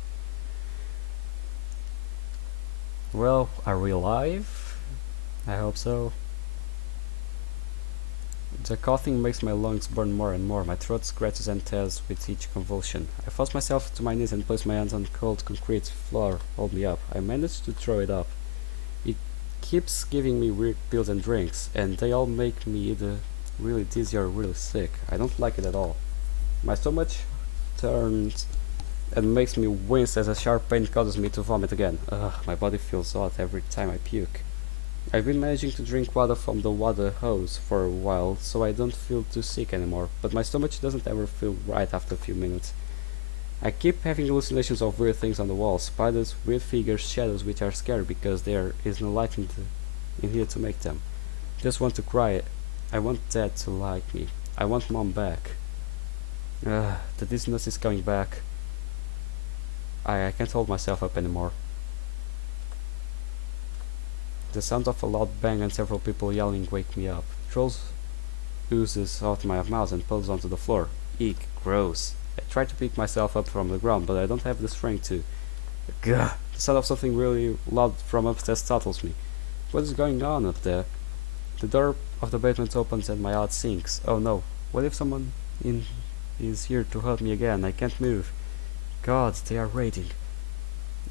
Well, are we alive? I hope so. The coughing makes my lungs burn more and more. My throat scratches and tears with each convulsion. I force myself to my knees and place my hands on cold concrete floor. Hold me up. I manage to throw it up. It keeps giving me weird pills and drinks, and they all make me either really dizzy or really sick. I don't like it at all. My stomach turns and makes me wince as a sharp pain causes me to vomit again. Ugh, my body feels odd every time I puke. I've been managing to drink water from the water hose for a while, so I don't feel too sick anymore, but my stomach doesn't ever feel right after a few minutes. I keep having hallucinations of weird things on the walls, spiders, weird figures, shadows which are scary because there is no light in here to make them. Just want to cry. I want Dad to like me. I want Mom back. The dizziness is coming back. I can't hold myself up anymore. The sound of a loud bang and several people yelling wake me up. Trolls oozes out my mouth and falls onto the floor. Eek, gross. I try to pick myself up from the ground, but I don't have the strength to. Gah! The sound of something really loud from upstairs startles me. What is going on up there? The door of the basement opens and my heart sinks. Oh no, what if someone is here to hurt me again? I can't move. God, they are raiding.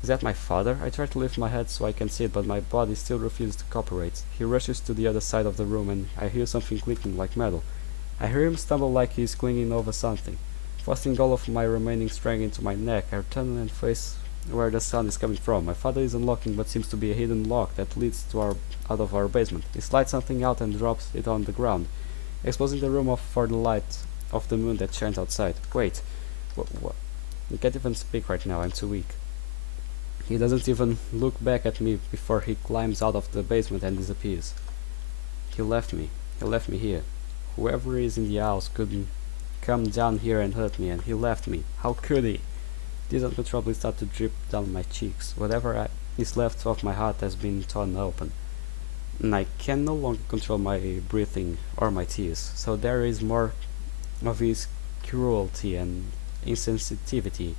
Is that my father? I try to lift my head so I can see it, but my body still refuses to cooperate. He rushes to the other side of the room and I hear something clicking like metal. I hear him stumble like he's clinging over something. Forcing all of my remaining strength into my neck, I turn and face where the sound is coming from. My father is unlocking what seems to be a hidden lock that leads to out of our basement. He slides something out and drops it on the ground, exposing the room for the light of the moon that shines outside. Wait, what? I can't even speak right now, I'm too weak. He doesn't even look back at me before he climbs out of the basement and disappears. He left me here. Whoever is in the house couldn't come down here and hurt me, and he left me. How could he? Tears uncontrollably start to drip down my cheeks. Whatever is left of my heart has been torn open, and I can no longer control my breathing or my tears. So there is more of his cruelty and insensitivity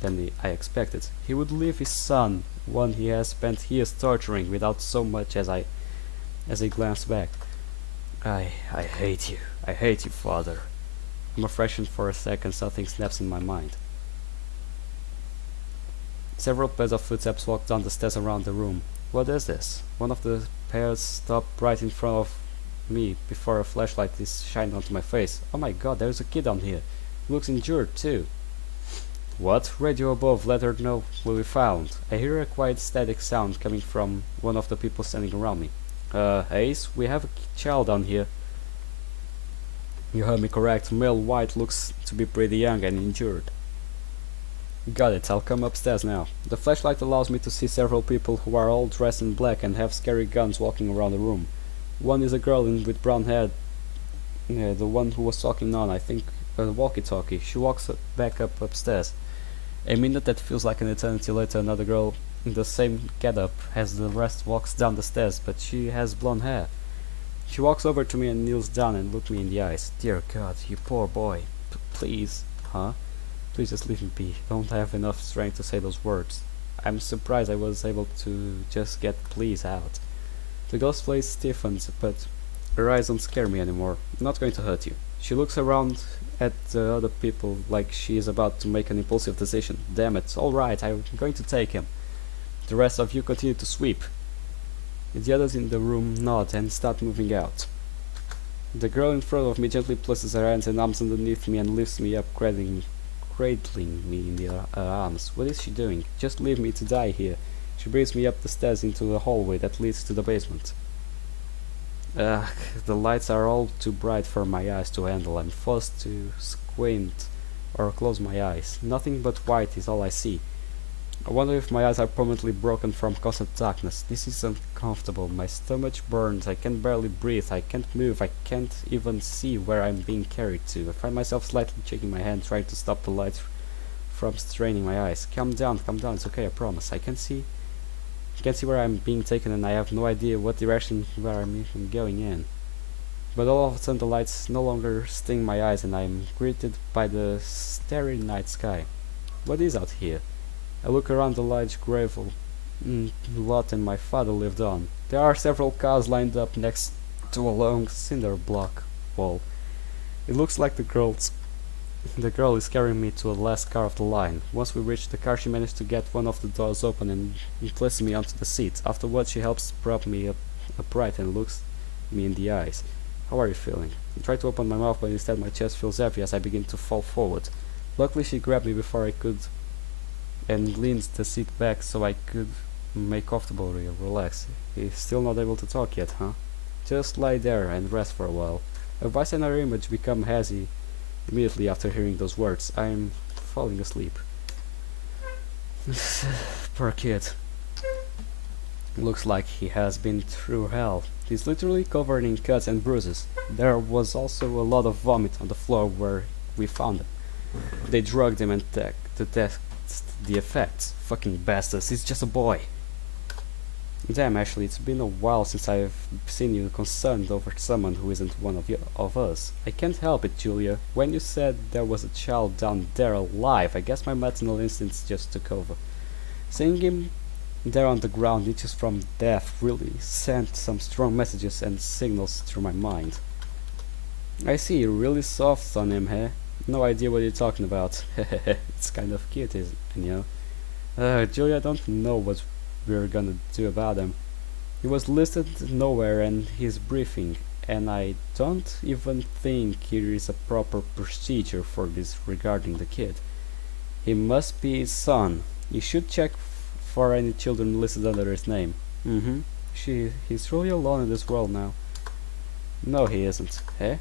than I expected. He would leave his son, one he has spent years torturing, without so much as I glance back. I hate you. I hate you, father. I'm afraid for a second something snaps in my mind. Several pairs of footsteps walk down the stairs around the room. What is this? One of the pairs stop right in front of me before a flashlight is shined onto my face. Oh my god, there's a kid down here. He looks injured too. What? Radio above, let her know what we found. I hear a quiet static sound coming from one of the people standing around me. Ace, we have a child down here. You heard me correct. Male white, looks to be pretty young and injured. Got it, I'll come upstairs now. The flashlight allows me to see several people who are all dressed in black and have scary guns walking around the room. One is a girl with brown hair, the one who was talking on, I think, a walkie-talkie. She walks back up upstairs. A minute that feels like an eternity later, another girl in the same get-up as the rest walks down the stairs, but she has blonde hair. She walks over to me and kneels down and looks me in the eyes. Dear God, you poor boy. Please, huh? Please just leave me be. Don't have enough strength to say those words. I'm surprised I was able to just get please out. The girl's face stiffens, but her eyes don't scare me anymore. I'm not going to hurt you. She looks around at the other people like she is about to make an impulsive decision. Damn it, alright, I'm going to take him. The rest of you continue to sweep. The others in the room nod and start moving out. The girl in front of me gently places her hands and arms underneath me and lifts me up, cradling me in her arms. What is she doing? Just leave me to die here. She brings me up the stairs into the hallway that leads to the basement. Ugh, the lights are all too bright for my eyes to handle. I'm forced to squint or close my eyes. Nothing but white is all I see. I wonder if my eyes are permanently broken from constant darkness. This is uncomfortable. My stomach burns. I can barely breathe. I can't move. I can't even see where I'm being carried to. I find myself slightly shaking my hand, trying to stop the light from straining my eyes. Calm down, calm down. It's okay, I promise. I can see where I'm being taken, and I have no idea what direction where I'm even going in. But all of a sudden the lights no longer sting my eyes, and I'm greeted by the starry night sky. What is out here? I look around the large gravel lot and my father lived on. There are several cars lined up next to a long cinder block wall. It looks like the girl is carrying me to the last car of the line. Once we reach the car, she managed to get one of the doors open and places me onto the seat. Afterwards, she helps prop me upright and looks me in the eyes. How are you feeling? I try to open my mouth, but instead my chest feels heavy as I begin to fall forward. Luckily, she grabbed me before I could and leaned the seat back so I could make comfortably relax. He's still not able to talk yet, huh? Just lie there and rest for a while. A voice and her image become hazy immediately after hearing those words. I'm falling asleep. Poor kid. Looks like he has been through hell. He's literally covered in cuts and bruises. There was also a lot of vomit on the floor where we found him. They drugged him and to test the effects. Fucking bastards, he's just a boy. Damn, Ashley, it's been a while since I've seen you concerned over someone who isn't one of us. I can't help it, Julia. When you said there was a child down there alive, I guess my maternal instincts just took over. Seeing him there on the ground, inches from death, really sent some strong messages and signals through my mind. I see, you're really soft on him, eh? No idea what you're talking about. It's kind of cute, isn't it, you know? Julia, I don't know what we're gonna do about him. He was listed nowhere and he's briefing, and I don't even think there is a proper procedure for this regarding the kid. He must be his son. You should check for any children listed under his name. He's really alone in this world now. No, he isn't. Eh?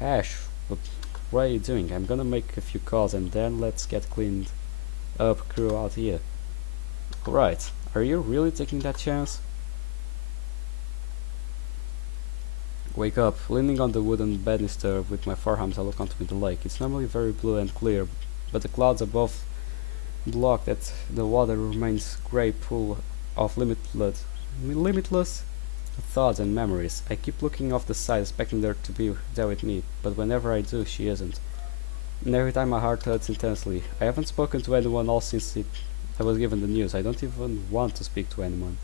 Ash, what are you doing? I'm gonna make a few calls and then let's get cleaned up crew out here. Right, are you really taking that chance? Wake up. Leaning on the wooden banister with my forearms, I look onto the lake. It's normally very blue and clear, but the clouds above block that the water remains grey pool of limitless thoughts and memories. I keep looking off the side, expecting her to be there with me, but whenever I do, she isn't. And every time my heart hurts intensely. I haven't spoken to anyone all since I was given the news. I don't even want to speak to anyone.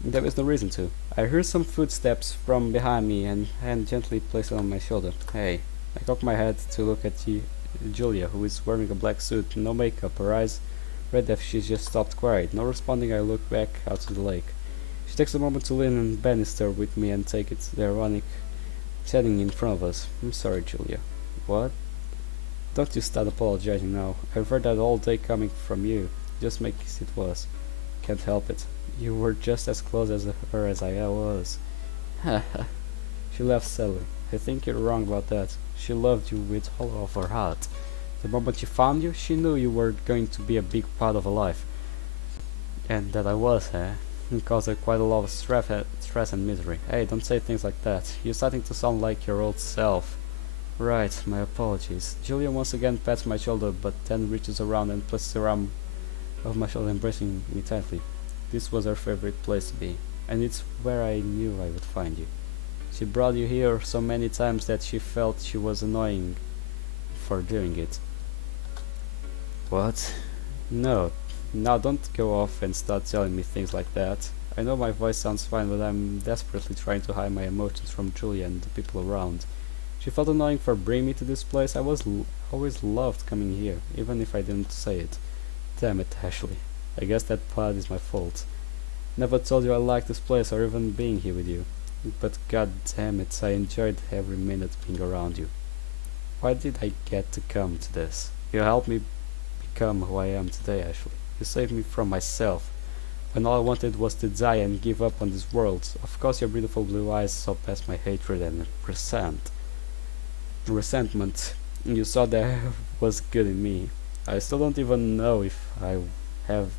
There is no reason to. I hear some footsteps from behind me and hand gently placed on my shoulder. Hey. I cock my head to look at Julia, who is wearing a black suit, no makeup, her eyes red as she's just stopped quiet. Not responding, I look back out to the lake. She takes a moment to lean on banister with me and take it the ironic setting in front of us. I'm sorry, Julia. What? Don't you start apologizing now. I've heard that all day coming from you. Just makes it worse. Can't help it. You were just as close as her as I was. Haha. She laughed sadly. I think you're wrong about that. She loved you with all of her heart. The moment she found you, she knew you were going to be a big part of her life. And that I was, eh? It caused her quite a lot of stress and misery. Hey, don't say things like that. You're starting to sound like your old self. Right, my apologies. Julia once again pats my shoulder, but then reaches around and places her arm over my shoulder, embracing me tightly. This was her favorite place to be, and it's where I knew I would find you. She brought you here so many times that she felt she was annoying for doing it. What? No. Now don't go off and start telling me things like that. I know my voice sounds fine, but I'm desperately trying to hide my emotions from Julia and the people around. She felt annoying for bringing me to this place. I always loved coming here, even if I didn't say it. Damn it, Ashley. I guess that part is my fault. Never told you I liked this place or even being here with you. But god damn it, I enjoyed every minute being around you. Why did I get to come to this? You helped me become who I am today, Ashley. You saved me from myself, when all I wanted was to die and give up on this world. Of course your beautiful blue eyes saw past my hatred and resentment. You saw there was good in me. I still don't even know if I have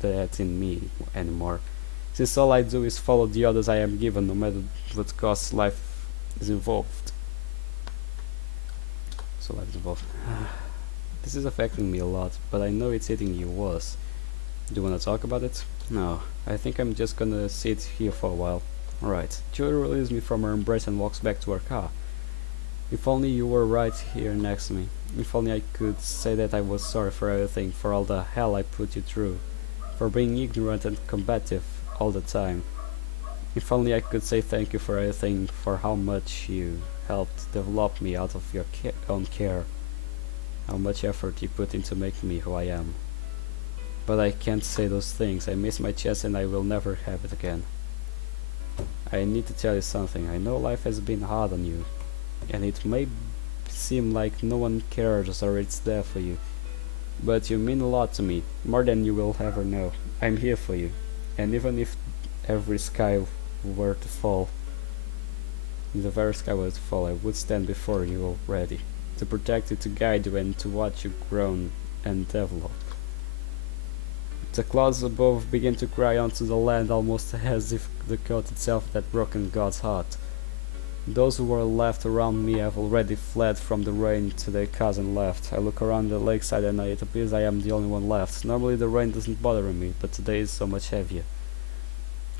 that in me anymore. Since all I do is follow the orders I am given, no matter what cost life is involved. So life is involved. This is affecting me a lot, but I know it's hitting you worse. Do you wanna talk about it? No, I think I'm just gonna sit here for a while. Alright, Julie releases me from her embrace and walks back to her car. If only you were right here next to me. If only I could say that I was sorry for everything, for all the hell I put you through, for being ignorant and combative all the time. If only I could say thank you for everything, for how much you helped develop me out of your own care, how much effort you put into making me who I am. But I can't say those things. I miss my chance and I will never have it again. I need to tell you something. I know life has been hard on you, and it may seem like no one cares or it's there for you, but you mean a lot to me, more than you will ever know. I'm here for you, and even if every sky were to fall, if the very sky were to fall, I would stand before you already, to protect you, to guide you, and to watch you grow and develop. The clouds above begin to cry onto the land, almost as if the coat itself had broken God's heart. Those who were left around me have already fled from the rain to their cars and left. I look around the lakeside and it appears I am the only one left. Normally the rain doesn't bother me, but today is so much heavier.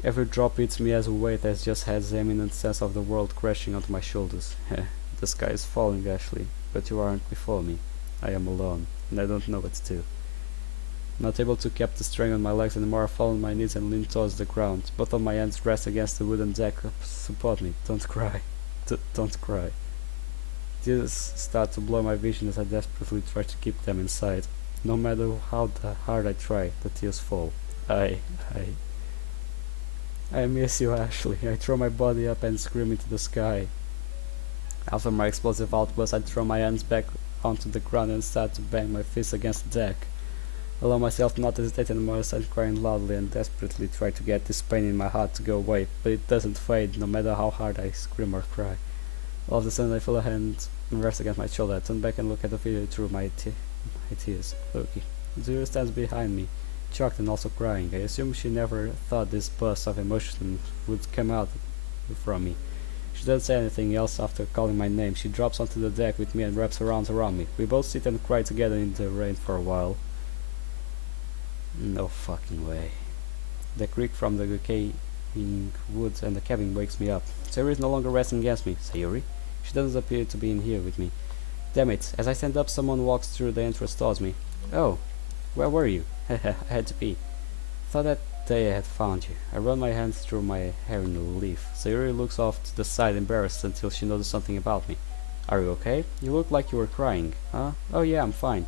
Every drop hits me as a weight, as just has the imminent sense of the world crashing onto my shoulders. The sky is falling, Ashley, but you aren't before me. I am alone, and I don't know what to do. Not able to keep the strength on my legs anymore, I fall on my knees and lean towards the ground. Both of my hands rest against the wooden deck. Support me. Don't cry. Don't cry. Tears start to blur my vision as I desperately try to keep them inside. No matter how hard I try, the tears fall. I miss you, Ashley. I throw my body up and scream into the sky. After my explosive outburst, I throw my hands back onto the ground and start to bang my fists against the deck. Allow myself not to hesitate anymore, I start crying loudly and desperately try to get this pain in my heart to go away, but it doesn't fade, no matter how hard I scream or cry. All of a sudden I feel a hand rest against my shoulder. I turn back and look at the video through my tears. Loki. Zero stands behind me, shocked and also crying. I assume she never thought this burst of emotion would come out from me. She doesn't say anything else after calling my name. She drops onto the deck with me and wraps her arms around me. We both sit and cry together in the rain for a while. No fucking way. The creak from the decaying woods and the cabin wakes me up. Sayuri is no longer resting against me. Sayuri? She doesn't appear to be in here with me. Damn it. As I stand up, someone walks through the entrance towards me. Oh, where were you? I had to pee. Thought that day I had found you. I run my hands through my hair in relief. Sayuri looks off to the side, embarrassed, until she noticed something about me. Are you okay? You look like you were crying. Huh? Oh yeah, I'm fine.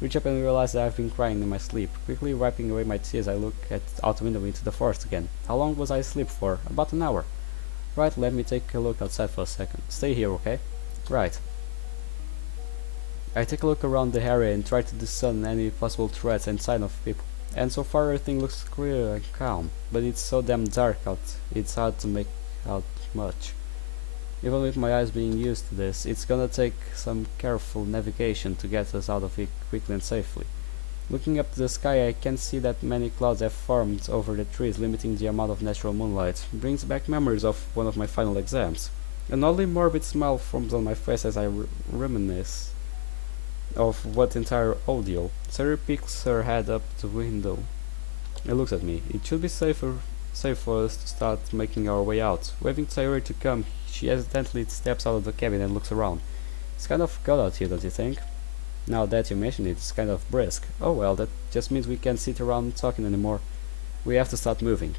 Reach up and realize that I've been crying in my sleep. Quickly wiping away my tears, I look out the window into the forest again. How long was I asleep for? About an hour. Right, let me take a look outside for a second. Stay here, okay? Right. I take a look around the area and try to discern any possible threats and sign of people. And so far everything looks clear and calm, but it's so damn dark out, it's hard to make out much. Even with my eyes being used to this, it's gonna take some careful navigation to get us out of it quickly and safely. Looking up to the sky, I can see that many clouds have formed over the trees, limiting the amount of natural moonlight. Brings back memories of one of my final exams. An oddly morbid smile forms on my face as I reminisce of what entire ordeal. Sarah picks her head up the window and looks at me. It should be safe for us to start making our way out. Waving to Sayuri to come, she hesitantly steps out of the cabin and looks around. It's kind of cold out here, don't you think? Now that you mention it, it's kind of brisk. Oh well, that just means we can't sit around talking anymore. We have to start moving.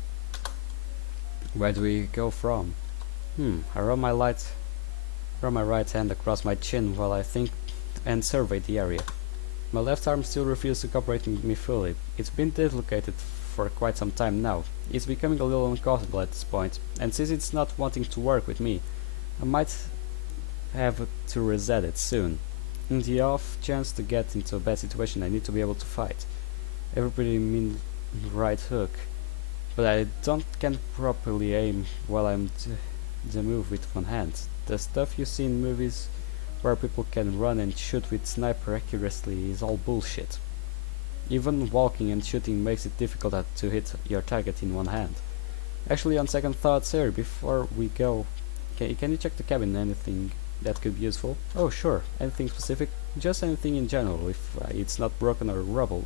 Where do we go from? I run my right hand across my chin while I think and survey the area. My left arm still refuses to cooperate with me fully. It's been dislocated for quite some time now. It's becoming a little uncomfortable at this point, and since it's not wanting to work with me, I might have to reset it soon. In the off chance to get into a bad situation, I need to be able to fight. Every pretty mean right hook, but I can't properly aim while I'm the move with one hand. The stuff you see in movies where people can run and shoot with sniper accuracy is all bullshit. Even walking and shooting makes it difficult to hit your target in one hand. Actually, on second thought, sir, before we go, can you check the cabin? Anything that could be useful? Oh, sure. Anything specific? Just anything in general. If it's not broken or rubble,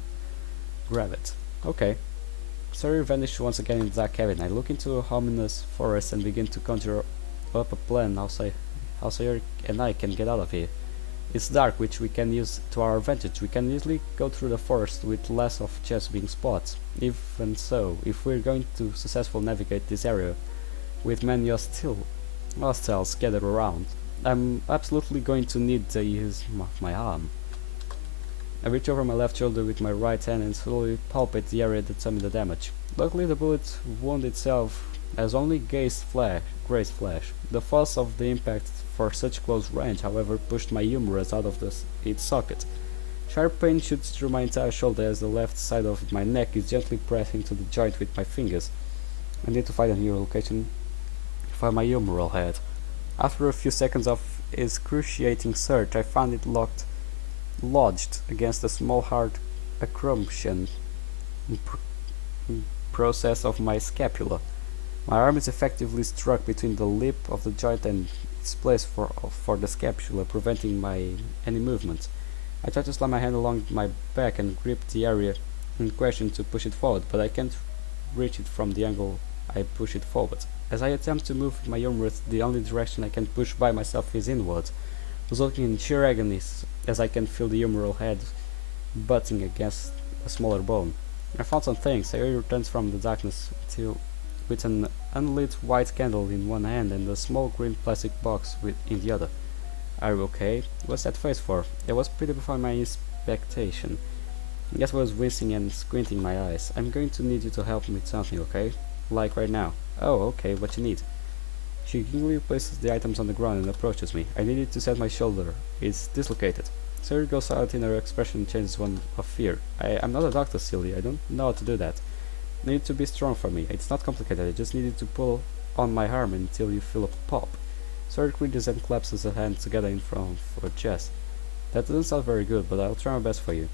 grab it. Okay. Sir vanished once again in the dark cabin. I look into a ominous forest and begin to conjure up a plan how Sawyer and I can get out of here. It's dark, which we can use to our advantage. We can easily go through the forest with less of chance being spotted. Even so, if we're going to successfully navigate this area with many hostiles gathered around, I'm absolutely going to need the use of my arm. I reach over my left shoulder with my right hand and slowly palpate the area that summoned the damage. Luckily, the bullet wound itself has only grazed flesh. The force of the impact for such close range, however, pushed my humerus out of its socket. Sharp pain shoots through my entire shoulder as the left side of my neck is gently pressed into the joint with my fingers. I need to find a new location for my humeral head. After a few seconds of excruciating search, I found it lodged against a small hard accretion process of my scapula. My arm is effectively struck between the lip of the joint and its place for the scapula, preventing any movement. I try to slide my hand along my back and grip the area in question to push it forward, but I can't reach it from the angle I push it forward. As I attempt to move my humerus, the only direction I can push by myself is inwards, resulting in sheer agony as I can feel the humeral head butting against a smaller bone. I found some things. I returns from the darkness with an unlit white candle in one hand and a small green plastic box in the other. Are you okay? What's that face for? It was pretty before my expectation. I guess I was wincing and squinting my eyes. I'm going to need you to help me with something, okay? Like right now. Oh, okay, what you need? She gingerly places the items on the ground and approaches me. I needed to set my shoulder. It's dislocated. Sarah goes silent and her expression changes one of fear. I'm not a doctor, Silly. I don't know how to do that. You need to be strong for me. It's not complicated. I just needed to pull on my arm until you feel a pop. Sarah cringes and claps her hands together in front of her chest. That doesn't sound very good, but I'll try my best for you.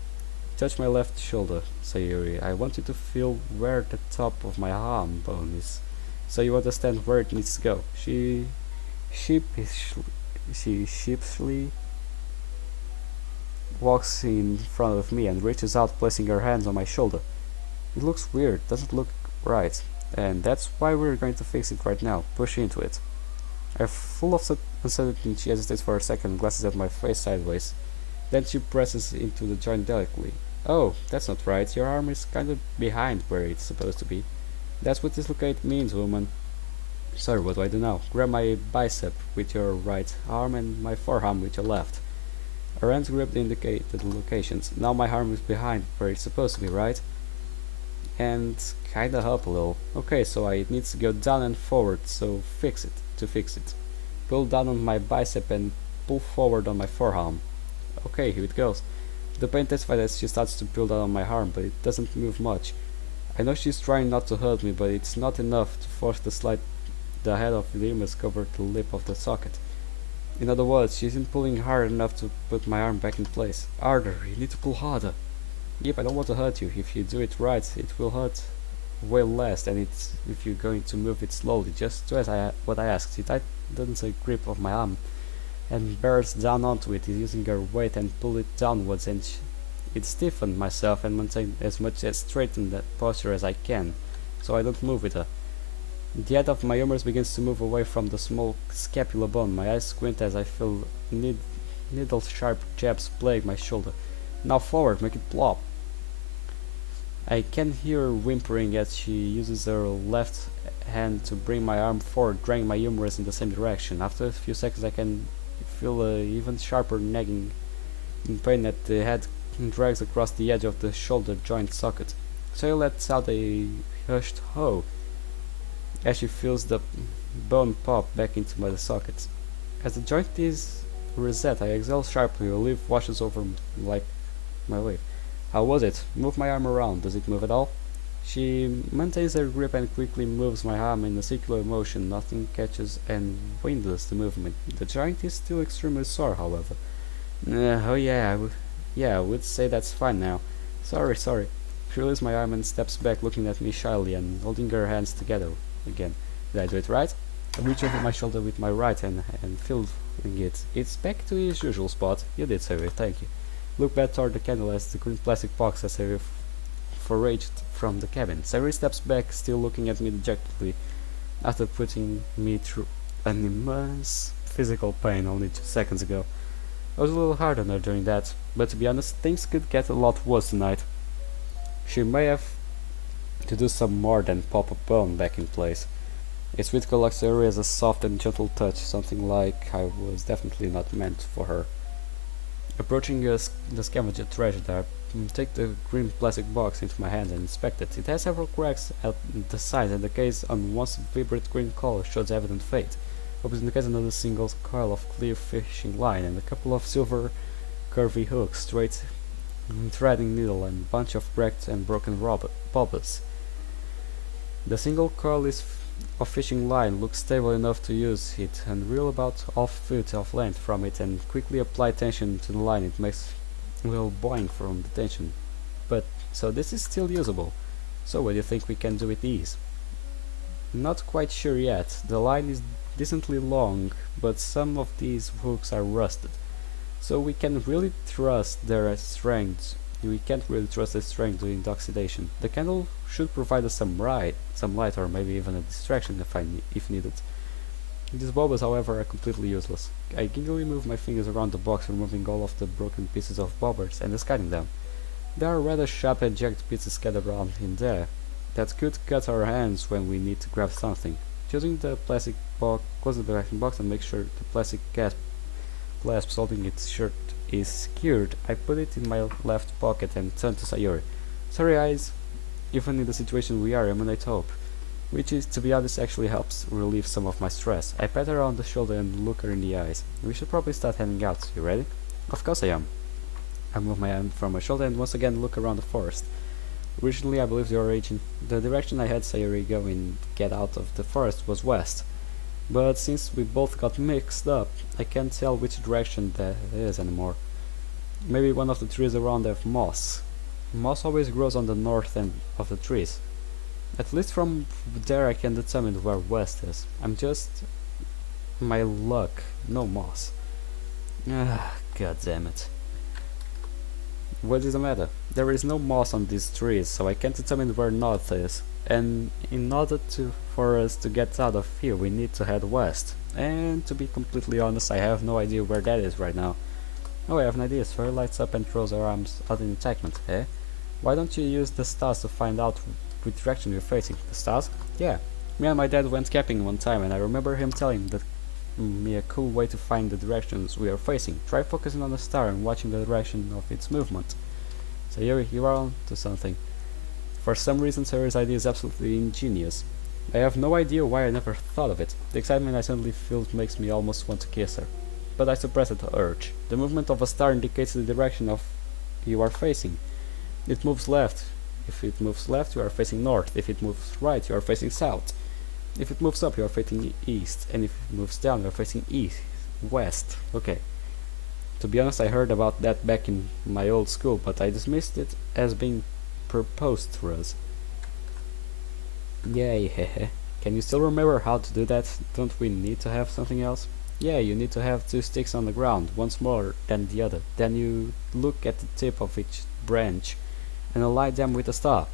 Touch my left shoulder, Sayuri. I want you to feel where the top of my arm bone is, so you understand where it needs to go. She sheepishly walks in front of me and reaches out, placing her hands on my shoulder. It looks weird, doesn't look right, and that's why we're going to fix it right now. Push into it. I'm full of uncertainty. She hesitates for a second, glances at my face sideways. Then she presses into the joint delicately. Oh, that's not right. Your arm is kind of behind where it's supposed to be. That's what dislocate means, woman. Sorry, what do I do now? Grab my bicep with your right arm and my forearm with your left. Her hands grip to indicate the locations. Now my arm is behind where it's supposed to be, right? And kinda up a little. Okay, so it needs to go down and forward, so fix it. Pull down on my bicep and pull forward on my forearm. Okay, here it goes. The pain intensifies as she starts to pull down on my arm, but it doesn't move much. I know she's trying not to hurt me, but it's not enough to force the head of the humerus cover the lip of the socket. In other words, she isn't pulling hard enough to put my arm back in place. Harder, you need to pull harder. Yep, I don't want to hurt you. If you do it right, it will hurt way less than if you're going to move it slowly. Just do what I asked. She tightens a grip of my arm and bears down onto it, using her weight and pull it downwards, and it stiffened myself and maintain as much as straighten that posture as I can, so I don't move with her. The head of my humerus begins to move away from the small scapular bone. My eyes squint as I feel needle-sharp jabs plague my shoulder. Now forward, make it plop. I can hear her whimpering as she uses her left hand to bring my arm forward, dragging my humerus in the same direction. After a few seconds I can feel a even sharper nagging in pain that the head drags across the edge of the shoulder joint socket. So he lets out a hushed "ho" as she feels the bone pop back into my socket. As the joint is reset, I exhale sharply. Relief washes over like my wave. How was it? Move my arm around. Does it move at all? She maintains her grip and quickly moves my arm in a circular motion. Nothing catches and windlass the movement. The joint is still extremely sore, however. Oh yeah, I would say that's fine now. Sorry, sorry. She lifts my arm and steps back, looking at me shyly and holding her hands together again. Did I do it right? I reach over my shoulder with my right hand and feeling it. It's back to its usual spot. You did, Sarah, thank you. Look back toward the candle as the green plastic box as I foraged from the cabin. Sarah steps back, still looking at me dejectedly, after putting me through an immense physical pain only 2 seconds ago. I was a little hard on her during that, but to be honest, things could get a lot worse tonight. She may have to do some more than pop a bone back in place. Its sweet luxury has a soft and gentle touch, something like I was definitely not meant for her. Approaching the scavenger treasure, I take the green plastic box into my hand and inspect it. It has several cracks at the sides, and the case on once vibrant green color shows evident fade. Opens in the case another single coil of clear fishing line and a couple of silver curvy hooks, straight threading needle, and a bunch of cracked and broken bobbles. The single coil of fishing line looks stable enough to use it and reel about half foot of length from it and quickly apply tension to the line. It makes a little boing from the tension. But so this is still usable. So what do you think we can do with these? Not quite sure yet. The line is decently long, but some of these hooks are rusted. So we can't really trust their strength. We can't really trust their strength during the oxidation. The candle should provide us some light, or maybe even a distraction if needed. These bubbles, however, are completely useless. I gingerly move my fingers around the box, removing all of the broken pieces of bobbers and discarding them. There are rather sharp and jagged pieces scattered around in there that could cut our hands when we need to grab something. Choosing the plastic box, close the plastic box and make sure the plastic clasp holding its shirt is secured. I put it in my left pocket and turn to Sayori. Sorry, eyes. Even in the situation we are, emanate hope. Which is, to be honest, actually helps relieve some of my stress. I pat her on the shoulder and look her in the eyes. We should probably start heading out. You ready? Of course I am. I move my hand from my shoulder and once again look around the forest. Originally, I believe the direction I had Sayori go and get out of the forest was west. But since we both got mixed up, I can't tell which direction that is anymore. Maybe one of the trees around have moss. Moss always grows on the north end of the trees. At least from there I can determine where west is. I'm just... my luck. No moss. Ah, god damn it. What is the matter? There is no moss on these trees, so I can't determine where north is. And in order for us to get out of here, we need to head west. And to be completely honest, I have no idea where that is right now. Oh, I have an idea. Sarah lights up and throws her arms out in excitement. Eh? Why don't you use the stars to find out which direction we're facing? The stars? Yeah. Me and my dad went camping one time, and I remember him telling me a cool way to find the directions we are facing. Try focusing on the star and watching the direction of its movement. So you are on to something. For some reason, Sarah's idea is absolutely ingenious. I have no idea why I never thought of it. The excitement I suddenly feel makes me almost want to kiss her. But I suppress the urge. The movement of a star indicates the direction of you are facing. It moves left. If it moves left, you are facing north. If it moves right, you are facing south. If it moves up, you are facing east. And if it moves down, you are facing west. Okay. To be honest, I heard about that back in my old school, but I dismissed it as being proposed to us. Yay, hehe. Can you still remember how to do that? Don't we need to have something else? Yeah, you need to have 2 sticks on the ground, one smaller than the other. Then you look at the tip of each branch and align them with a star.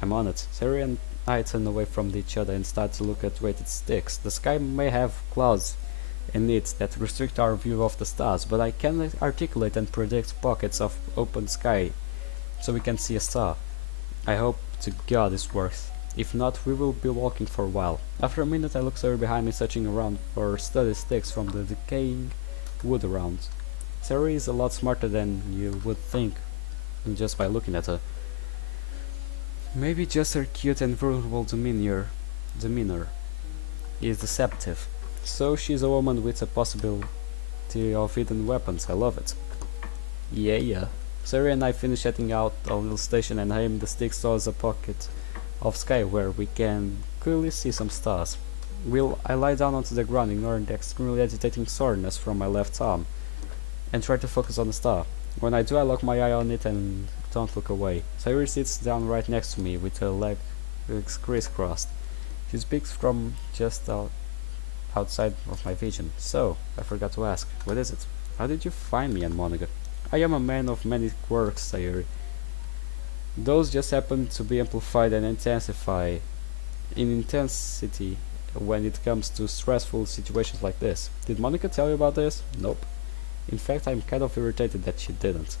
I'm on it. Sarah and I turn away from each other and start to look at weighted sticks. The sky may have clouds in it that restrict our view of the stars, but I can articulate and predict pockets of open sky so we can see a star. I hope to God this works. If not, we will be walking for a while. After a minute I look Sarah behind me, searching around for sturdy sticks from the decaying wood around. Sarah is a lot smarter than you would think just by looking at her. Maybe just her cute and vulnerable demeanor is deceptive. So she's a woman with a possibility of hidden weapons. I love it. Yeah. Sarah and I finish setting out a little station and aim the sticks towards a pocket of sky where we can clearly see some stars. I lie down onto the ground, ignoring the extremely agitating soreness from my left arm, and try to focus on the star. When I do, I lock my eye on it and don't look away. Sayuri sits down right next to me with her legs crisscrossed. She speaks from just outside of my vision. So, I forgot to ask, what is it? How did you find me and Monica? I am a man of many quirks, Sayuri. Those just happen to be amplified and intensify in intensity when it comes to stressful situations like this. Did Monica tell you about this? Nope. In fact, I'm kind of irritated that she didn't.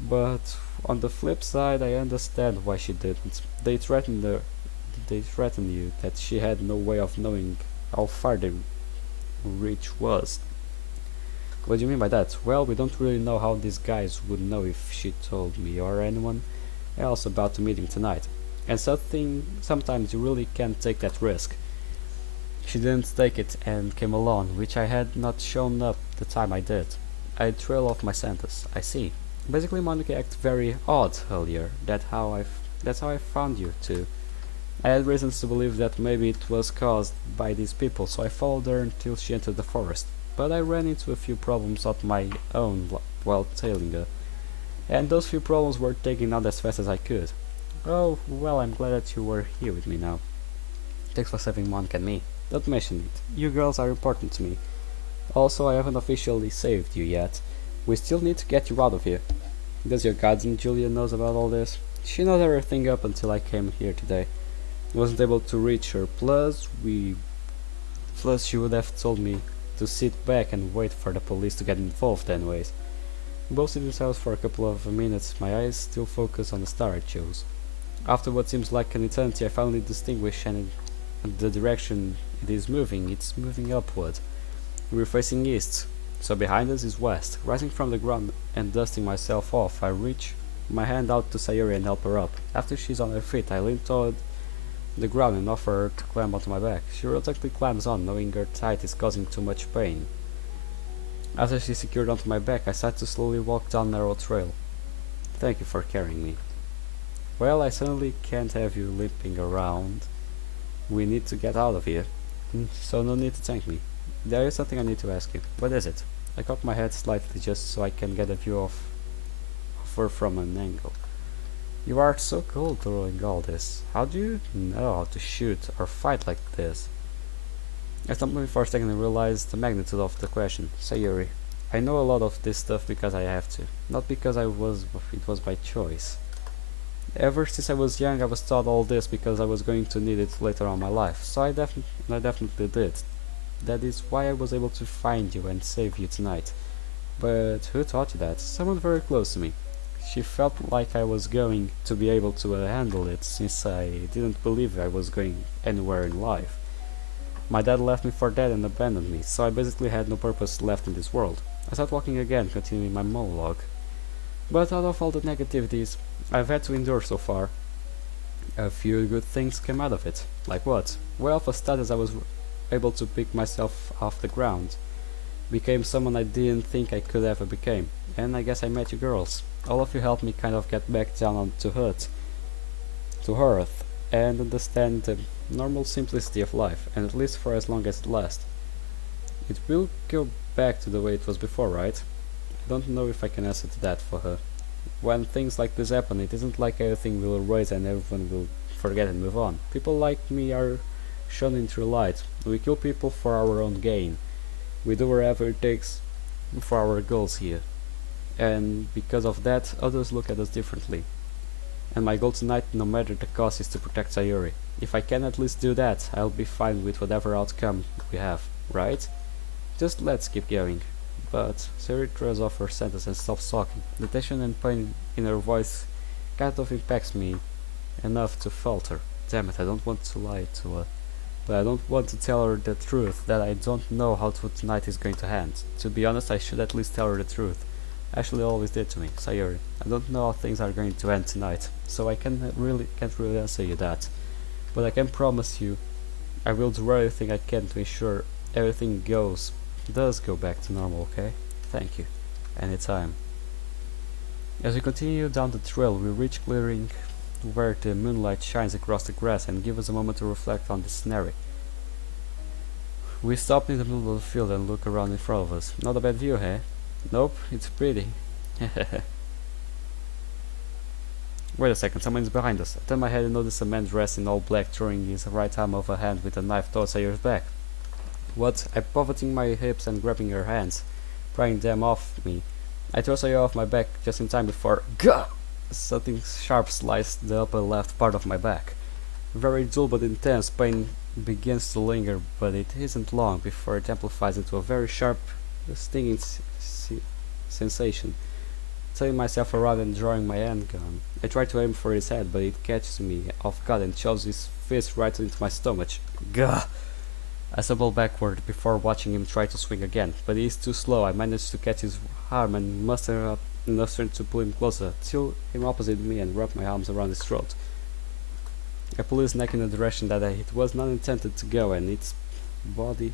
But on the flip side, I understand why she didn't. They threatened you that she had no way of knowing how far the reach was. What do you mean by that? Well, we don't really know how these guys would know if she told me or anyone else about the meeting tonight. And sometimes you really can't take that risk. She didn't take it and came alone, which I had not shown up the time I did. I trail off my sentence. I see. Basically, Monica acted very odd earlier. That's how I found you too. I had reasons to believe that maybe it was caused by these people, so I followed her until she entered the forest. But I ran into a few problems of my own while tailing her, and those few problems were taken out as fast as I could. Oh, well, I'm glad that you were here with me now. Thanks for saving Monica and me. Don't mention it. You girls are important to me. Also, I haven't officially saved you yet. We still need to get you out of here. Does your cousin Julia knows about all this? She knows everything up until I came here today. Wasn't able to reach her. Plus, she would have told me to sit back and wait for the police to get involved anyways. We both sit in silence for a couple of minutes, my eyes still focused on the star I chose. After what seems like an eternity, I finally distinguish the direction it is moving. It's moving upward. We're facing east, so behind us is west. Rising from the ground and dusting myself off, I reach my hand out to Sayuri and help her up. After she's on her feet, I lean toward the ground and offer her to climb onto my back. She reluctantly climbs on, knowing her height is causing too much pain. After she's secured onto my back, I start to slowly walk down the narrow trail. Thank you for carrying me. Well, I certainly can't have you limping around. We need to get out of here, so no need to thank me. There is something I need to ask you. What is it? I cock my head slightly just so I can get a view of her from an angle. You are so cool doing all this. How do you know how to shoot or fight like this? I stopped moving for a second and realized the magnitude of the question. Sayuri, I know a lot of this stuff because I have to, not because it was by choice. Ever since I was young, I was taught all this because I was going to need it later on in my life, so I definitely did. That is why I was able to find you and save you tonight. But who taught you that? Someone very close to me. She felt like I was going to be able to handle it, since I didn't believe I was going anywhere in life. My dad left me for dead and abandoned me, so I basically had no purpose left in this world. I started walking again, continuing my monologue. But out of all the negativities I've had to endure so far, a few good things came out of it. Like what? Well, for starters, I was able to pick myself off the ground. Became someone I didn't think I could ever become. And I guess I met you girls. All of you helped me kind of get back down onto earth, and understand the normal simplicity of life, and at least for as long as it lasts. It will go back to the way it was before, right? I don't know if I can answer to that for her. When things like this happen, it isn't like everything will erase and everyone will forget and move on. People like me are shown in true light. We kill people for our own gain. We do whatever it takes for our goals here. And because of that, others look at us differently. And my goal tonight, no matter the cost, is to protect Sayuri. If I can at least do that, I'll be fine with whatever outcome we have, right? Just let's keep going. But Sayuri throws off her sentence and stops talking. The tension and pain in her voice kind of impacts me enough to falter. Damn it, I don't want to lie to her. But I don't want to tell her the truth, that I don't know how tonight is going to end. To be honest, I should at least tell her the truth. Ashley always did to me. Sayuri, I don't know how things are going to end tonight, so I can't really answer you that. But I can promise you, I will do everything I can to ensure everything does go back to normal, okay? Thank you. Anytime. As we continue down the trail, we reach clearing where the moonlight shines across the grass and give us a moment to reflect on the scenery. We stop in the middle of the field and look around in front of us. Not a bad view, eh? Nope, it's pretty. Wait a second, someone is behind us. I turned my head and noticed a man dressed in all black throwing his right arm overhand with a knife towards Sayori's back. What? I pivoting my hips and grabbing her hands, prying them off me. I throw Sayori off my back just in time before GAH! Something sharp sliced the upper left part of my back. Very dull but intense pain begins to linger, but it isn't long before it amplifies into a very sharp, stinging sensation. Turning myself around and drawing my handgun, I try to aim for his head, but it catches me off guard and shoves his fist right into my stomach. Gah! I stumble backward before watching him try to swing again, but he is too slow. I manage to catch his arm and muster up enough strength to pull him closer, till him opposite me and wrap my arms around his throat. I pull his neck in a direction that it was not intended to go, and its body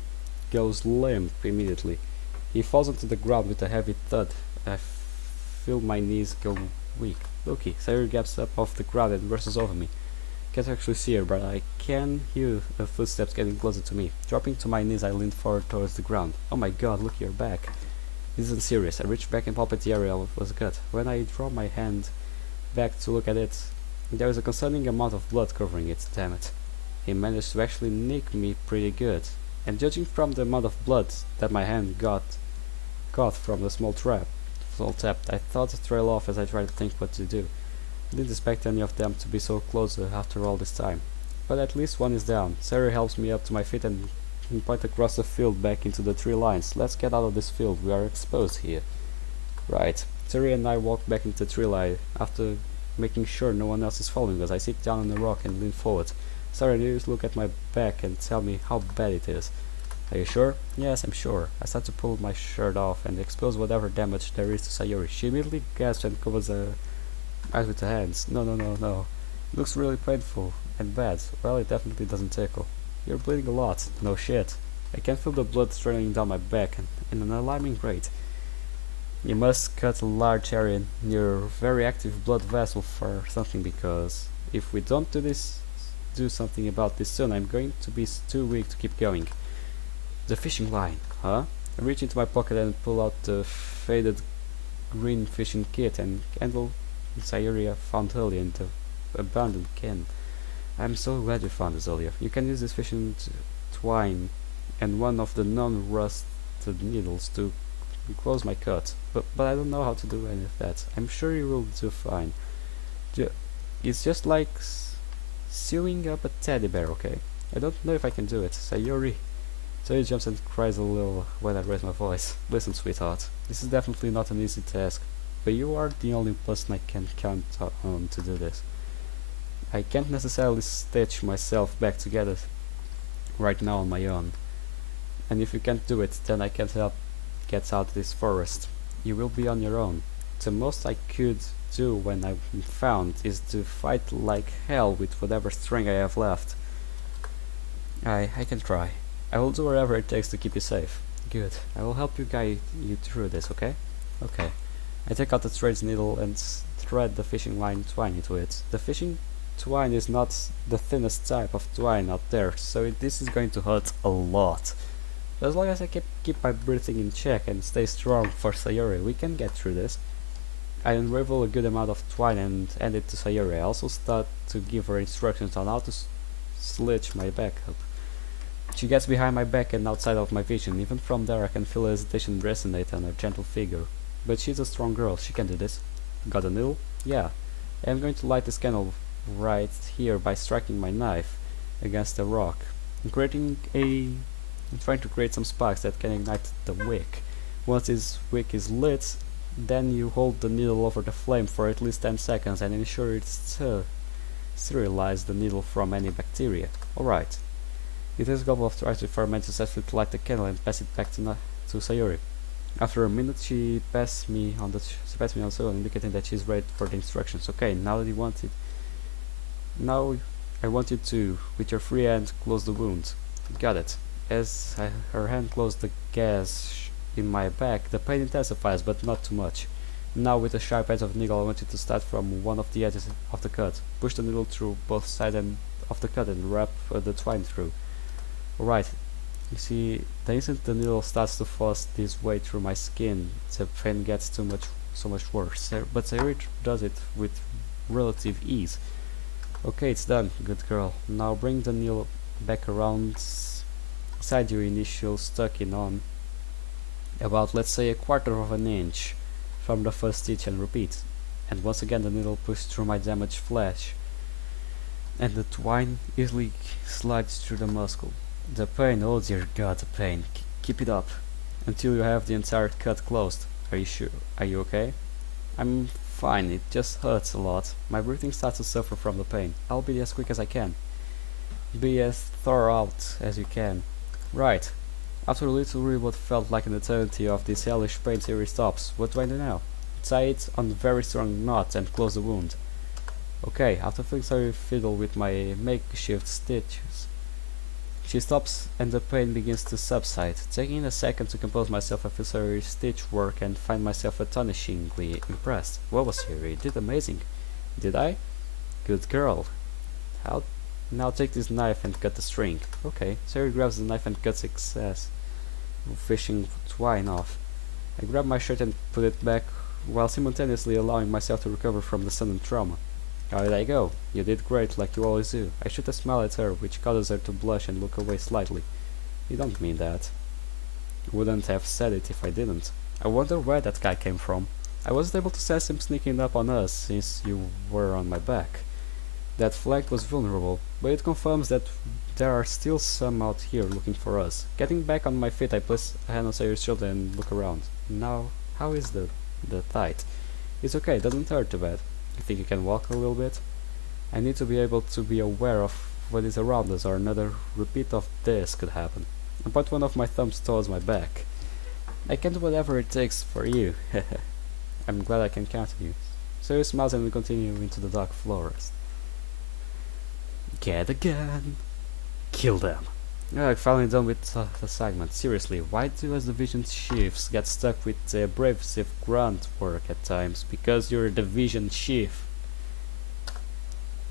goes limp immediately. He falls onto the ground with a heavy thud. I feel my knees go weak. Loki, Sayori gets up off the ground and rushes over me. Can't actually see her, but I can hear her footsteps getting closer to me. Dropping to my knees, I lean forward towards the ground. Oh my god, look, you're back. This isn't serious. I reach back and palpate the area it was cut. When I draw my hand back to look at it, there is a concerning amount of blood covering it. Damn it. He managed to actually nick me pretty good. And judging from the amount of blood that my hand got from the small tap, I thought to trail off as I tried to think what to do. I didn't expect any of them to be so close after all this time. But at least one is down. Sayori helps me up to my feet and point across the field back into the tree lines. Let's get out of this field. We are exposed here. Right. Sayori and I walk back into the tree line after making sure no one else is following us. I sit down on a rock and lean forward. Sayori, you just look at my back and tell me how bad it is. Are you sure? Yes, I'm sure. I start to pull my shirt off and expose whatever damage there is to Sayori. She immediately gasps and covers her eyes with her hands. No. It looks really painful and bad. Well, it definitely doesn't tickle. You're bleeding a lot. No shit. I can feel the blood straining down my back in an alarming rate. You must cut a large area near a very active blood vessel for something, because if we don't do something about this soon, I'm going to be too weak to keep going. The fishing line, huh? I reach into my pocket and pull out the faded green fishing kit and handle Sayori found earlier in the abandoned can. I'm so glad you found this earlier. You can use this fishing twine and one of the non-rusted needles to close my cut, but I don't know how to do any of that. I'm sure you will do fine. It's just like sewing up a teddy bear, okay? I don't know if I can do it. Sayori. Sayori jumps and cries a little when I raise my voice. Listen, sweetheart, this is definitely not an easy task, but you are the only person I can count on to do this. I can't necessarily stitch myself back together right now on my own, and if you can't do it, then I can't help get out of this forest. You will be on your own. The most I could do when I'm found is to fight like hell with whatever strength I have left. I can try. I will do whatever it takes to keep you safe. Good. I will help you guide you through this, okay? Okay. I take out the thread needle and thread the fishing line twine into it. The fishing twine is not the thinnest type of twine out there, so this is going to hurt a lot. But as long as I keep my breathing in check and stay strong for Sayori, we can get through this. I unravel a good amount of twine and hand it to Sayori. I also start to give her instructions on how to slitch my back up. She gets behind my back and outside of my vision. Even from there I can feel hesitation resonate on her gentle figure. But she's a strong girl, she can do this. Got a needle? Yeah. I'm going to light this candle right here by striking my knife against the rock. I'm trying to create some sparks that can ignite the wick. Once this wick is lit, then you hold the needle over the flame for at least 10 seconds and ensure it sterilizes the needle from any bacteria. Alright. It takes a couple of tries before I manage successfully to light the candle and pass it back to Sayori. After a minute, she passed me on the soil, indicating that she's ready for the instructions. Okay, now I want you to, with your free hand, close the wound. Got it. As her hand closed the gash in my back, the pain intensifies, but not too much. Now, with a sharp edge of the needle, I want you to start from one of the edges of the cut. Push the needle through both sides of the cut and wrap the twine through. Alright, you see, the instant the needle starts to force this way through my skin, the pain gets so much worse. But Sayori does it with relative ease. Okay, it's done, good girl. Now bring the needle back around side your initial stuck in on about, let's say, a quarter of an inch from the first stitch, and repeat. And once again the needle pushed through my damaged flesh, and the twine easily slides through the muscle. The pain, oh dear god, the pain. Keep it up until you have the entire cut closed. Are you sure? Are you okay? I'm fine, it just hurts a lot. My breathing starts to suffer from the pain. I'll be as quick as I can. Be as thorough out as you can. Right. After literally what felt like an eternity of this hellish pain, Siri stops. What do I do now? Tie it on a very strong knot and close the wound. Okay, after fixing fiddle with my makeshift stitches, she stops and the pain begins to subside. Taking a second to compose myself, I fix her stitch work and find myself astonishingly impressed. What was Siri? Did amazing. Did I? Good girl. How? Now take this knife and cut the string. Okay, Siri grabs the knife and cuts excess fishing twine off. I grab my shirt and put it back while simultaneously allowing myself to recover from the sudden trauma. How did I go? You did great, like you always do. I shoot a smile at her, which causes her to blush and look away slightly. You don't mean that. Wouldn't have said it if I didn't. I wonder where that guy came from. I wasn't able to sense him sneaking up on us since you were on my back. That flank was vulnerable, but it confirms that there are still some out here looking for us. Getting back on my feet, I place a hand on Sayer's shoulder and look around. Now, how is the tight? It's okay, it doesn't hurt too bad. You think you can walk a little bit? I need to be able to be aware of what is around us, or another repeat of this could happen. I put one of my thumbs towards my back. I can do whatever it takes for you. I'm glad I can count on you. Sayer smiles and we continue into the dark forest. Get a gun. Kill them. I'm finally done with the segment. Seriously, why do us division chiefs get stuck with abrasive grunt work at times? Because you're a division chief.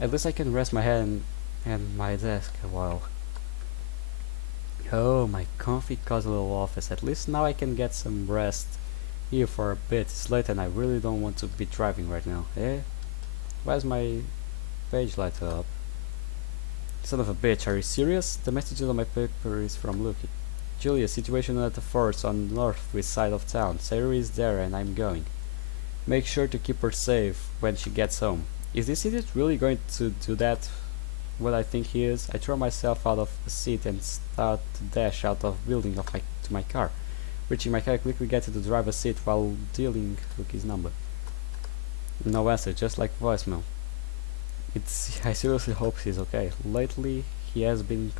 At least I can rest my head and my desk a while. Oh, my comfy cozy little office. At least now I can get some rest here for a bit. It's late and I really don't want to be driving right now. Eh? Why's my page light up? Son of a bitch, are you serious? The message on my paper is from Lucky. Julia, situation at the forest on the northwest side of town. Sayuri is there and I'm going. Make sure to keep her safe when she gets home. Is this idiot really going to do that? What I think he is? I throw myself out of the seat and start to dash out of building to my car. Reaching my car, I quickly get to the driver's seat while dealing Lucky's number. No answer, just like voicemail. I seriously hope he's okay. Lately, he has been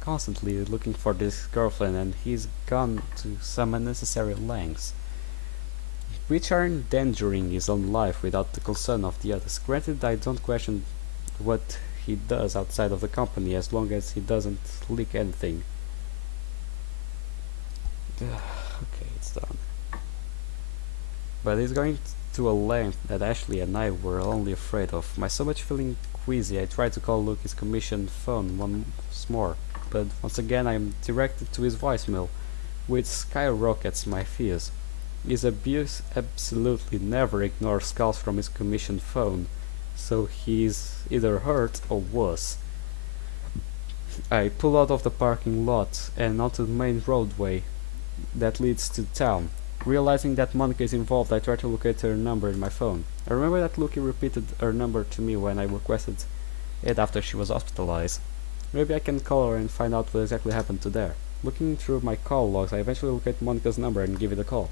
constantly looking for this girlfriend and he's gone to some unnecessary lengths, which are endangering his own life without the concern of the others. Granted, I don't question what he does outside of the company as long as he doesn't leak anything. Okay, it's done. But he's going to a length that Ashley and I were only afraid of. My stomach feeling queasy, I tried to call Lucky's commission phone once more, but once again I am directed to his voicemail, which skyrockets my fears. His abuse absolutely never ignores calls from his commission phone, so he's either hurt or worse. I pull out of the parking lot and onto the main roadway that leads to town. Realizing that Monica is involved, I try to locate her number in my phone. I remember that Lucky repeated her number to me when I requested it after she was hospitalized. Maybe I can call her and find out what exactly happened to there. Looking through my call logs, I eventually locate Monica's number and give it a call.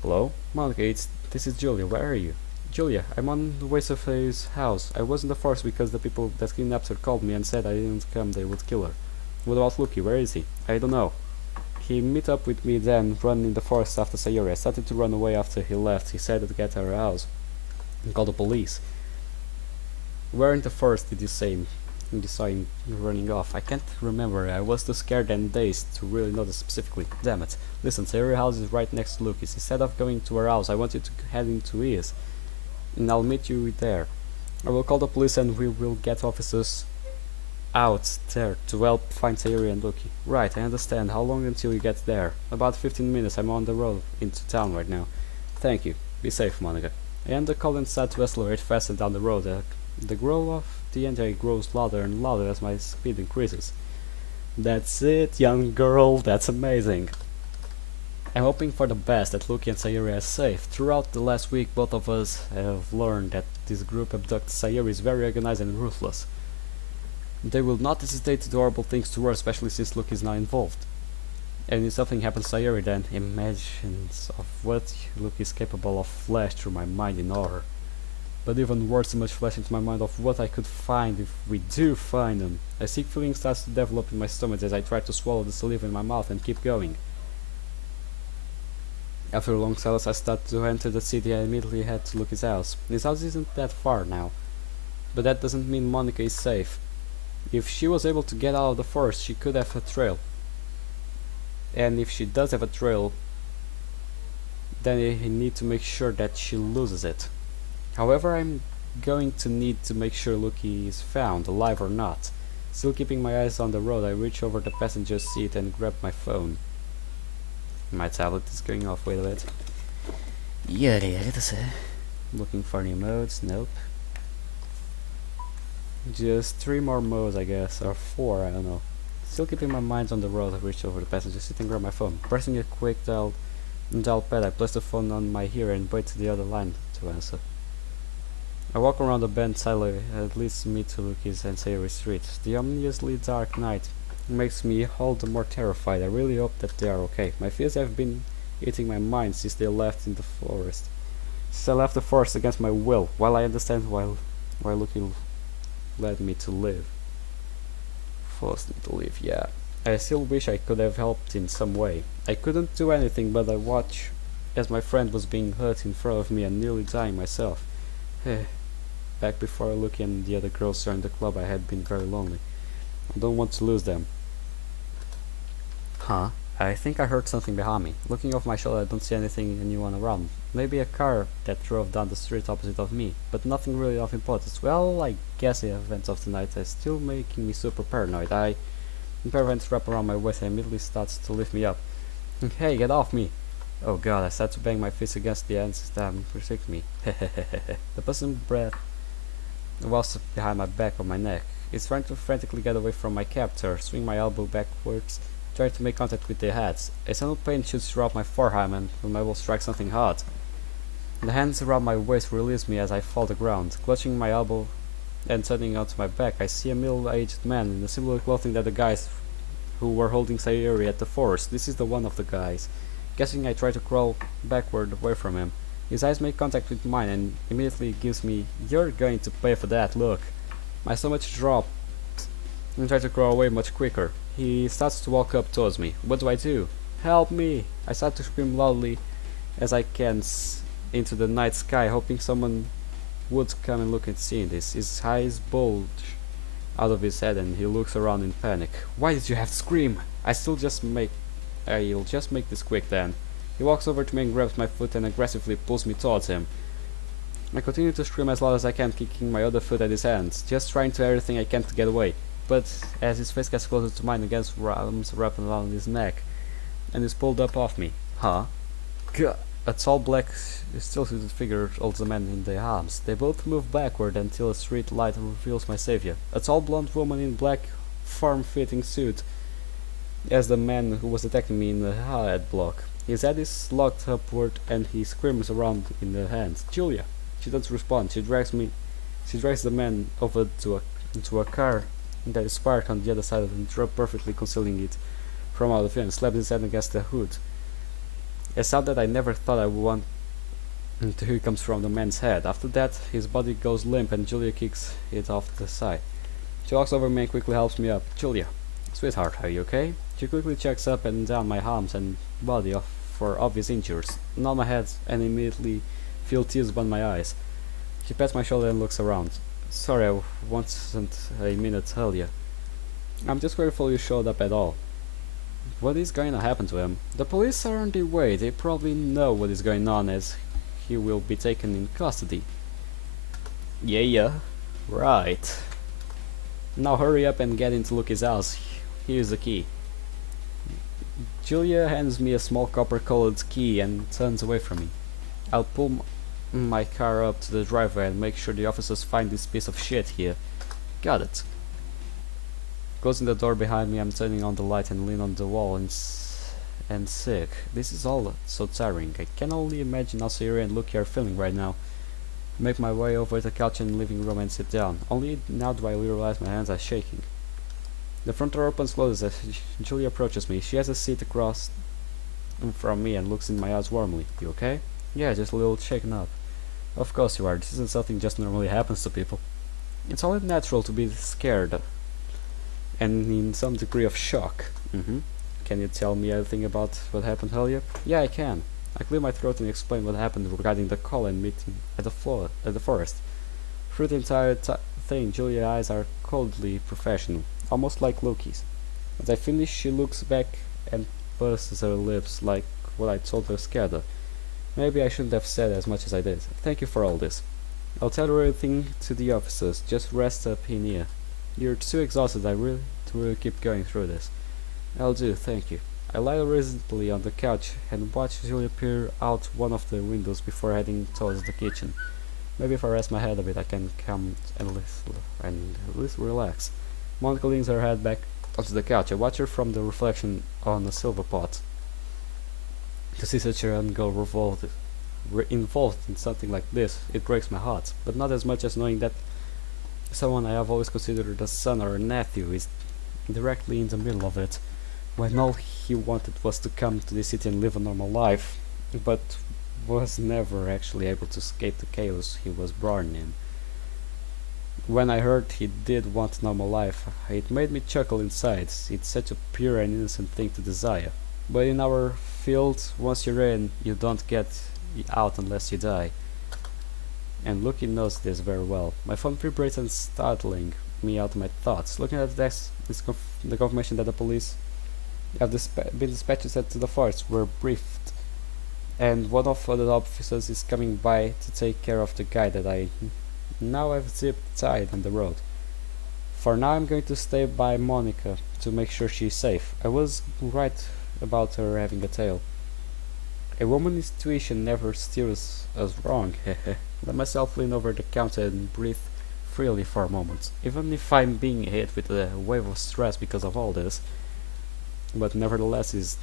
Hello? Monica, this is Julia. Where are you? Julia, I'm on the way to his house. I was in the forest because the people that kidnapped her called me and said I didn't come, they would kill her. What about Lucky? Where is he? I don't know. He met up with me then, run in the forest after Sayuri. I started to run away after he left. He said to get to our house and call the police. Where in the forest did you say you saw him running off? I can't remember. I was too scared and dazed to really know this specifically. Damn it. Listen, Sayuri's house is right next to Lucas. Instead of going to her house, I want you to head into his, and I'll meet you there. I will call the police and we will get officers out there to help find Sayuri and Lucky. Right, I understand. How long until you get there? About 15 minutes. I'm on the road into town right now. Thank you. Be safe, Monica. I end the call and start to accelerate faster down the road. The growl of the engine grows louder and louder as my speed increases. That's it, young girl, that's amazing. I'm hoping for the best that Lucky and Sayuri are safe. Throughout the last week, both of us have learned that this group abducted Sayuri is very organized and ruthless. They will not hesitate to do horrible things to her, especially since Lucky is now involved. And if something happens to Sayuri, then images of what Lucky is capable of flash through my mind in horror. But even worse, so much flash into my mind of what I could find if we do find them. A sick feeling starts to develop in my stomach as I try to swallow the saliva in my mouth and keep going. After a long silence, I start to enter the city. I immediately head to Lucky's house. His house isn't that far now, but that doesn't mean Monica is safe. If she was able to get out of the forest, she could have a trail. And if she does have a trail, then I need to make sure that she loses it. However, I'm going to need to make sure Lucky is found, alive or not. Still keeping my eyes on the road, I reach over the passenger seat and grab my phone. My tablet is going off, wait a bit. Looking for new modes, nope. Just 3 more modes, I guess, or 4, I don't know. Still keeping my mind on the road, I reach over the passenger seat and grab my phone. Pressing a quick dial pad, I place the phone on my ear and wait to the other line to answer. I walk around the bend silently, at least me to Lucky's and Sayuri Street. The ominously dark night makes me all the more terrified. I really hope that they are okay. My fears have been eating my mind since they left in the forest. Since I left the forest against my will, while I understand why Lucky led me to live. Forced me to live, yeah. I still wish I could have helped in some way. I couldn't do anything, but I watched as my friend was being hurt in front of me and nearly dying myself. Back before Lucky and the other girls joined the club, I had been very lonely. I don't want to lose them. Huh? I think I heard something behind me. Looking off my shoulder, I don't see anyone around. Maybe a car that drove down the street opposite of me, but nothing really of importance. Well, I guess the events of the night are still making me super paranoid. A pair of hands wrap around my waist and immediately starts to lift me up. Hey, get off me! Oh god, I start to bang my fists against the ends that protect me. The person's breath was behind my back or my neck. It's trying to frantically get away from my captor, swing my elbow backwards, trying to make contact with their heads. A sudden pain shoots throughout my forearm and my elbow strikes something hard. The hands around my waist release me as I fall to the ground. Clutching my elbow and turning onto my back, I see a middle-aged man in the similar clothing that the guys who were holding Sayuri at the forest. This is the one of the guys. Guessing, I try to crawl backward away from him. His eyes make contact with mine and immediately gives me, "You're going to pay for that, look." My stomach dropped and try to crawl away much quicker. He starts to walk up towards me. What do? Help me! I start to scream loudly as I can into the night sky, hoping someone would come and look and see this. His eyes bulge out of his head and he looks around in panic. Why did you have to scream? I'll just make this quick then. He walks over to me and grabs my foot and aggressively pulls me towards him. I continue to scream as loud as I can, kicking my other foot at his hands, just trying to do everything I can to get away. But as his face gets closer to mine, I get arms wrapped around his neck and is pulled up off me. Huh? God. A tall black, still-suited figure holds the man in their arms. They both move backward until a street light reveals my savior. A tall blonde woman in black, form-fitting suit as the man who was attacking me in the head block. His head is locked upward and he screams around in her hands. Julia! She doesn't respond. She drags the man over into a car that is parked on the other side of the truck, perfectly concealing it from out of view, and slaps his head against the hood. A sound that I never thought I would want to hear comes from the man's head. After that, his body goes limp and Julia kicks it off the side. She walks over me and quickly helps me up. Julia, sweetheart, are you okay? She quickly checks up and down my arms and body for obvious injuries, nod my head and immediately feel tears burn my eyes. She pats my shoulder and looks around. Sorry, I wasn't a minute earlier. I'm just grateful you showed up at all. What is going to happen to him? The police are on their way. They probably know what is going on as he will be taken in custody. Yeah. Right. Now hurry up and get into Lucky's house. Here's the key. Julia hands me a small copper-colored key and turns away from me. I'll pull my car up to the driveway and make sure the officers find this piece of shit here. Got it. Closing the door behind me, I'm turning on the light and lean on the wall and sick. This is all so tiring. I can only imagine how Siri and Lucky are feeling right now. Make my way over to the couch in the living room and sit down. Only now do I realize my hands are shaking. The front door opens closes as Julia approaches me. She has a seat across from me and looks in my eyes warmly. You okay? Yeah, just a little shaken up. Of course you are. This isn't something just normally happens to people. It's only natural to be scared and in some degree of shock. Can you tell me anything about what happened earlier? Yeah, I can. I clear my throat and explain what happened regarding the call and meeting at the forest. Through the entire thing, Julia's eyes are coldly professional, almost like Loki's. As I finish, she looks back and purses her lips like what I told her scared her. Maybe I shouldn't have said as much as I did. Thank you for all this. I'll tell everything to the officers. Just rest up in here. You're too exhausted to really keep going through this. I'll do, thank you. I lie resignedly on the couch and watch Julia peer out one of the windows before heading towards the kitchen. Maybe if I rest my head a bit I can calm and at least relax. Monica leans her head back onto the couch. I watch her from the reflection on a silver pot. To see such a young girl involved in something like this, it breaks my heart, but not as much as knowing that someone I have always considered a son or a nephew is directly in the middle of it, when all he wanted was to come to the city and live a normal life, but was never actually able to escape the chaos he was born in. When I heard he did want a normal life, it made me chuckle inside. It's such a pure and innocent thing to desire. But in our field, once you're in, you don't get out unless you die. And Lucky knows this very well. My phone vibrates and startling me out of my thoughts. Looking at the desk, the confirmation that the police have been dispatched to the forest were briefed, and one of the officers is coming by to take care of the guy that I now have zipped tied on the road. For now I'm going to stay by Monica to make sure she's safe. I was right about her having a tail. A woman's intuition never steers us wrong. Let myself lean over the counter and breathe freely for a moment, even if I'm being hit with a wave of stress because of all this. But nevertheless, it's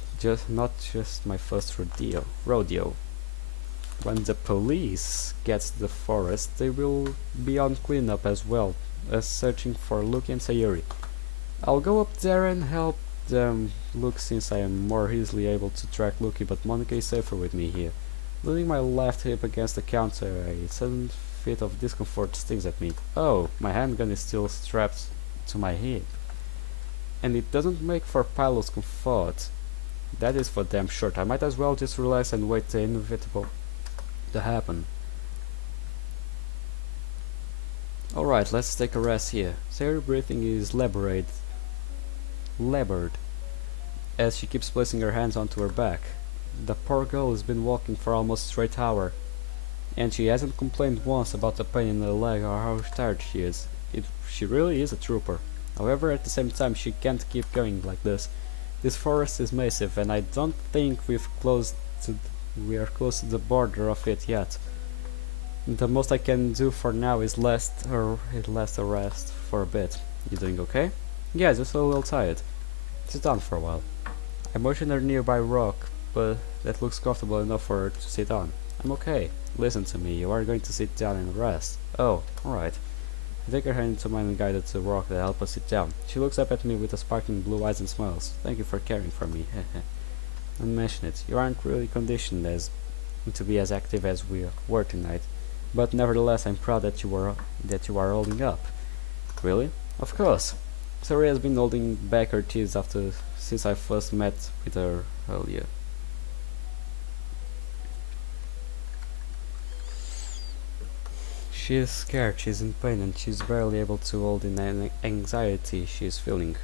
not just my first rodeo. When the police gets to the forest, they will be on cleanup as well as searching for Luke and Sayuri. I'll go up there and help them look since I am more easily able to track Lucky, but Monica is safer with me here. Leaning my left hip against the counter, a sudden fit of discomfort stings at me. Oh, my handgun is still strapped to my hip. And it doesn't make for pilot's comfort. That is for damn sure. I might as well just relax and wait the inevitable to happen. Alright, let's take a rest here. Sarah's breathing is labored as she keeps placing her hands onto her back. The poor girl has been walking for almost a straight hour, and she hasn't complained once about the pain in her leg or how tired she is. She really is a trooper. However, at the same time, she can't keep going like this. This forest is massive, and I don't think we are close to the border of it yet. The most I can do for now is last a rest for a bit. You doing okay? Yeah, just a little tired. Sit down for a while. I motion her nearby rock, but that looks comfortable enough for her to sit on. I'm okay. Listen to me, you are going to sit down and rest. Oh, alright. I take her hand into mine and guide her to the rock that helps us sit down. She looks up at me with a sparkling blue eyes and smiles. Thank you for caring for me. Don't mention it. You aren't really conditioned to be as active as we were tonight, but nevertheless I'm proud that you are holding up. Really? Of course. Sarah has been holding back her tears since I first met with her earlier. She is scared, she is in pain, and she is barely able to hold in any anxiety she is feeling.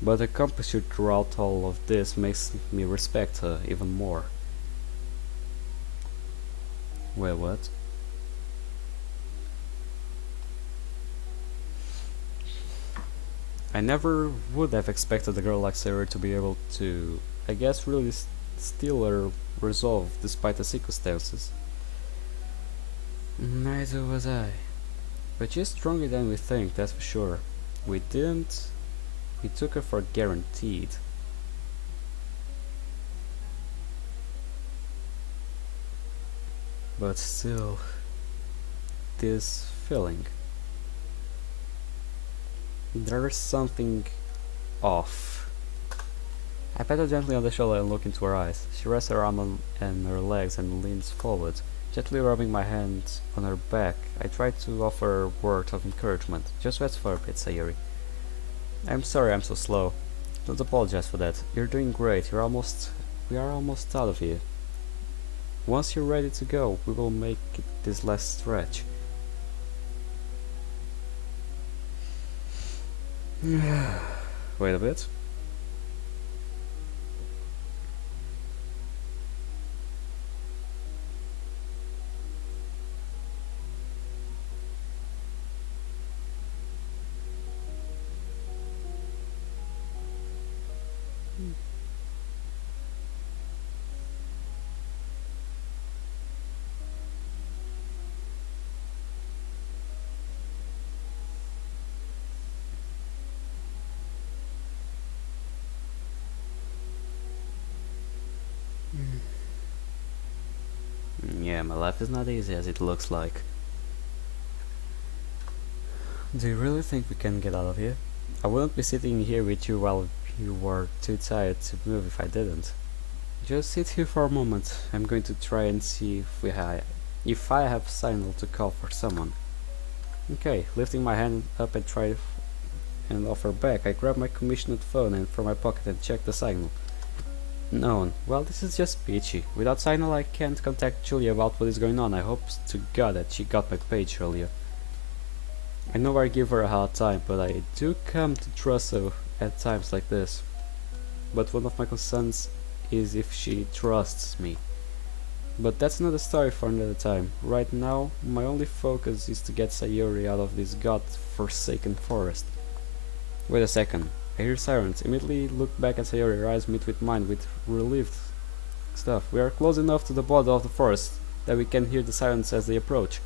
But accomplishing throughout all of this makes me respect her even more. Wait, what? I never would have expected a girl like Sarah to be able to, I guess, really steal her resolve despite the circumstances. Neither was I. But she's stronger than we think, that's for sure. We didn't. We took her for guaranteed. But still, this feeling. There's something off. I pat her gently on the shoulder and look into her eyes. She rests her arm on her legs and leans forward, gently rubbing my hands on her back. I try to offer her words of encouragement. Just rest for a bit, Sayuri. I'm sorry I'm so slow. Don't apologize for that. You're doing great. We are almost out of here. Once you're ready to go, we will make this last stretch. Wait a bit. Yeah, my life is not easy as it looks like. Do you really think we can get out of here? I wouldn't be sitting here with you while you were too tired to move if I didn't. Just sit here for a moment. I'm going to try and see if I have signal to call for someone. Okay, lifting my hand up and try and offer back, I grab my commissioned phone and from my pocket and check the signal. None. Well, this is just peachy. Without signal, I can't contact Julia about what is going on. I hope to God that she got my page earlier. I know I give her a hard time, but I do come to trust her at times like this. But one of my concerns is if she trusts me. But that's another story for another time. Right now, my only focus is to get Sayuri out of this god-forsaken forest. Wait a second. I hear sirens. Immediately look back at Sayuri. Her eyes meet with mine with relieved stuff. We are close enough to the border of the forest that we can hear the sirens as they approach.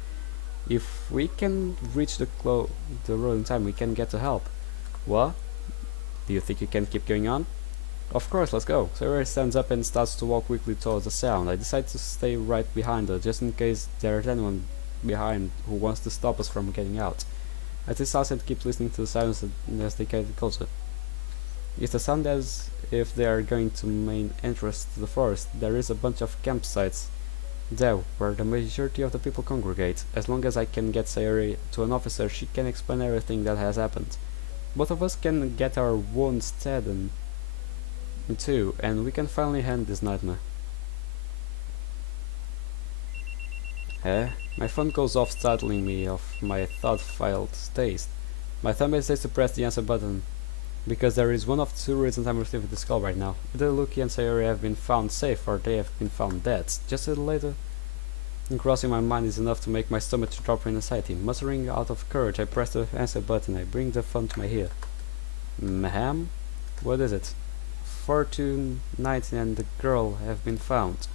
If we can reach the road in time, we can get to help. What? Do you think you can keep going on? Of course, let's go. Sayuri stands up and starts to walk quickly towards the sound. I decide to stay right behind her, just in case there's anyone behind who wants to stop us from getting out. I take silence and keep listening to the silence as they get closer. It's the sound as if they are going to main entrance to the forest. There is a bunch of campsites there where the majority of the people congregate. As long as I can get Sayuri to an officer, she can explain everything that has happened. Both of us can get our wounds steadied too, and we can finally end this nightmare. My phone goes off, startling me of my thought-filled taste. My thumb hesitates to press the answer button, because there is one of two reasons I'm receiving this call right now. Either Lucky and Sayuri have been found safe, or they have been found dead. Just a little later, and crossing my mind is enough to make my stomach drop in anxiety. Mustering out of courage, I press the answer button. I bring the phone to my ear. Ma'am? What is it? 4219 and the girl have been found.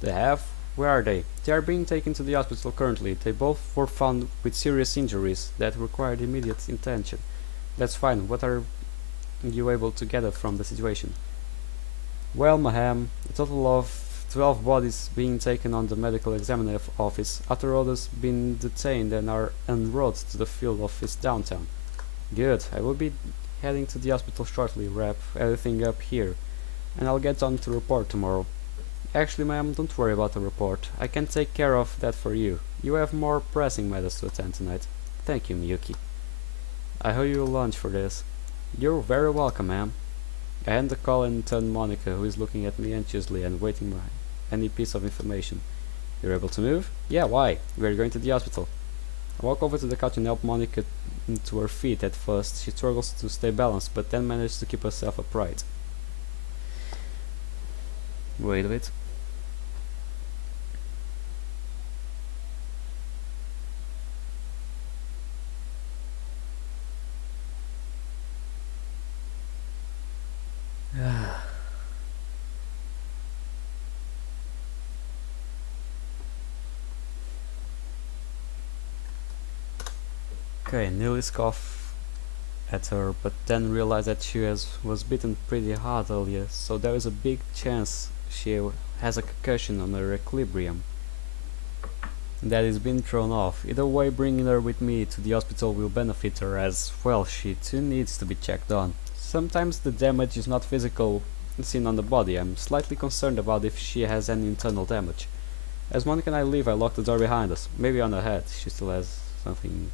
They have? Where are they? They are being taken to the hospital currently. They both were found with serious injuries that required immediate attention. That's fine. What are you able to gather from the situation? Well, ma'am, a total of 12 bodies being taken on the medical examiner office, after others being detained and are en route to the field office downtown. Good. I will be heading to the hospital shortly, wrap everything up here, and I'll get on to report tomorrow. Actually, ma'am, don't worry about the report. I can take care of that for you. You have more pressing matters to attend tonight. Thank you, Miyuki. I owe you lunch for this. You're very welcome, ma'am. I hand the call and turn Monica, who is looking at me anxiously and waiting for any piece of information. You're able to move? Yeah, why? We're going to the hospital. I walk over to the couch and help Monica to her feet. At first, she struggles to stay balanced, but then manages to keep herself upright. Wait a bit. Okay, nearly scoff at her, but then realized that she was bitten pretty hard earlier, so there is a big chance she has a concussion on her equilibrium that is being thrown off. Either way, bringing her with me to the hospital will benefit her, as well she too needs to be checked on. Sometimes the damage is not physical seen on the body. I'm slightly concerned about if she has any internal damage. As Monica and I leave, I lock the door behind us. Maybe on her head she still has something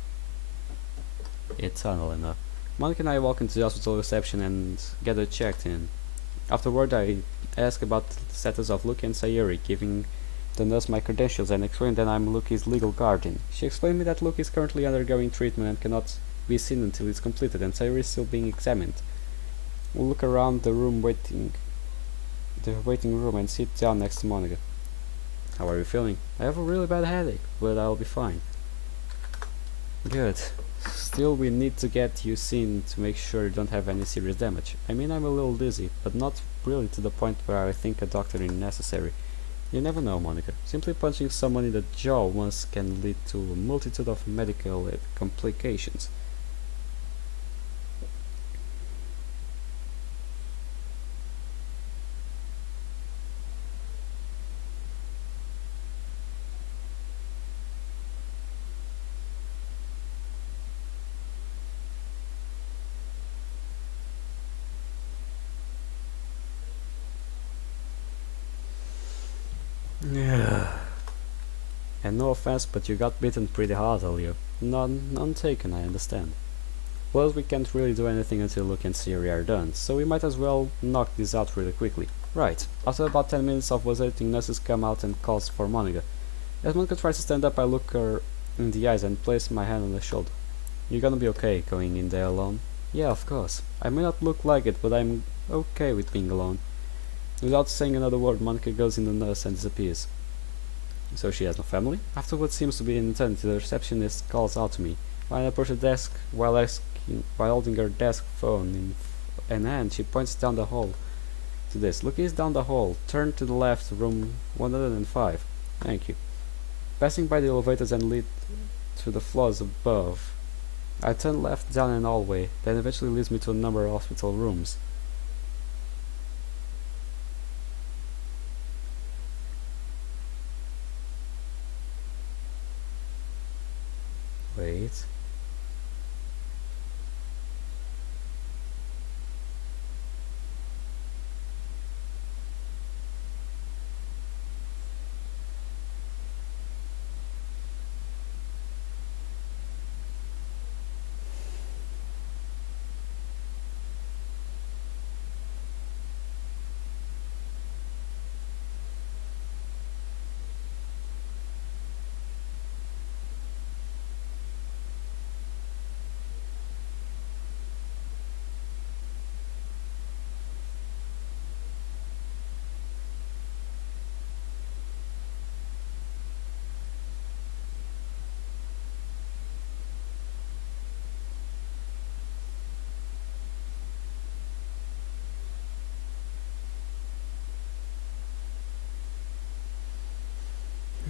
eternal enough. Monica and I walk into the hospital reception and get her checked in. Afterward, I ask about the status of Luki and Sayuri, giving the nurse my credentials and explain that I'm Luki's legal guardian. She explained me that Luki is currently undergoing treatment and cannot be seen until it's completed, and Sayuri is still being examined. We look around the waiting room, and sit down next to Monica. How are you feeling? I have a really bad headache, but I'll be fine. Good. Still, we need to get you seen to make sure you don't have any serious damage. I mean, I'm a little dizzy, but not really to the point where I think a doctor is necessary. You never know, Monica. Simply punching someone in the jaw once can lead to a multitude of medical complications. Yeah. And no offense, but you got bitten pretty hard earlier. None taken, I understand. Plus, we can't really do anything until Luke and Siri are done, so we might as well knock this out really quickly. Right. After about 10 minutes of waiting, nurses come out and calls for Monica. As Monica tries to stand up, I look her in the eyes and place my hand on her shoulder. You're gonna be okay going in there alone? Yeah, of course. I may not look like it, but I'm okay with being alone. Without saying another word, Monica goes in the nurse and disappears. So she has no family? After what seems to be an eternity, the receptionist calls out to me. When I approach the desk while holding her desk phone in hand, she points down the hall to this. Look, is down the hall. Turn to the left, room 105. Thank you. Passing by the elevators and lead to the floors above. I turn left down an hallway, that eventually leads me to a number of hospital rooms. Wait.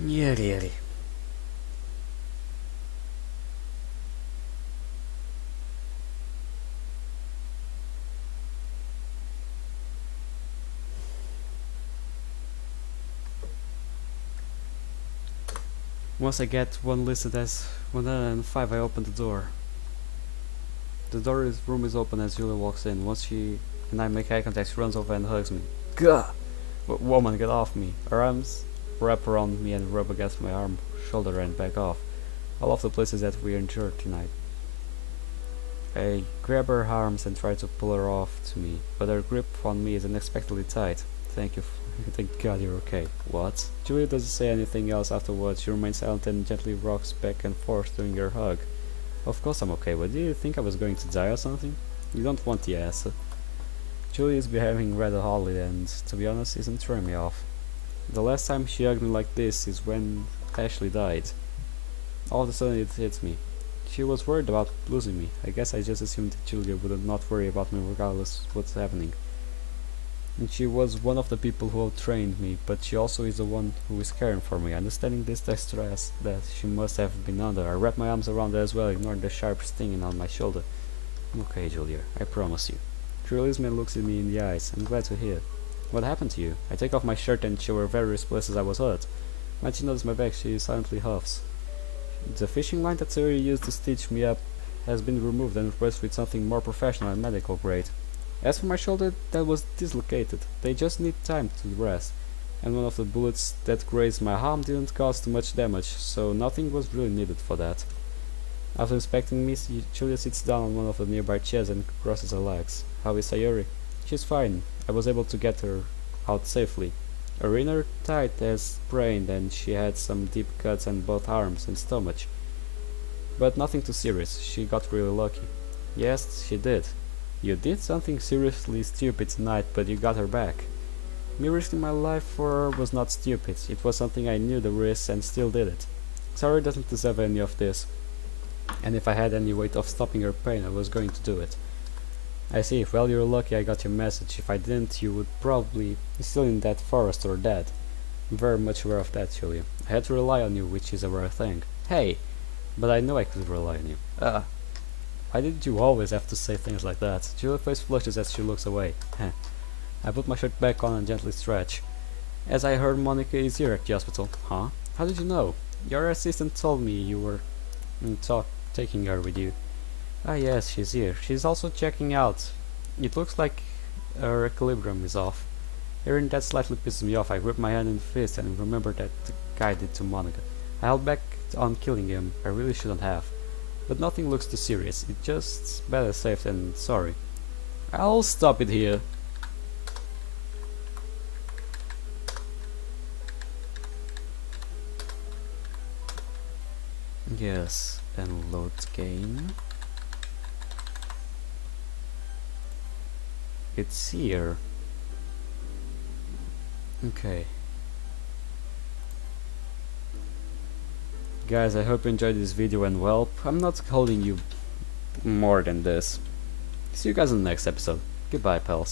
Yeah, really. Once I get one listed as 105, I open the door. The room is open as Julia walks in. Once she and I make eye contact, she runs over and hugs me. Gah! Woman, get off me. Her arms wrap around me and rub against my arm, shoulder, and back off. All of the places that we endured tonight. I grab her arms and try to pull her off to me, but her grip on me is unexpectedly tight. Thank you. Thank God you're okay. What? Julia doesn't say anything else afterwards. She remains silent and gently rocks back and forth during her hug. Of course I'm okay, but do you think I was going to die or something? You don't want the answer. Julie is behaving rather oddly and, to be honest, isn't throwing me off. The last time she hugged me like this is when Ashley died. All of a sudden it hits me. She was worried about losing me. I guess I just assumed that Julia would not worry about me regardless what's happening. And she was one of the people who trained me, but she also is the one who is caring for me. Understanding this distress that she must have been under, I wrapped my arms around her as well, ignoring the sharp stinging on my shoulder. Okay, Julia, I promise you. She releases me and looks at me in the eyes. I'm glad to hear. What happened to you? I take off my shirt and show her various places I was hurt. When she notices my back, she silently huffs. The fishing line that Siri used to stitch me up has been removed and replaced with something more professional and medical grade. As for my shoulder, that was dislocated. They just need time to rest. And one of the bullets that grazed my arm didn't cause too much damage, so nothing was really needed for that. After inspecting me, Julia sits down on one of the nearby chairs and crosses her legs. How is Sayuri? She's fine. I was able to get her out safely. Her inner thigh has sprained and she had some deep cuts on both arms and stomach. But nothing too serious. She got really lucky. Yes, she did. You did something seriously stupid tonight, but you got her back. Me risking my life for her was not stupid. It was something I knew the risk and still did it. Sayuri doesn't deserve any of this. And if I had any way of stopping her pain, I was going to do it. I see. Well, you're lucky I got your message. If I didn't, you would probably be still in that forest or dead. I'm very much aware of that, Julia. I had to rely on you, which is a rare thing. Hey! But I know I could rely on you. Why did you always have to say things like that? Julia's face flushes as she looks away. I put my shirt back on and gently stretch. As I heard Monica is here at the hospital. Huh? How did you know? Your assistant told me you were taking her with you. Ah yes, she's here. She's also checking out. It looks like her equilibrium is off. Hearing that slightly pisses me off. I grip my hand in fist and remember that the guy did to Monica. I held back on killing him. I really shouldn't have. But nothing looks too serious. It's just better safe than sorry. I'll stop it here. Yes, and load game. It's here. Okay. Guys, I hope you enjoyed this video and well, I'm not holding you more than this. See you guys in the next episode. Goodbye, pals.